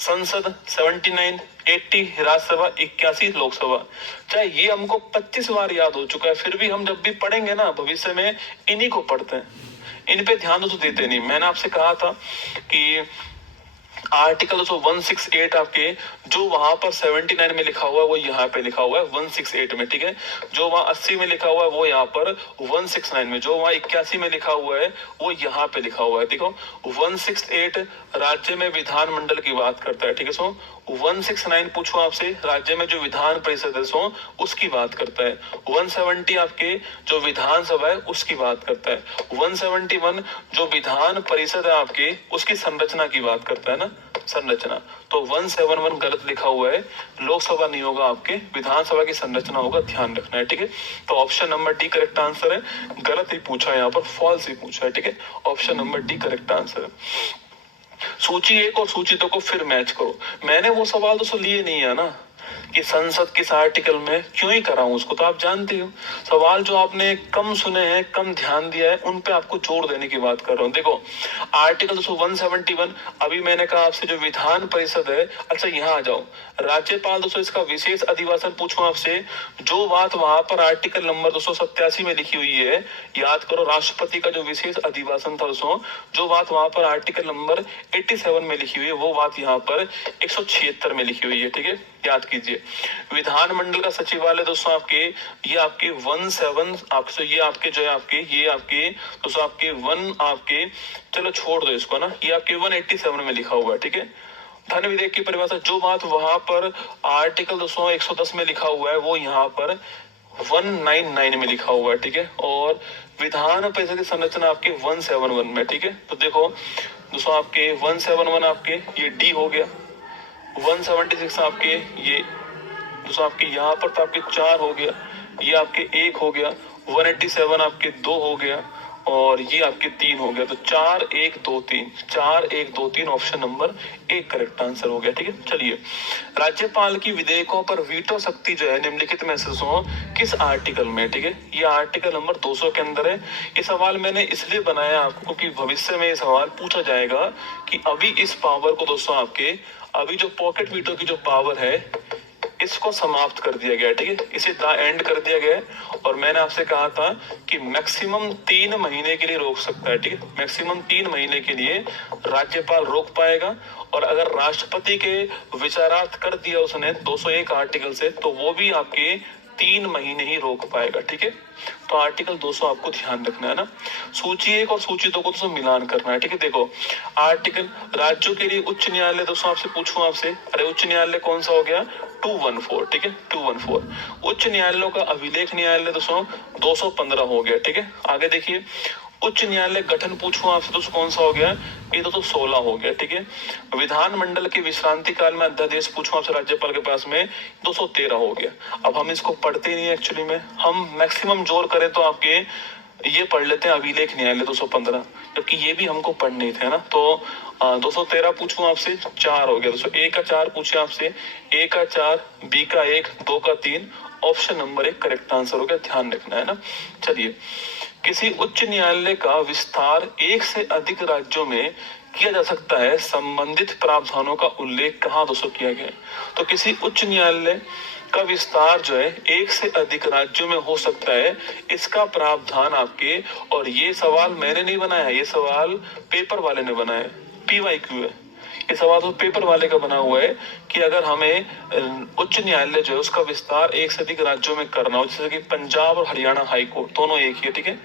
संसद 79, 80 राज्यसभा, 81 लोकसभा, चाहे ये हमको 25 बार याद हो चुका है, फिर भी हम जब भी पढ़ेंगे ना भविष्य में इन्हीं को पढ़ते हैं, इन पे ध्यान तो देते नहीं। मैंने आपसे कहा था कि आर्टिकल 168 आपके जो वहां पर 79 में लिखा हुआ है वो यहाँ पे लिखा हुआ है 168 में, ठीक है। जो वहां 80 में लिखा हुआ है वो यहाँ पर 169 में, जो वहां 81 में लिखा हुआ है वो यहाँ पे लिखा हुआ है। देखो 168 राज्य में विधानमंडल की बात करता है, ठीक है। 169 पूछो आपसे, राज्य में जो विधान परिषद है उसकी बात करता है। 170 आपके जो विधानसभा है उसकी बात करता है। 171 जो विधान परिषद है आपके उसकी संरचना की बात करता है ना, संरचना। तो 171 गलत लिखा हुआ है, लोकसभा नहीं होगा आपके, विधानसभा की संरचना होगा, ध्यान रखना है, ठीक है। तो option number D correct answer है, गलत ही पूछा है यहाँ पर, फॉल्स ही पूछा है, ठीक है। Option number D correct answer है। सूची 1 और सूची 2 को फिर मैच करो। मैंने वो सवाल तो लिए नहीं है ना कि संसद किस आर्टिकल में, क्यों ही कराऊं उसको, तो आप जानते हो सवाल जो आपने कम सुने हैं, कम ध्यान दिया है, उन पे आपको जोर देने की बात कर रहा हूँ। देखो आर्टिकल 171, अभी मैंने कहा आपसे जो विधान परिषद है, अच्छा यहाँ आ जाओ, राज्यपाल दोस्तों इसका विशेष अधिवेशन पूछूं आपसे, जो बात वहां पर आर्टिकल नंबर 287 में लिखी हुई है, याद करो राष्ट्रपति का जो विशेष अधिवेशन था दोस्तों, जो बात वहां पर आर्टिकल नंबर 87 में लिखी हुई है वो बात यहाँ पर 176 में लिखी हुई है, ठीक है, याद कीजिए। विधानमंडल का सचिवालय दोस्तों आपके, ये आपके 17 आपसे, ये आपके जो है आपके, ये आपके दोस्तों आपके 1 आपके, चलो छोड़ दो इसको ना, ये आपके 187 में लिखा हुआ है, ठीक है। धन विधेयक की परिभाषा, जो बात वहां पर आर्टिकल 110 में लिखा हुआ है वो यहाँ पर 199 में लिखा हुआ है, ठीक है। और विधान परिषद की संरचना आपके 171 में, ठीक है। तो देखो दोस्तों आपके 171 आपके ये डी हो गया, 176 आपके ये दोस्तों आपके यहाँ पर तो आपके 4 हो गया, ये आपके 1 हो गया, 187 आपके 2 हो गया, और ये आपके 3 हो गया। तो 4 1 2 3, 4 1 2 3 ऑप्शन नंबर 1 करेक्ट आंसर हो गया, ठीक है। चलिए, राज्यपाल की विधेयकों पर वीटो शक्ति जो है निम्नलिखित में से किस आर्टिकल में, ठीक है, ये आर्टिकल नंबर 200 के अंदर है। ये सवाल मैंने इसलिए बनाया आपको कि भविष्य में ये सवाल पूछा जाएगा कि अभी इस पावर को दोस्तों आपके, अभी जो पॉकेट वीटो की जो पावर है इसको समाप्त कर दिया गया, ठीक है, इसे द एंड कर दिया गया है। और मैंने आपसे कहा था कि मैक्सिमम 3 महीने के लिए रोक सकता है, ठीक है, मैक्सिमम 3 महीने के लिए राज्यपाल रोक पाएगा। और अगर राष्ट्रपति के विचारार्थ कर दिया उसने 201 आर्टिकल से, तो वो भी आपके 3 महीने ही रोक पाएगा, ठीक है। तो आर्टिकल 200 आपको ध्यान रखना है ना। सूची 1 और सूची 2 को दोस्तों मिलान करना है, ठीक है। देखो आर्टिकल राज्यों के लिए उच्च न्यायालय दोस्तों आपसे पूछूं आपसे, अरे उच्च न्यायालय कौन सा हो गया, 214, ठीक है, 214। उच्च न्यायालयों का अभिलेख न्यायालय दोस्तों 215 हो गया, ठीक है। आगे देखिए, उच्च न्यायालय गठन पूछूं आपसे दोस्तों कौन सा हो गया, ये दोस्तों 16 हो गया, ठीक है। विधानमंडल के विश्रांति काल में अध्यादेश पूछूं आपसे राज्यपाल के पास में, 213 हो गया। अब हम इसको पढ़ते नहीं एक्चुअली में, हम मैक्सिमम जोर करें तो आपके ये पढ़ लेते हैं अभिलेख न्यायालय 215, जबकि ये भी हमको पढ़ने थे ना। तो 213 पूछूं आपसे, 4 हो गया दोस्तों, ए का 4 पूछे आपसे, ए का 4, बी का 1, 2 का 3, ऑप्शन नंबर 1 करेक्ट आंसर हो गया, ध्यान रखना है ना। चलिए, किसी उच्च न्यायालय का विस्तार एक से अधिक राज्यों में किया जा सकता है, संबंधित प्रावधानों का उल्लेख कहाँ दोस्तों किया गया है। तो किसी उच्च न्यायालय का विस्तार जो है एक से अधिक राज्यों में हो सकता है, इसका प्रावधान आपके, और ये सवाल मैंने नहीं बनाया, ये सवाल पेपर वाले ने बनाया है, PYQ है ये सवाल, तो पेपर वाले का बना हुआ है कि अगर हमें उच्च न्यायालय जो है उसका विस्तार एक से अधिक राज्यों में करना हो, जैसे कि पंजाब और हरियाणा हाई कोर्ट दोनों एक ही है, ठीक है,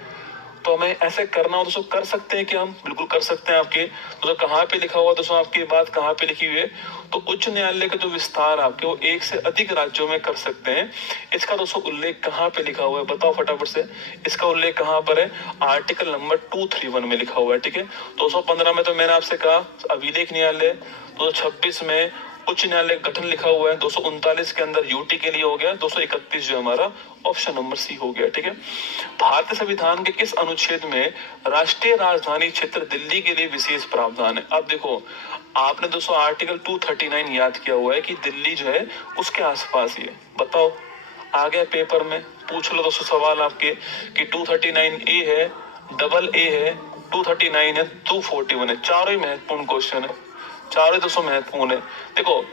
तो हमें ऐसे करना हो दोस्तों, कर सकते हैं कि हम बिल्कुल कर सकते हैं। आपके तो कहाँ पे लिखा हुआ दोस्तों, आपकी बात कहाँ पे लिखी हुई है, तो उच्च न्यायालय का जो विस्तार आपके वो एक से अधिक राज्यों में कर सकते हैं, इसका दोस्तों उल्लेख कहाँ पे लिखा हुआ है, बताओ फटाफट से, इसका उल्लेख कहाँ पर है, आर्टिकल नंबर 231 में लिखा हुआ है, ठीक है। 215 में तो मैंने आपसे कहा अभिलेख न्यायालय, 226 में उच्च न्यायालय गठन लिखा हुआ है 239 के अंदर, यूटी के लिए हो गया 231 जो हमारा ऑप्शन नंबर सी हो गया। ठीक है, भारतीय संविधान के किस अनुच्छेद में राष्ट्रीय राजधानी क्षेत्र दिल्ली के लिए विशेष प्रावधान है? अब देखो, आपने दोस्तों आर्टिकल 239 याद किया हुआ है कि दिल्ली जो है उसके आसपास ही है। बताओ, आ गया पेपर में, पूछ लो दोस्तों सवाल आपके कि 239 ए है, डबल ए है, 239 है, 241 है। चारों ही महत्वपूर्ण क्वेश्चन है, चारों दोस्तों महत्वपूर्ण है। देखो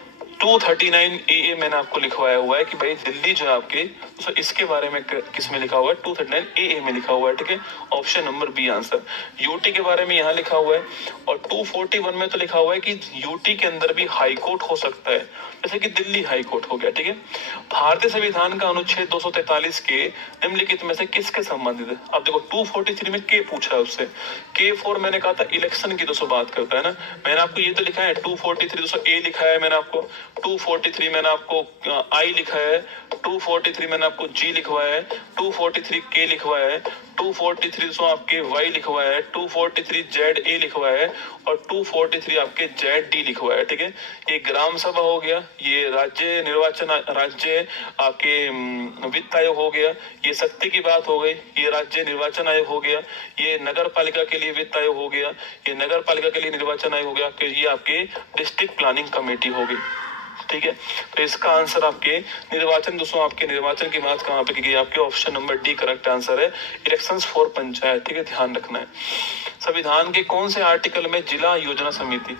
239 ए मैंने आपको लिखवाया हुआ है कि भाई दिल्ली जो है आपके, तो इसके बारे में किस में लिखा हुआ है? 239 ए में लिखा हुआ है। ठीक है, option number B answer. UT के बारे में यहाँ लिखा हुआ है, और 241 में तो लिखा हुआ है कि यूटी के अंदर भी हाई कोर्ट हो सकता है, जैसे कि दिल्ली हाई कोर्ट हो गया। ठीक है, भारतीय संविधान का अनुच्छेद 243 के निम्नलिखित में से किसके संबंधित है? अब देखो 243 में के पूछा है उससे, के फॉर मैंने कहा था इलेक्शन की दोस्तों बात करता है ना, मैंने आपको ये तो लिखा है 243 दोस्तों ए लिखा है मैंने आपको, 243 मैंने आपको आई लिखा है, 243 मैंने आपको जी लिखवाया है, 243 के लिखवाया है, 243 दोस्तों आपके वाई लिखवाया है, 243 जेड ए लिखवाया है, और 243 आपके जेड डी लिखवाया है। ठीक है, ये ग्राम सभा हो गया, ये राज्य निर्वाचन, राज्य आपके वित्त आयोग हो गया, ये शक्ति की बात हो गई, ये राज्य निर्वाचन आयोग हो गया, ये नगर पालिका के लिए वित्त आयोग हो गया, ये नगर पालिका के लिए निर्वाचन आयोग हो गया, ये आपके डिस्ट्रिक्ट प्लानिंग कमेटी हो गई। ठीक है, तो इसका आंसर आपके निर्वाचन दोस्तों, आपके निर्वाचन की बात कहाँ पे की गई? आपके option number D correct answer है, इलेक्शंस फॉर पंचायत। ठीक है, ध्यान रखना है। संविधान के कौन से आर्टिकल में जिला योजना समिति,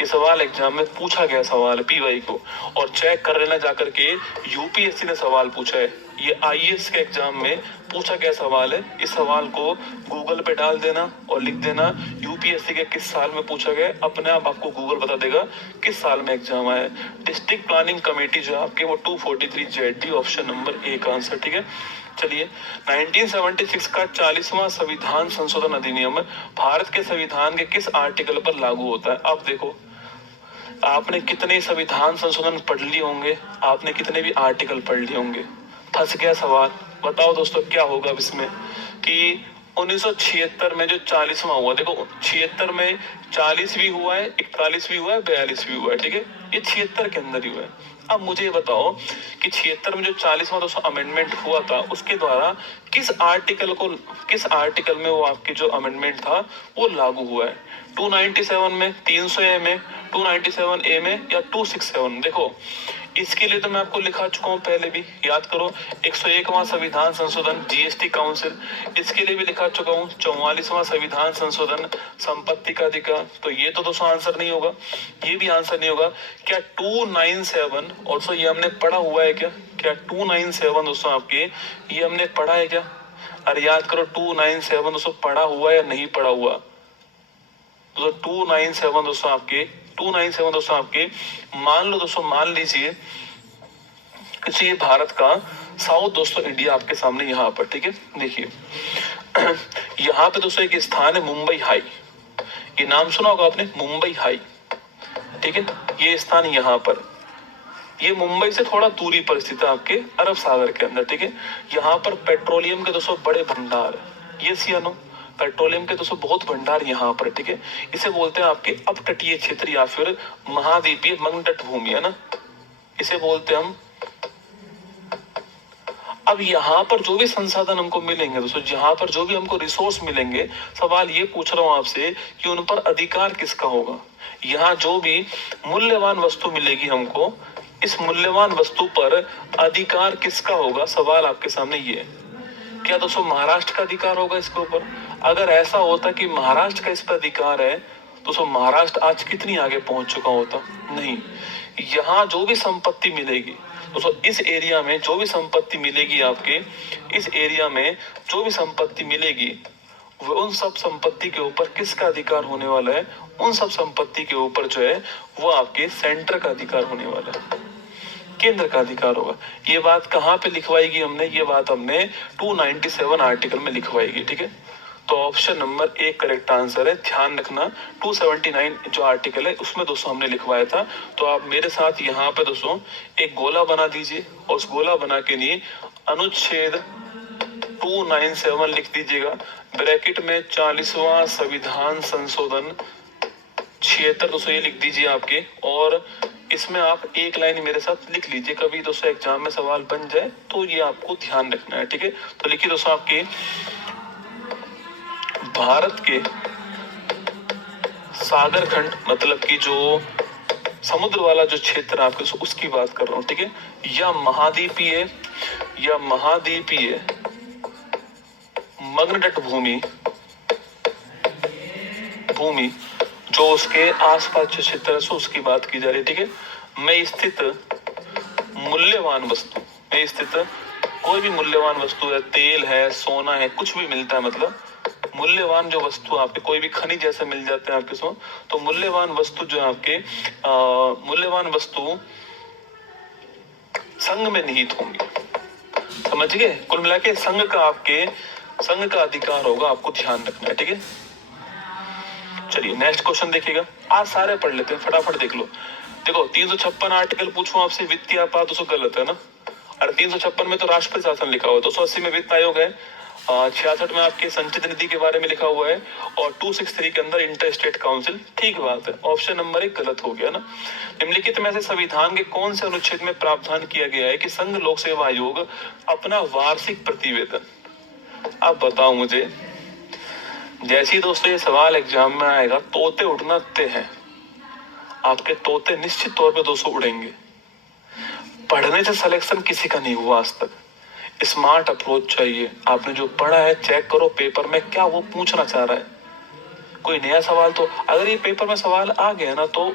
ये सवाल एग्जाम में पूछा गया सवाल है पीवाई को, और चेक कर लेना जाकर के, यूपीएससी ने सवाल पूछा है, ये आईएएस के एग्जाम में पूछा गया सवाल है। इस सवाल को गूगल पे डाल देना और लिख देना यूपीएससी के किस साल में पूछा गया, अपने आप आपको गूगल बता देगा किस साल में एग्जाम आया है। डिस्ट्रिक्ट प्लानिंग कमेटी जो है आपके वो 243 जेड ऑप्शन नंबर ए का आंसर। ठीक है, चलिए 1976 का 40वां संविधान संशोधन अधिनियम भारत के संविधान के किस आर्टिकल पर लागू होता है? अब देखो, आपने कितने संविधान संशोधन पढ़ लिए होंगे, आपने कितने भी आर्टिकल पढ़ लिए होंगे, फंस गया सवाल। बताओ दोस्तों क्या होगा इसमें कि 1976 में जो 40वां हुआ, देखो 76 में 40 भी हुआ है, 41 भी हुआ है, 42 भी हुआ है। ठीक है, ये 76 के अंदर ही हुआ है। अब मुझे ये बताओ कि 76 में जो 40वां दोस्तों अमेंडमेंट हुआ था, उसके द्वारा किस आर्टिकल में वो आपके जो अमेंडमेंट था वो लागू हुआ है? 297 में, 300 में, 297 ए में, या 267? देखो इसके लिए तो मैं आपको लिखा चुका हूँ पहले भी, याद करो 101वां संविधान संशोधन जीएसटी काउंसिल, इसके लिए भी लिखा चुका हूँ 44वां संविधान संशोधन संपत्ति का अधिकार। तो ये तो दोस्तों आंसर नहीं होगा, ये भी आंसर नहीं होगा। क्या 297 और सो ये हमने पढ़ा हुआ है क्या 297 दोस्तों आपके ये हमने पढ़ा है क्या? अरे याद करो 297 दोस्तों पढ़ा हुआ या नहीं पढ़ा हुआ? तो 297 दोस्तों आपके मान लो दोस्तों, मान लीजिए कि ये भारत का साउथ दोस्तों इंडिया आपके सामने यहाँ पर। ठीक है, देखिए यहाँ पे दोस्तों एक स्थान है मुंबई हाई, ये नाम सुना होगा आपने, मुंबई हाई। ठीक है, ये स्थान यहाँ पर, ये मुंबई से थोड़ा दूरी पर स्थित है आपके अरब सागर के अंदर। ठीक है, यहाँ पर पेट्रोलियम के दोस्तों बड़े भंडार है, ये सियानो पेट्रोलियम के दोस्तों बहुत भंडार यहाँ पर। ठीक है, इसे बोलते हैं आपके अपतटीय क्षेत्र या फिर महाद्वीपीय मगनतट भूमि, है ना, इसे बोलते हैं हम। अब यहाँ पर जो भी संसाधन हमको मिलेंगे दोस्तों, जहाँ पर जो भी हमको रिसोर्स मिलेंगे, सवाल ये पूछ रहा हूँ आपसे कि उन पर अधिकार किसका होगा? यहाँ जो भी मूल्यवान वस्तु मिलेगी हमको, इस मूल्यवान वस्तु पर अधिकार किसका होगा? सवाल आपके सामने ये है। क्या दोस्तों महाराष्ट्र का अधिकार होगा इसके ऊपर? अगर ऐसा होता कि महाराष्ट्र का इस पर अधिकार है, तो महाराष्ट्र आज कितनी आगे पहुंच चुका होता? नहीं, यहाँ जो भी संपत्ति मिलेगी दोस्तों, इस एरिया में जो भी संपत्ति मिलेगी आपके, इस एरिया में जो भी संपत्ति मिलेगी, वो उन सब संपत्ति के ऊपर किसका अधिकार होने वाला है? उन सब संपत्ति के ऊपर जो है वो आपके सेंटर का अधिकार होने वाला है, केंद्र का अधिकार होगा। ये बात कहाँ पे लिखवाएगी हमने? ये बात हमने 297 आर्टिकल में लिखवाएगी। ठीक है, तो option number A correct answer है। ध्यान रखना 279 जो आर्टिकल है उसमें दोस्तों हमने लिखवाया था। तो आप मेरे साथ यहाँ पे दोस्तों एक गोला बना दीजिए, और उस गोला बना के लिए अनुच्छेद 297 लिख दीजिएगा, ब्रैकेट में 40वां संविधान संशोधन 76 दोस्तों ये लिख दीजिए आपके, और इसमें आप एक लाइन मेरे साथ लिख लीजिए, कभी दोस्तों एग्जाम में सवाल बन जाए तो ये आपको ध्यान रखना है, ठीक है। तो लिखिए दोस्तों, आपके भारत के सागर खंड मतलब कि जो समुद्र वाला जो क्षेत्र आपके उसकी बात कर रहा हूं, ठीक है। या महाद्वीपीय मग्नतट भूमि जो उसके आसपास जो क्षेत्र है उसकी बात की जा रही है, ठीक है। में स्थित कोई भी मूल्यवान वस्तु है, तेल है, सोना है, कुछ भी मिलता है, मतलब मूल्यवान जो वस्तु आपके कोई भी खनिज जैसे मिल जाते हैं आपके सो, तो मूल्यवान वस्तु जो आपके मूल्यवान वस्तु संघ में निहित होंगे, समझ गए। कुल मिला के संघ का अधिकार होगा, आपको ध्यान रखना है, ठीक है। चलिए नेक्स्ट क्वेश्चन देखिएगा, आज सारे पढ़ लेते हैं, फटाफट देख लो। देखो 356 आर्टिकल पूछूं आपसे, वित्तीय आपात, उसको गलत है ना। और 356 में तो राष्ट्रपति शासन लिखा हुआ है, 280 में वित्त आयोग है, 66 में आपके संचित निधि के बारे में लिखा हुआ है, और 263 के अंदर इंटर स्टेट काउंसिल, ठीक बात है। ऑप्शन नंबर 1 गलत हो गया ना। निम्नलिखित में से संविधान के कौन से अनुच्छेद में प्रावधान किया गया है कि संघ लोक सेवा आयोग अपना वार्षिक प्रतिवेदन, आप बताओ मुझे। जैसे ही दोस्तों ये सवाल एग्जाम में आएगा, तोते उड़ना तय है, आपके तोते निश्चित तौर पे दोस्तों उड़ेंगे। पढ़ने से सिलेक्शन किसी का नहीं हुआ आज तक, स्मार्ट अप्रोच चाहिए। आपने जो पढ़ा है चेक करो पेपर में क्या वो पूछना चाह रहा है, कोई नया सवाल। तो अगर ये पेपर में सवाल आ गया ना, तो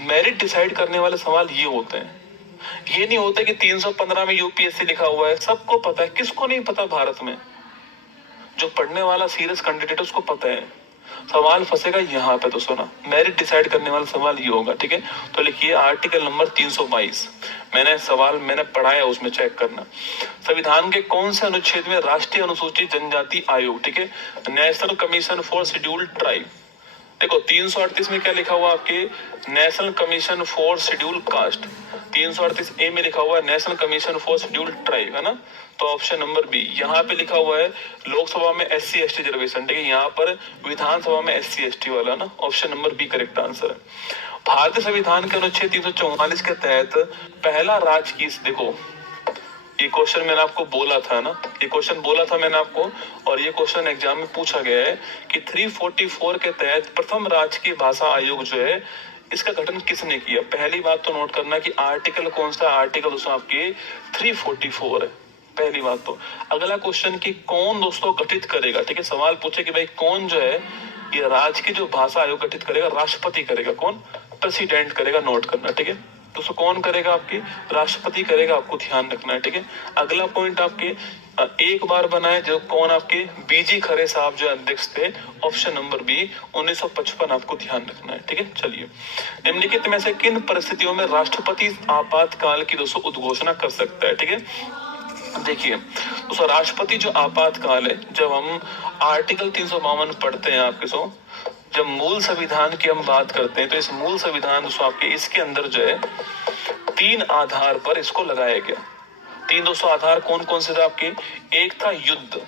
मेरिट डिसाइड करने वाले सवाल ये होते हैं। ये नहीं होता कि 315 में यूपीएससी लिखा हुआ है, सबको पता है। किसको नहीं पता भारत में, जो पढ़ने वाला सीरियस कैंडिडेट उसको पता है। सवाल फंसेगा यहाँ पे, तो सुना, मेरिट डिसाइड करने वाला सवाल ये होगा, ठीक है। तो लिखिए आर्टिकल नंबर 322, मैंने पढ़ाया, उसमें चेक करना। संविधान के कौन से अनुच्छेद में राष्ट्रीय अनुसूचित जनजाति आयोग, ठीक है, national commission for scheduled tribe. देखो 338 में क्या लिखा हुआ आपके, national commission for schedule caste. 338 ए में लिखा हुआ है national commission for schedule tribe, है ना। तो ऑप्शन नंबर बी। यहाँ पे लिखा हुआ है लोकसभा में SC ST रिजर्वेशन, ठीक है, यहाँ पर विधानसभा में SC ST वाला ना। Option number B correct answer है। भारतीय संविधान के अनुच्छेद 344 के तहत पहला राजकीय, देखो ये क्वेश्चन मैंने आपको बोला था ना, ये क्वेश्चन बोला था मैंने आपको, और ये क्वेश्चन एग्जाम में पूछा गया है कि 344 के तहत प्रथम राजकीय भाषा आयोग जो है, इसका गठन किसने किया। पहली बात तो नोट करना कि आर्टिकल कौन सा, आर्टिकल दोस्तों आपके 344 है, पहली बात तो। अगला क्वेश्चन कि कौन दोस्तों गठित करेगा, ठीक है। सवाल पूछे कि भाई कौन जो है ये राजकीय जो भाषा आयोग गठित करेगा, राष्ट्रपति करेगा, कौन, प्रेसिडेंट करेगा, नोट करना, ठीक है। दोस्तों कौन करेगा, आपके राष्ट्रपति करेगा, आपको ध्यान रखना है, ठीक है। अगला पॉइंट आपके एक बार बनाए जो कौन, आपके बीजी खरे साहब जो अध्यक्ष थे। ऑप्शन नंबर बी 1955, आपको ध्यान रखना है, ठीक है। चलिए निम्नलिखित में से किन परिस्थितियों में राष्ट्रपति आपातकाल की दोस्तों उद्घोषणा कर सकता है, ठीक है। देखिए दोस्तों, राष्ट्रपति जो आपातकाल है, जब हम आर्टिकल 352 पढ़ते हैं आपके सो, जब मूल संविधान की हम बात करते हैं, तो इस मूल संविधान दोस्तों आपके इसके अंदर जो है 3 आधार पर इसको लगाया गया। 3 दोस्तों आधार कौन कौन से थे आपके, एक था युद्ध,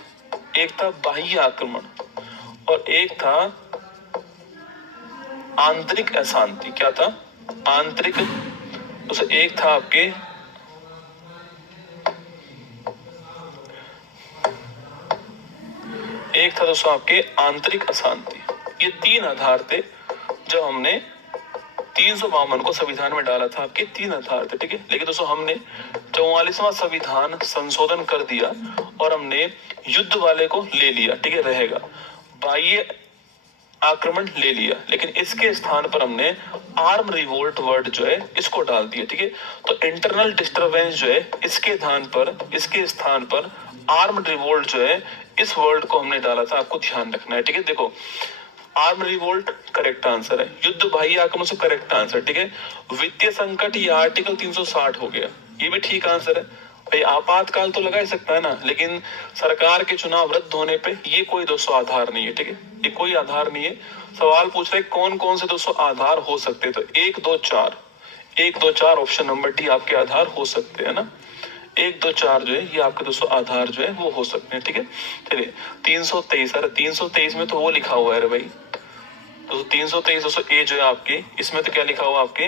एक था बाह्य आक्रमण, और एक था आंतरिक अशांति। क्या था, आंतरिक, दोस्तों एक था आपके दोस्तों आपके आंतरिक अशांति। ये 3 आधार थे जब हमने 352 को संविधान में डाला था, आपके 3 आधार थे, ठीक है। लेकिन दोस्तों हमने 44वां संविधान संशोधन कर दिया और हमने युद्ध वाले को ले लिया, ठीक है, रहेगा। बाह्य आक्रमण ले लिया, लेकिन इसके स्थान पर हमने आर्म रिवोल्ट वर्ड जो है इसको डाल दिया, ठीक है। तो इंटरनल डिस्टरबेंस जो है इसके स्थान पर आर्म रिवोल्ट जो है इस वर्ड को हमने डाला था, आपको ध्यान रखना है, ठीक है। देखो आर्म रिवोल्ट करेक्ट आंसर है, युद्ध बाह्य आक्रमण से करेक्ट आंसर, ठीक है। वित्तीय संकट ये आर्टिकल 360 हो गया, ये भी ठीक आंसर है। भाई आपातकाल तो लगा ही सकता है ना, लेकिन सरकार के चुनाव रद्द होने पे ये कोई दोस्तों आधार नहीं है, ठीक है, ये कोई आधार नहीं है। सवाल पूछ रहे कौन कौन से दोस्तों आधार हो सकते हैं, तो 1 2 4 ऑप्शन नंबर डी आपके आधार हो सकते हैं ना। 1 2 4 जो है ये आपके दोस्तों आधार जो है वो हो सकते हैं, ठीक है। चलिए 323, अरे 323 में तो वो लिखा हुआ है रे भाई, दोस्तों 323 दोस्तों ए जो है आपकी, इसमें तो क्या लिखा हुआ आपके,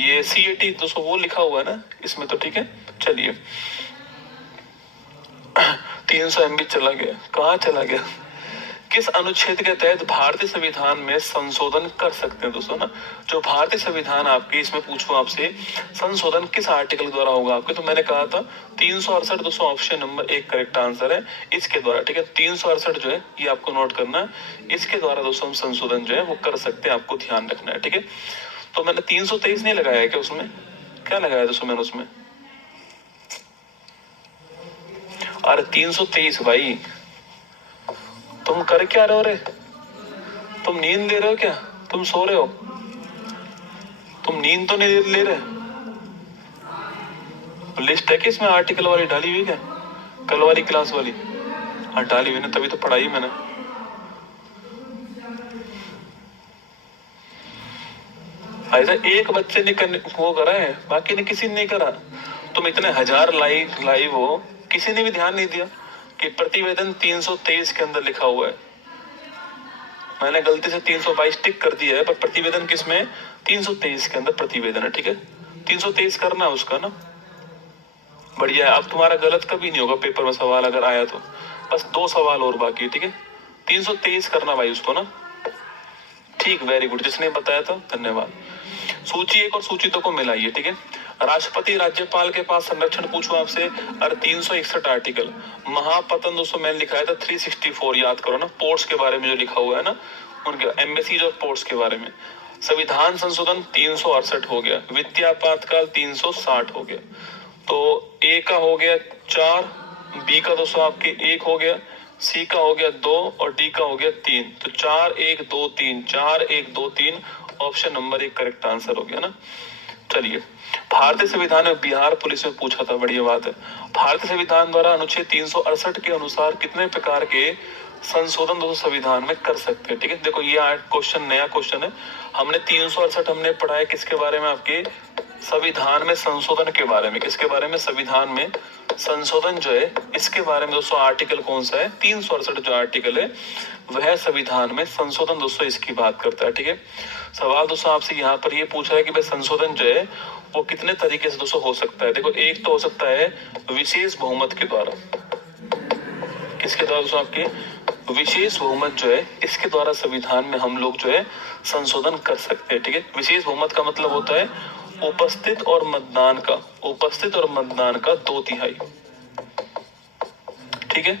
ये CAT दोस्तों वो लिखा हुआ है ना इसमें तो, ठीक है। चलिए 300 MB चला गया, कहाँ चला गया। किस अनुच्छेद के तहत भारतीय संविधान में संशोधन कर सकते हैं दोस्तों ना, जो भारतीय संविधान आपके, इसमें पूछूं आपसे संशोधन किस आर्टिकल द्वारा होगा आपके, तो मैंने कहा था 368 दोस्तों ऑप्शन नंबर 1 करेक्ट आंसर है इसके द्वारा, ठीक है। 368 जो है ये आपको नोट करना है, इसके द्वारा दोस्तों हम संशोधन जो है वो कर सकते हैं, आपको ध्यान रखना है, ठीक है। तो मैंने 323 नहीं लगाया है क्या उसमें, क्या लगाया दोस्तों मैंने उसमें, अरे 323 भाई, तुम कर क्या रहे हो रे, तुम नींद ले रहे हो क्या, तुम सो रहे हो, तुम नींद तो नहीं ले रहे। लिस्ट है कि इसमें आर्टिकल वाली डाली हुई क्या, कल वाली क्लास वाली, हाँ डाली हुई ना, तभी तो पढ़ाई मैंने। ऐसा एक बच्चे ने वो करा है, बाकी ने किसी ने नहीं करा। तुम इतने हजार लाइव हो, किसी ने भी ध्यान नहीं दिया कि प्रतिवेदन 323 के अंदर लिखा हुआ है। मैंने गलती से 322 टिक कर दिया है, पर प्रतिवेदन किसमें, 323 के अंदर प्रतिवेदन है, ठीक है। 323 करना है उसका ना, बढ़िया है। अब तुम्हारा गलत कभी नहीं होगा पेपर में सवाल अगर आया तो, बस 2 सवाल और बाकी है, ठीक है। 323 करना भाई उसको ना, ठीक, वेरी गुड, जिसने बताया था धन्यवाद। सूची 1 और सूची 2 को मिलाइए, ठीक है। राष्ट्रपति राज्यपाल के पास संरक्षण पूछो आपसे, अरे 361 आर्टिकल। महापतन दोस्तों मैंने लिखा था 364, याद करो ना, पोर्ट्स के बारे में जो लिखा हुआ है ना, उनके एम्बेसीज और पोर्ट्स के बारे में। संविधान संशोधन 368 हो गया, वित्तीय आपातकाल 360 हो गया। तो ए का हो गया 4, बी का दोस्तों आपके 1 हो गया, सी का हो गया 2 और डी का हो गया 3। तो 4 1 2 3, 4 1 2 3 ऑप्शन नंबर 1 करेक्ट आंसर हो गया ना। चलिए भारतीय संविधान में बिहार पुलिस में पूछा था, बढ़िया बात है। भारतीय संविधान द्वारा अनुच्छेद 368 के अनुसार कितने प्रकार के संशोधन दोस्तों संविधान में कर सकते हैं, ठीक है। देखो ये क्वेश्चन नया क्वेश्चन है, हमने 368 हमने पढ़ा है किसके बारे में, आपके संविधान में संशोधन के बारे में, किसके बारे में, संविधान में संशोधन जो है इसके बारे में दोस्तों। आर्टिकल कौन सा है, 368 जो आर्टिकल है वह संविधान में संशोधन दोस्तों इसकी बात करता है, ठीक है। सवाल दोस्तों आपसे यहाँ पर ये पूछा है कि भाई संशोधन जो है वो कितने तरीके से दोस्तों हो सकता है। देखो एक तो हो सकता है विशेष बहुमत के द्वारा, किसके द्वारा दोस्तों, आपके विशेष बहुमत जो है इसके द्वारा संविधान में हम लोग जो है संशोधन कर सकते हैं, ठीक है। विशेष बहुमत का मतलब होता है उपस्थित और मतदान का, उपस्थित और मतदान का 2/3, ठीक है।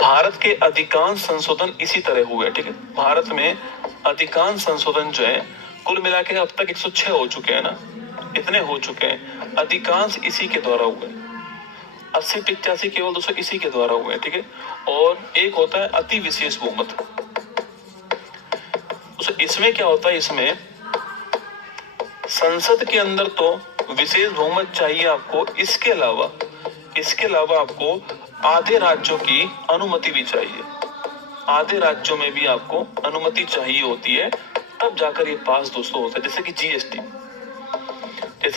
भारत के अधिकांश संशोधन इसी तरह हुए, ठीक है। भारत में अधिकांश संशोधन जो है कुल मिला के अब तक 106 हो चुके हैं ना, इतने हो चुके हैं, अधिकांश इसी के द्वारा हुए। 80-85 केवल दोस्तों इसी के द्वारा हुए, ठीक है। और एक होता है अति विशेष बहुमत, इसमें क्या होता है, इसमें संसद के अंदर तो विशेष बहुमत चाहिए आपको, इसके अलावा आपको आधे राज्यों की अनुमति भी चाहिए, आधे राज्यों में भी आपको अनुमति चाहिए होती है, तब जाकर ये पास दोस्तों होता है। जैसे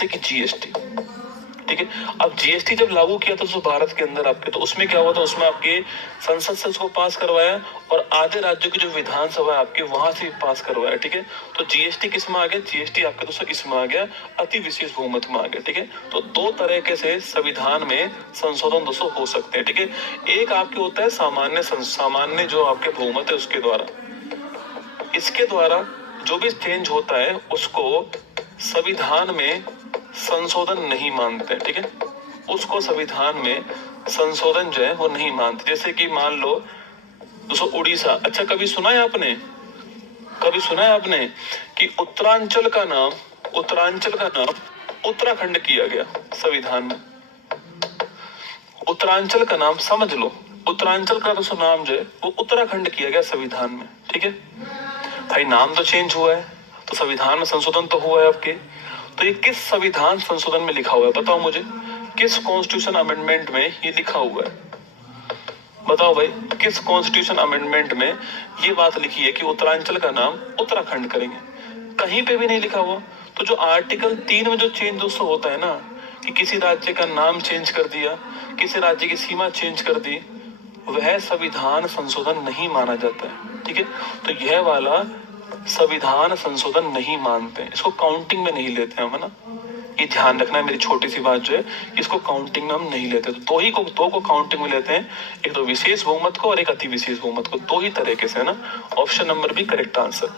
कि जीएसटी, ठीक है। अब जीएसटी जब लागू किया था तो भारत के अंदर आपके, तो उसमें क्या हुआ था, उसमें आपके संसद से उसको पास करवाया और आधे राज्यों की जो विधानसभा है आपके वहां से भी पास करवाया, ठीक है। तो जीएसटी किस में आ गया, जीएसटी आपके दोस्तों इसमें आ गया, अति विशेष बहुमत में आ गया, ठीक है। तो 2 तरीके से संविधान में संशोधन दोस्तों हो सकते हैं, ठीक है। एक आपके होता है सामान्य जो आपके बहुमत है उसके द्वारा, इसके द्वारा जो भी चेंज होता है उसको संविधान में संशोधन नहीं मानते, ठीक है। उसको संविधान में संशोधन जो है वो नहीं मानते। जैसे कि मान लो दोस्तों उड़ीसा, अच्छा कभी सुना है आपने कि उत्तरांचल का नाम उत्तराखंड किया गया संविधान में। उत्तरांचल का नाम समझ लो, उत्तरांचल का दोस्तों नाम जो है वो उत्तराखंड किया गया संविधान में, ठीक है। भाई नाम तो चेंज हुआ है तो संविधान में संशोधन तो हुआ है आपके। तो ये किस संविधान संशोधन में लिखा हुआ है, बताओ मुझे, किस कॉन्स्टिट्यूशन अमेंडमेंट में ये लिखा हुआ है, बताओ भाई, किस कॉन्स्टिट्यूशन अमेंडमेंट में ये बात लिखी है कि उत्तरांचल का नाम उत्तराखंड करेंगे, कहीं पे भी नहीं लिखा हुआ। तो जो आर्टिकल 3 में जो चेंज दोस्तों होता है ना, कि किसी राज्य का नाम चेंज कर दिया, किसी राज्य की सीमा चेंज कर दी, वह संविधान संशोधन नहीं माना जाता है, ठीक है। तो यह वाला संविधान संशोधन नहीं मानते हैं, इसको काउंटिंग में नहीं लेते हम, है ना। ये ध्यान रखना है, मेरी छोटी सी बात जो है, इसको काउंटिंग में हम नहीं लेते। तो दो को काउंटिंग में लेते हैं, एक तो विशेष बहुमत को और एक अति विशेष बहुमत को, दो ही तरीके से, है ना। Option number B correct answer.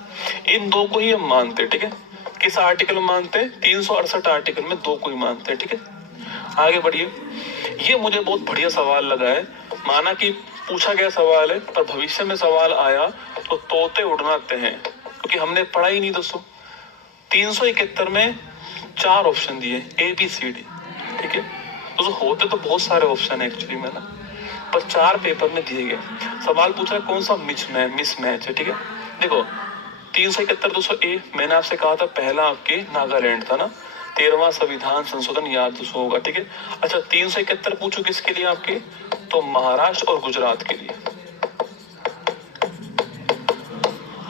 इन दो को ही हम मानते हैं, ठीक है। किस आर्टिकल में मानते हैं? 368 आर्टिकल में दो को ही मानते हैं, ठीक है। आगे बढ़िए। ये मुझे बहुत बढ़िया सवाल लगा है, माना कि पूछा गया सवाल है पर भविष्य में सवाल आया तो तोते उड़नाते हैं, क्योंकि हमने पढ़ा ही नहीं दोस्तों। 371 में 4 ऑप्शन दिए, ए बी सी डी, ठीक है। दोस्तों होते तो बहुत सारे ऑप्शन है एक्चुअली में ना, पर 4 पेपर में दिए गए। सवाल पूछा कौन सा मिसमैच है, ठीक है। देखो 371 दोस्तों ए, मैंने आपसे कहा था पहला आपके नागालैंड था ना, 13वां संविधान संशोधन याद दोस्तों होगा, ठीक है। अच्छा 371 पूछो किसके लिए आपके? तो महाराष्ट्र और गुजरात के लिए।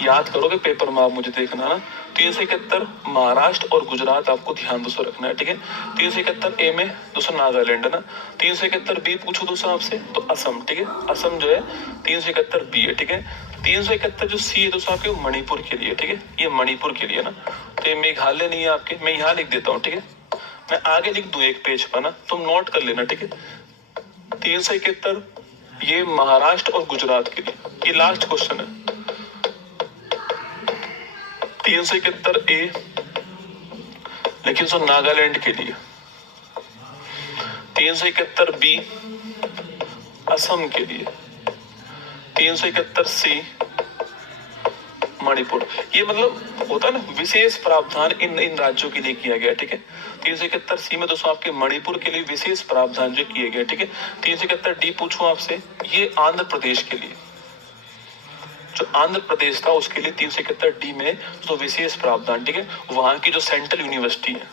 याद करोगे पेपर में आप, मुझे देखना ना। 371 महाराष्ट्र और गुजरात आपको ध्यान दोस्तों रखना है, ठीक है। 371 ए में दोस्तों नागालैंड है ना। 371 बी पूछो दोस्तों आपसे तो असम, ठीक है। असम जो है 371 बी है, ठीक है। 371 जो सी है दोस्तों आपके मणिपुर के लिए, ठीक है। ये मणिपुर के लिए ना, तो ये मेघालय नहीं है आपके, मैं यहाँ लिख देता हूँ, ठीक है। मैं आगे लिख दूं एक पेज पर ना, तुम नोट कर लेना, ठीक है। 371 ये महाराष्ट्र और गुजरात के लिए, ये लास्ट क्वेश्चन है। 371 ए लेकिन सो नागालैंड के लिए, 371 बी असम के लिए, 371 सी मणिपुर। ये मतलब होता है ना विशेष प्रावधान इन राज्यों के लिए किया गया, ठीक है। 371 सी में दोस्तों आपके मणिपुर के लिए विशेष प्रावधान जो किए गए, ठीक है। 371 डी पूछूं आपसे, ये आंध्र प्रदेश के लिए, जो आंध्र प्रदेश था उसके लिए 371 डी में तो विशेष प्रावधान, ठीक है। वहां की जो सेंट्रल यूनिवर्सिटी है,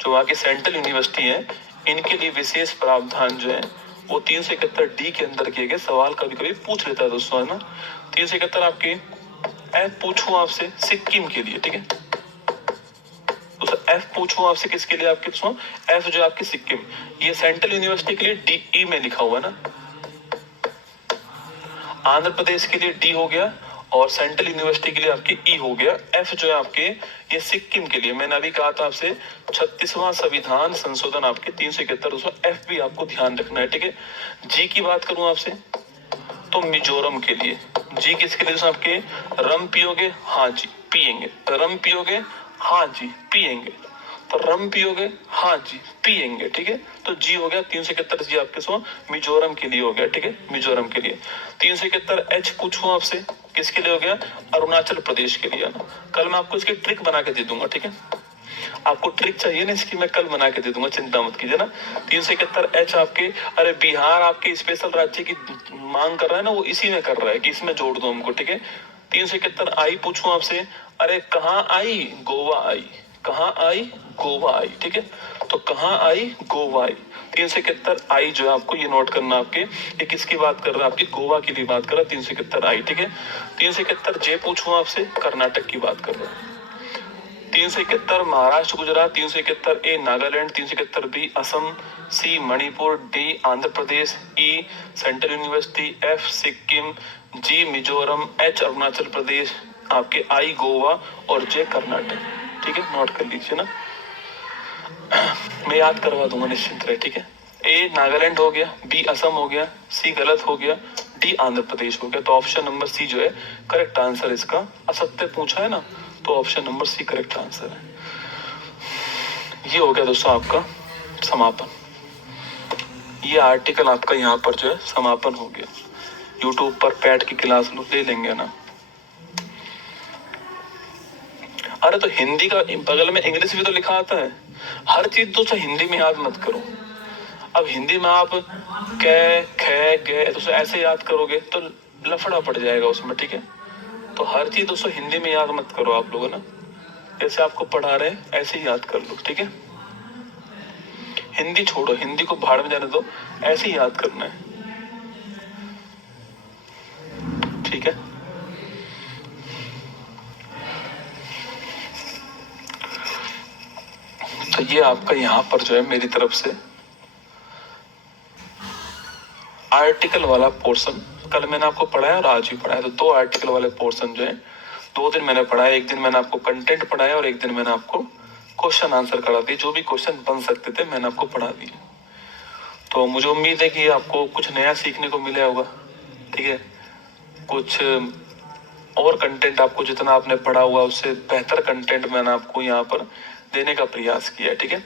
जो वहां की सेंट्रल यूनिवर्सिटी है, इनके लिए विशेष प्रावधान जो है वो 371 डी के अंदर किए गए। सवाल कभी कभी पूछ लेता है दोस्तों, है ना। 371 आपके एफ पूछूं आपसे सिक्किम के लिए, ठीक है। दोस्तों एफ पूछूं आपसे किसके लिए? आपके दोस्तों एफ जो आपकी सिक्किम, ये सेंट्रल यूनिवर्सिटी के लिए डी में लिखा हुआ है ना। आंध्र प्रदेश के लिए डी हो गया और सेंट्रल यूनिवर्सिटी के लिए आपके ई हो गया। एफ जो है आपके ये सिक्किम के लिए, मैंने अभी कहा था आपसे 36वां संविधान संशोधन आपके 371 दोस्तों एफ भी आपको ध्यान रखना है, ठीक है। जी की बात करूं आपसे तो मिजोरम के लिए, जी किसके लिए दोस्तों आपके? रम पियोगे? हाँ जी पियेंगे। रम पियोगे? हाँ जी पियेंगे। तो रम पियोगे? हाँ जी पियेंगे, ठीक है। तो जी हो गया 371 जी आपके सो मिजोरम के लिए हो गया, ठीक है। मिजोरम के लिए 371 एच पूछूं आपसे किसके लिए हो गया? अरुणाचल प्रदेश के लिए ना। कल मैं आपको इसकी ट्रिक बना के दे दूंगा, ठीक है। आपको ट्रिक चाहिए ना इसकी, मैं कल बना के दे दूंगा, चिंता मत कीजिए ना। 371 एच आपके, अरे बिहार आपके स्पेशल राज्य की मांग कर रहा है ना, वो इसी में कर रहा है कि इसमें जोड़ दो हमको, ठीक है। 371 आई पूछूं आपसे, अरे कहाँ आई? गोवा आई। कहाँ आई? गोवा आई, ठीक है। तो कहाँ आई? गोवा आई। 371 आई जो है आपको ये नोट करना, आपके ये किसकी बात कर रहा है? आपकी गोवा की भी बात कर रहा है 371 आई, ठीक है। 371 जे पूछूं आपसे, कर्नाटक की बात कर रहा है। 371 महाराष्ट्र गुजरात, 371 ए नागालैंड, 371 बी असम, सी मणिपुर, डी आंध्र प्रदेश, ई सेंट्रल यूनिवर्सिटी, एफ सिक्किम, जी मिजोरम, एच अरुणाचल प्रदेश, आपके आई गोवा और जे कर्नाटक, ठीक है। नोट कर लीजिए ना, मैं याद करवा दूंगा निश्चिंत रहे, ठीक है। ए नागालैंड हो गया, बी असम हो गया, सी गलत हो गया, डी आंध्र प्रदेश हो गया। तो ऑप्शन नंबर सी जो है करेक्ट आंसर इसका। असत्य पूछा है ना, तो option number C correct answer है। ये हो गया दोस्तों आपका समापन। ये आर्टिकल आपका यहाँ पर जो है समापन हो गया। यूट्यूब पर पैड की क्लास ले लेंगे ना। अरे तो हिंदी का बगल में इंग्लिश भी तो लिखा आता है। हर चीज दोस्तों हिंदी में याद मत करो। अब हिंदी में आप कै खे गे दोस्तों ऐसे याद करोगे तो लफड़ा पड़ जाएगा उसमें, ठीक है। तो हर चीज दोस्तों हिंदी में याद मत करो आप लोगों ना, जैसे आपको पढ़ा रहे हैं ऐसे ही याद कर लो, ठीक है। हिंदी छोड़ो, हिंदी को भाड़ में जाने दो, ऐसे ही याद करना है, ठीक है। तो ये आपका यहाँ पर जो है मेरी तरफ से आर्टिकल वाला पोर्शन, कल मैंने आपको पढ़ाया और आज भी पढ़ाया, तो 2 आर्टिकल वाले पोर्शन जो है 2 दिन मैंने पढ़ाया, एक दिन मैंने आपको कंटेंट पढ़ाया और एक दिन मैंने आपको क्वेश्चन आंसर करा दिए। जो भी क्वेश्चन बन सकते थे मैंने आपको पढ़ा दिए। तो मुझे उम्मीद है कि आपको कुछ नया सीखने को मिला होगा। ठीक है, कुछ और कंटेंट आपको जितना आपने पढ़ा हुआ उससे बेहतर कंटेंट मैंने आपको यहाँ पर देने का प्रयास किया है। ठीक है,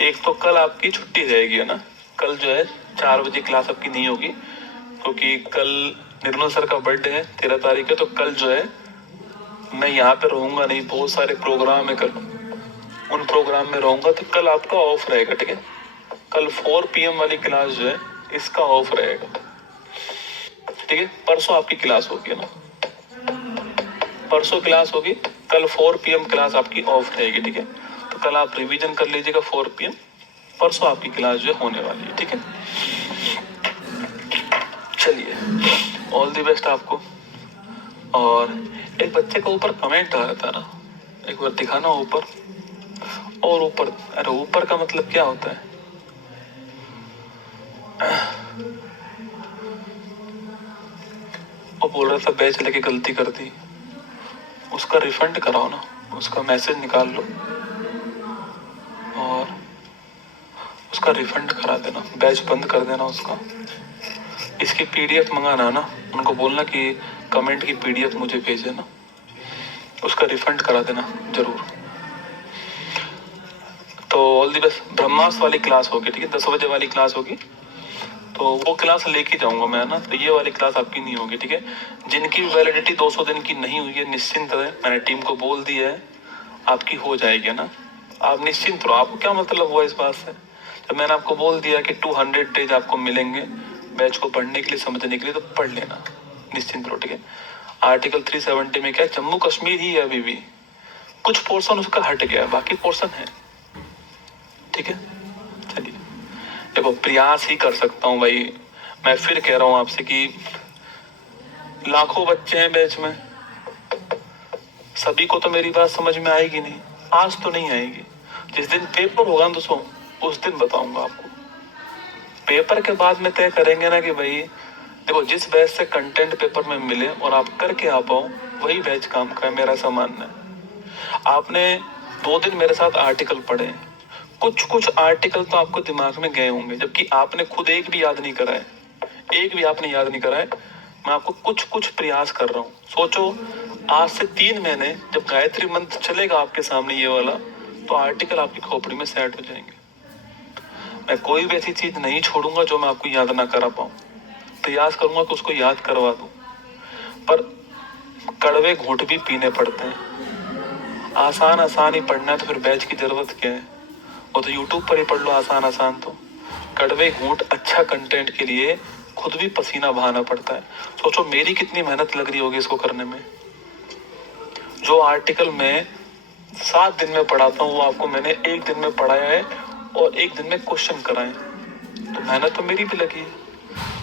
एक तो कल आपकी छुट्टी रहेगी, है ना। कल जो है 4 बजे क्लास आपकी नहीं होगी, क्योंकि कल निर्मल सर का बर्थडे है 13 तारीख है। तो कल जो है मैं यहाँ पे रहूंगा नहीं, बहुत सारे प्रोग्राम है कल, उन प्रोग्राम में रहूंगा। तो कल आपका ऑफ रहेगा। ठीक है, कल 4 PM वाली क्लास जो है इसका ऑफ रहेगा। ठीक है, परसों आपकी क्लास होगी, है ना, परसों क्लास होगी, कल 4 PM क्लास आपकी ऑफ रहेगी। ठीक है, तो कल आप रिवीजन कर लीजिएगा 4 PM, परसों आपकी क्लास जो होने वाली है। ठीक है, चलिए, ऑल द बेस्ट आपको। और एक बच्चे का ऊपर कमेंट आ रहा था ना, एक बार दिखाना ऊपर। और ऊपर, अरे ऊपर का मतलब क्या होता है? वो बोल रहा था बैच लेके गलती कर दी, उसका रिफंड कराओ ना, उसका मैसेज निकाल लो और उसका रिफंड करा देना, बैच बंद कर देना उसका। इसकी PDF मंगाना ना, उनको बोलना कि कमेंट की PDF मुझे भेजे ना, उसका रिफंड करा देना जरूर। तो ऑल दी बेस्ट। ब्रह्मास्त्र वाली क्लास होगी, ठीक है, 10 बजे वाली क्लास होगी, तो वो क्लास लेके जाऊंगा मैं ना। तो ये वाली क्लास आपकी नहीं होगी। ठीक है, जिनकी वैलिडिटी 200 दिन की नहीं हुई है निश्चिंत रहे, मैंने टीम को बोल दिया है आपकी हो जाएगी ना, आप निश्चिंत रहो। आपको क्या मतलब हुआ इस बात से? जब मैंने आपको बोल दिया कि 200 डेज आपको मिलेंगे बैच को पढ़ने के लिए, समझने के लिए, तो पढ़ लेना, निश्चिंत रहो। ठीक है, आर्टिकल 370 में क्या, जम्मू कश्मीर ही है अभी भी, कुछ पोर्शन उसका हट गया, बाकी पोर्शन है। ठीक है, चलिए, देखो प्रयास ही कर सकता हूँ भाई। मैं फिर कह रहा हूँ आपसे कि लाखों बच्चे हैं बैच में, सभी को तो मेरी बात समझ में आएगी नहीं, आज तो नहीं आएगी। जिस दिन पेपर होगा ना दोस्तों, उस दिन बताऊंगा आपको। पेपर के बाद में तय करेंगे ना कि भाई देखो, जिस बैच से कंटेंट पेपर में मिले और आप करके आ पाओ, वही बैच काम का है, मेरा ऐसा मानना है। आपने 2 दिन मेरे साथ आर्टिकल पढ़े, कुछ कुछ आर्टिकल तो आपको दिमाग में गए होंगे, जबकि आपने खुद एक भी याद नहीं करा है, एक भी आपने याद नहीं करा है। मैं आपको कुछ कुछ प्रयास कर रहा हूँ। सोचो, आज से 3 महीने जब गायत्री मंत्र चलेगा आपके सामने ये वाला, तो आर्टिकल आपकी खोपड़ी में सेट हो जाएंगे। मैं कोई भी ऐसी चीज नहीं छोड़ूंगा जो मैं आपको याद ना करा पाऊँ, प्रयास करूंगा कि उसको याद करवा दूं। पर कड़वे घूंट भी पीने पड़ते हैं। आसान आसान ही पढ़ना है तो फिर बैच की जरूरत क्या है? वो तो यूट्यूब पर ही पढ़ लो आसान आसान। तो कड़वे घूंट अच्छा कंटेंट के लिए खुद भी पसीना बहाना पड़ता है। सोचो मेरी कितनी मेहनत लग रही होगी इसको करने में। जो आर्टिकल मैं 7 दिन में पढ़ाता हूँ वो आपको मैंने 1 दिन में पढ़ाया है और 1 दिन में क्वेश्चन कराए। तो मेहनत तो मेरी भी लगी है,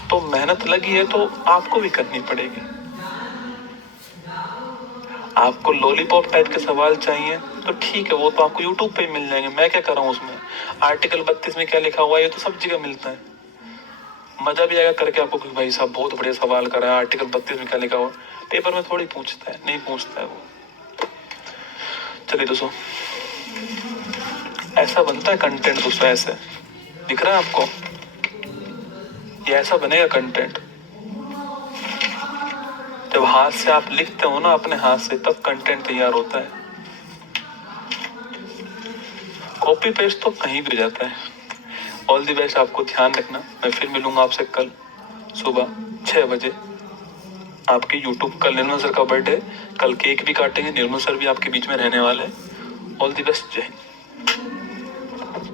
तो मेहनत लगी है तो आपको भी करनी पड़ेगी। आपको लॉलीपॉप टाइप के सवाल चाहिए तो ठीक है, वो तो आपको यूट्यूब पे ही मिल जाएंगे। मैं क्या कर रहा हूँ उसमें, आर्टिकल 32 में क्या लिखा हुआ है ये तो सब जगह मिलता है। मजा भी आएगा करके आपको कि भाई साहब बहुत बढ़िया सवाल करा है, आर्टिकल 32 में क्या लिखा हुआ। पेपर में थोड़ी पूछता है, नहीं पूछता है वो। चलिए दोस्तों, ऐसा बनता है कंटेंट दोस्तों, ऐसे दिख रहा है आपको, ये ऐसा बनेगा कंटेंट। जब हाथ से आप लिखते हो ना अपने हाथ से, तब कंटेंट तैयार होता है। कॉपी पेस्ट तो कहीं भी जाता है। ऑल दी बेस्ट, आपको ध्यान रखना। मैं फिर मिलूंगा आपसे कल सुबह 6 बजे आपके यूट्यूब। कल निर्मल सर का बर्थडे, कल केक भी काटेंगे, निर्मल सर भी आपके बीच में रहने वाले हैं। ऑल दी बेस्ट, जय हिंद।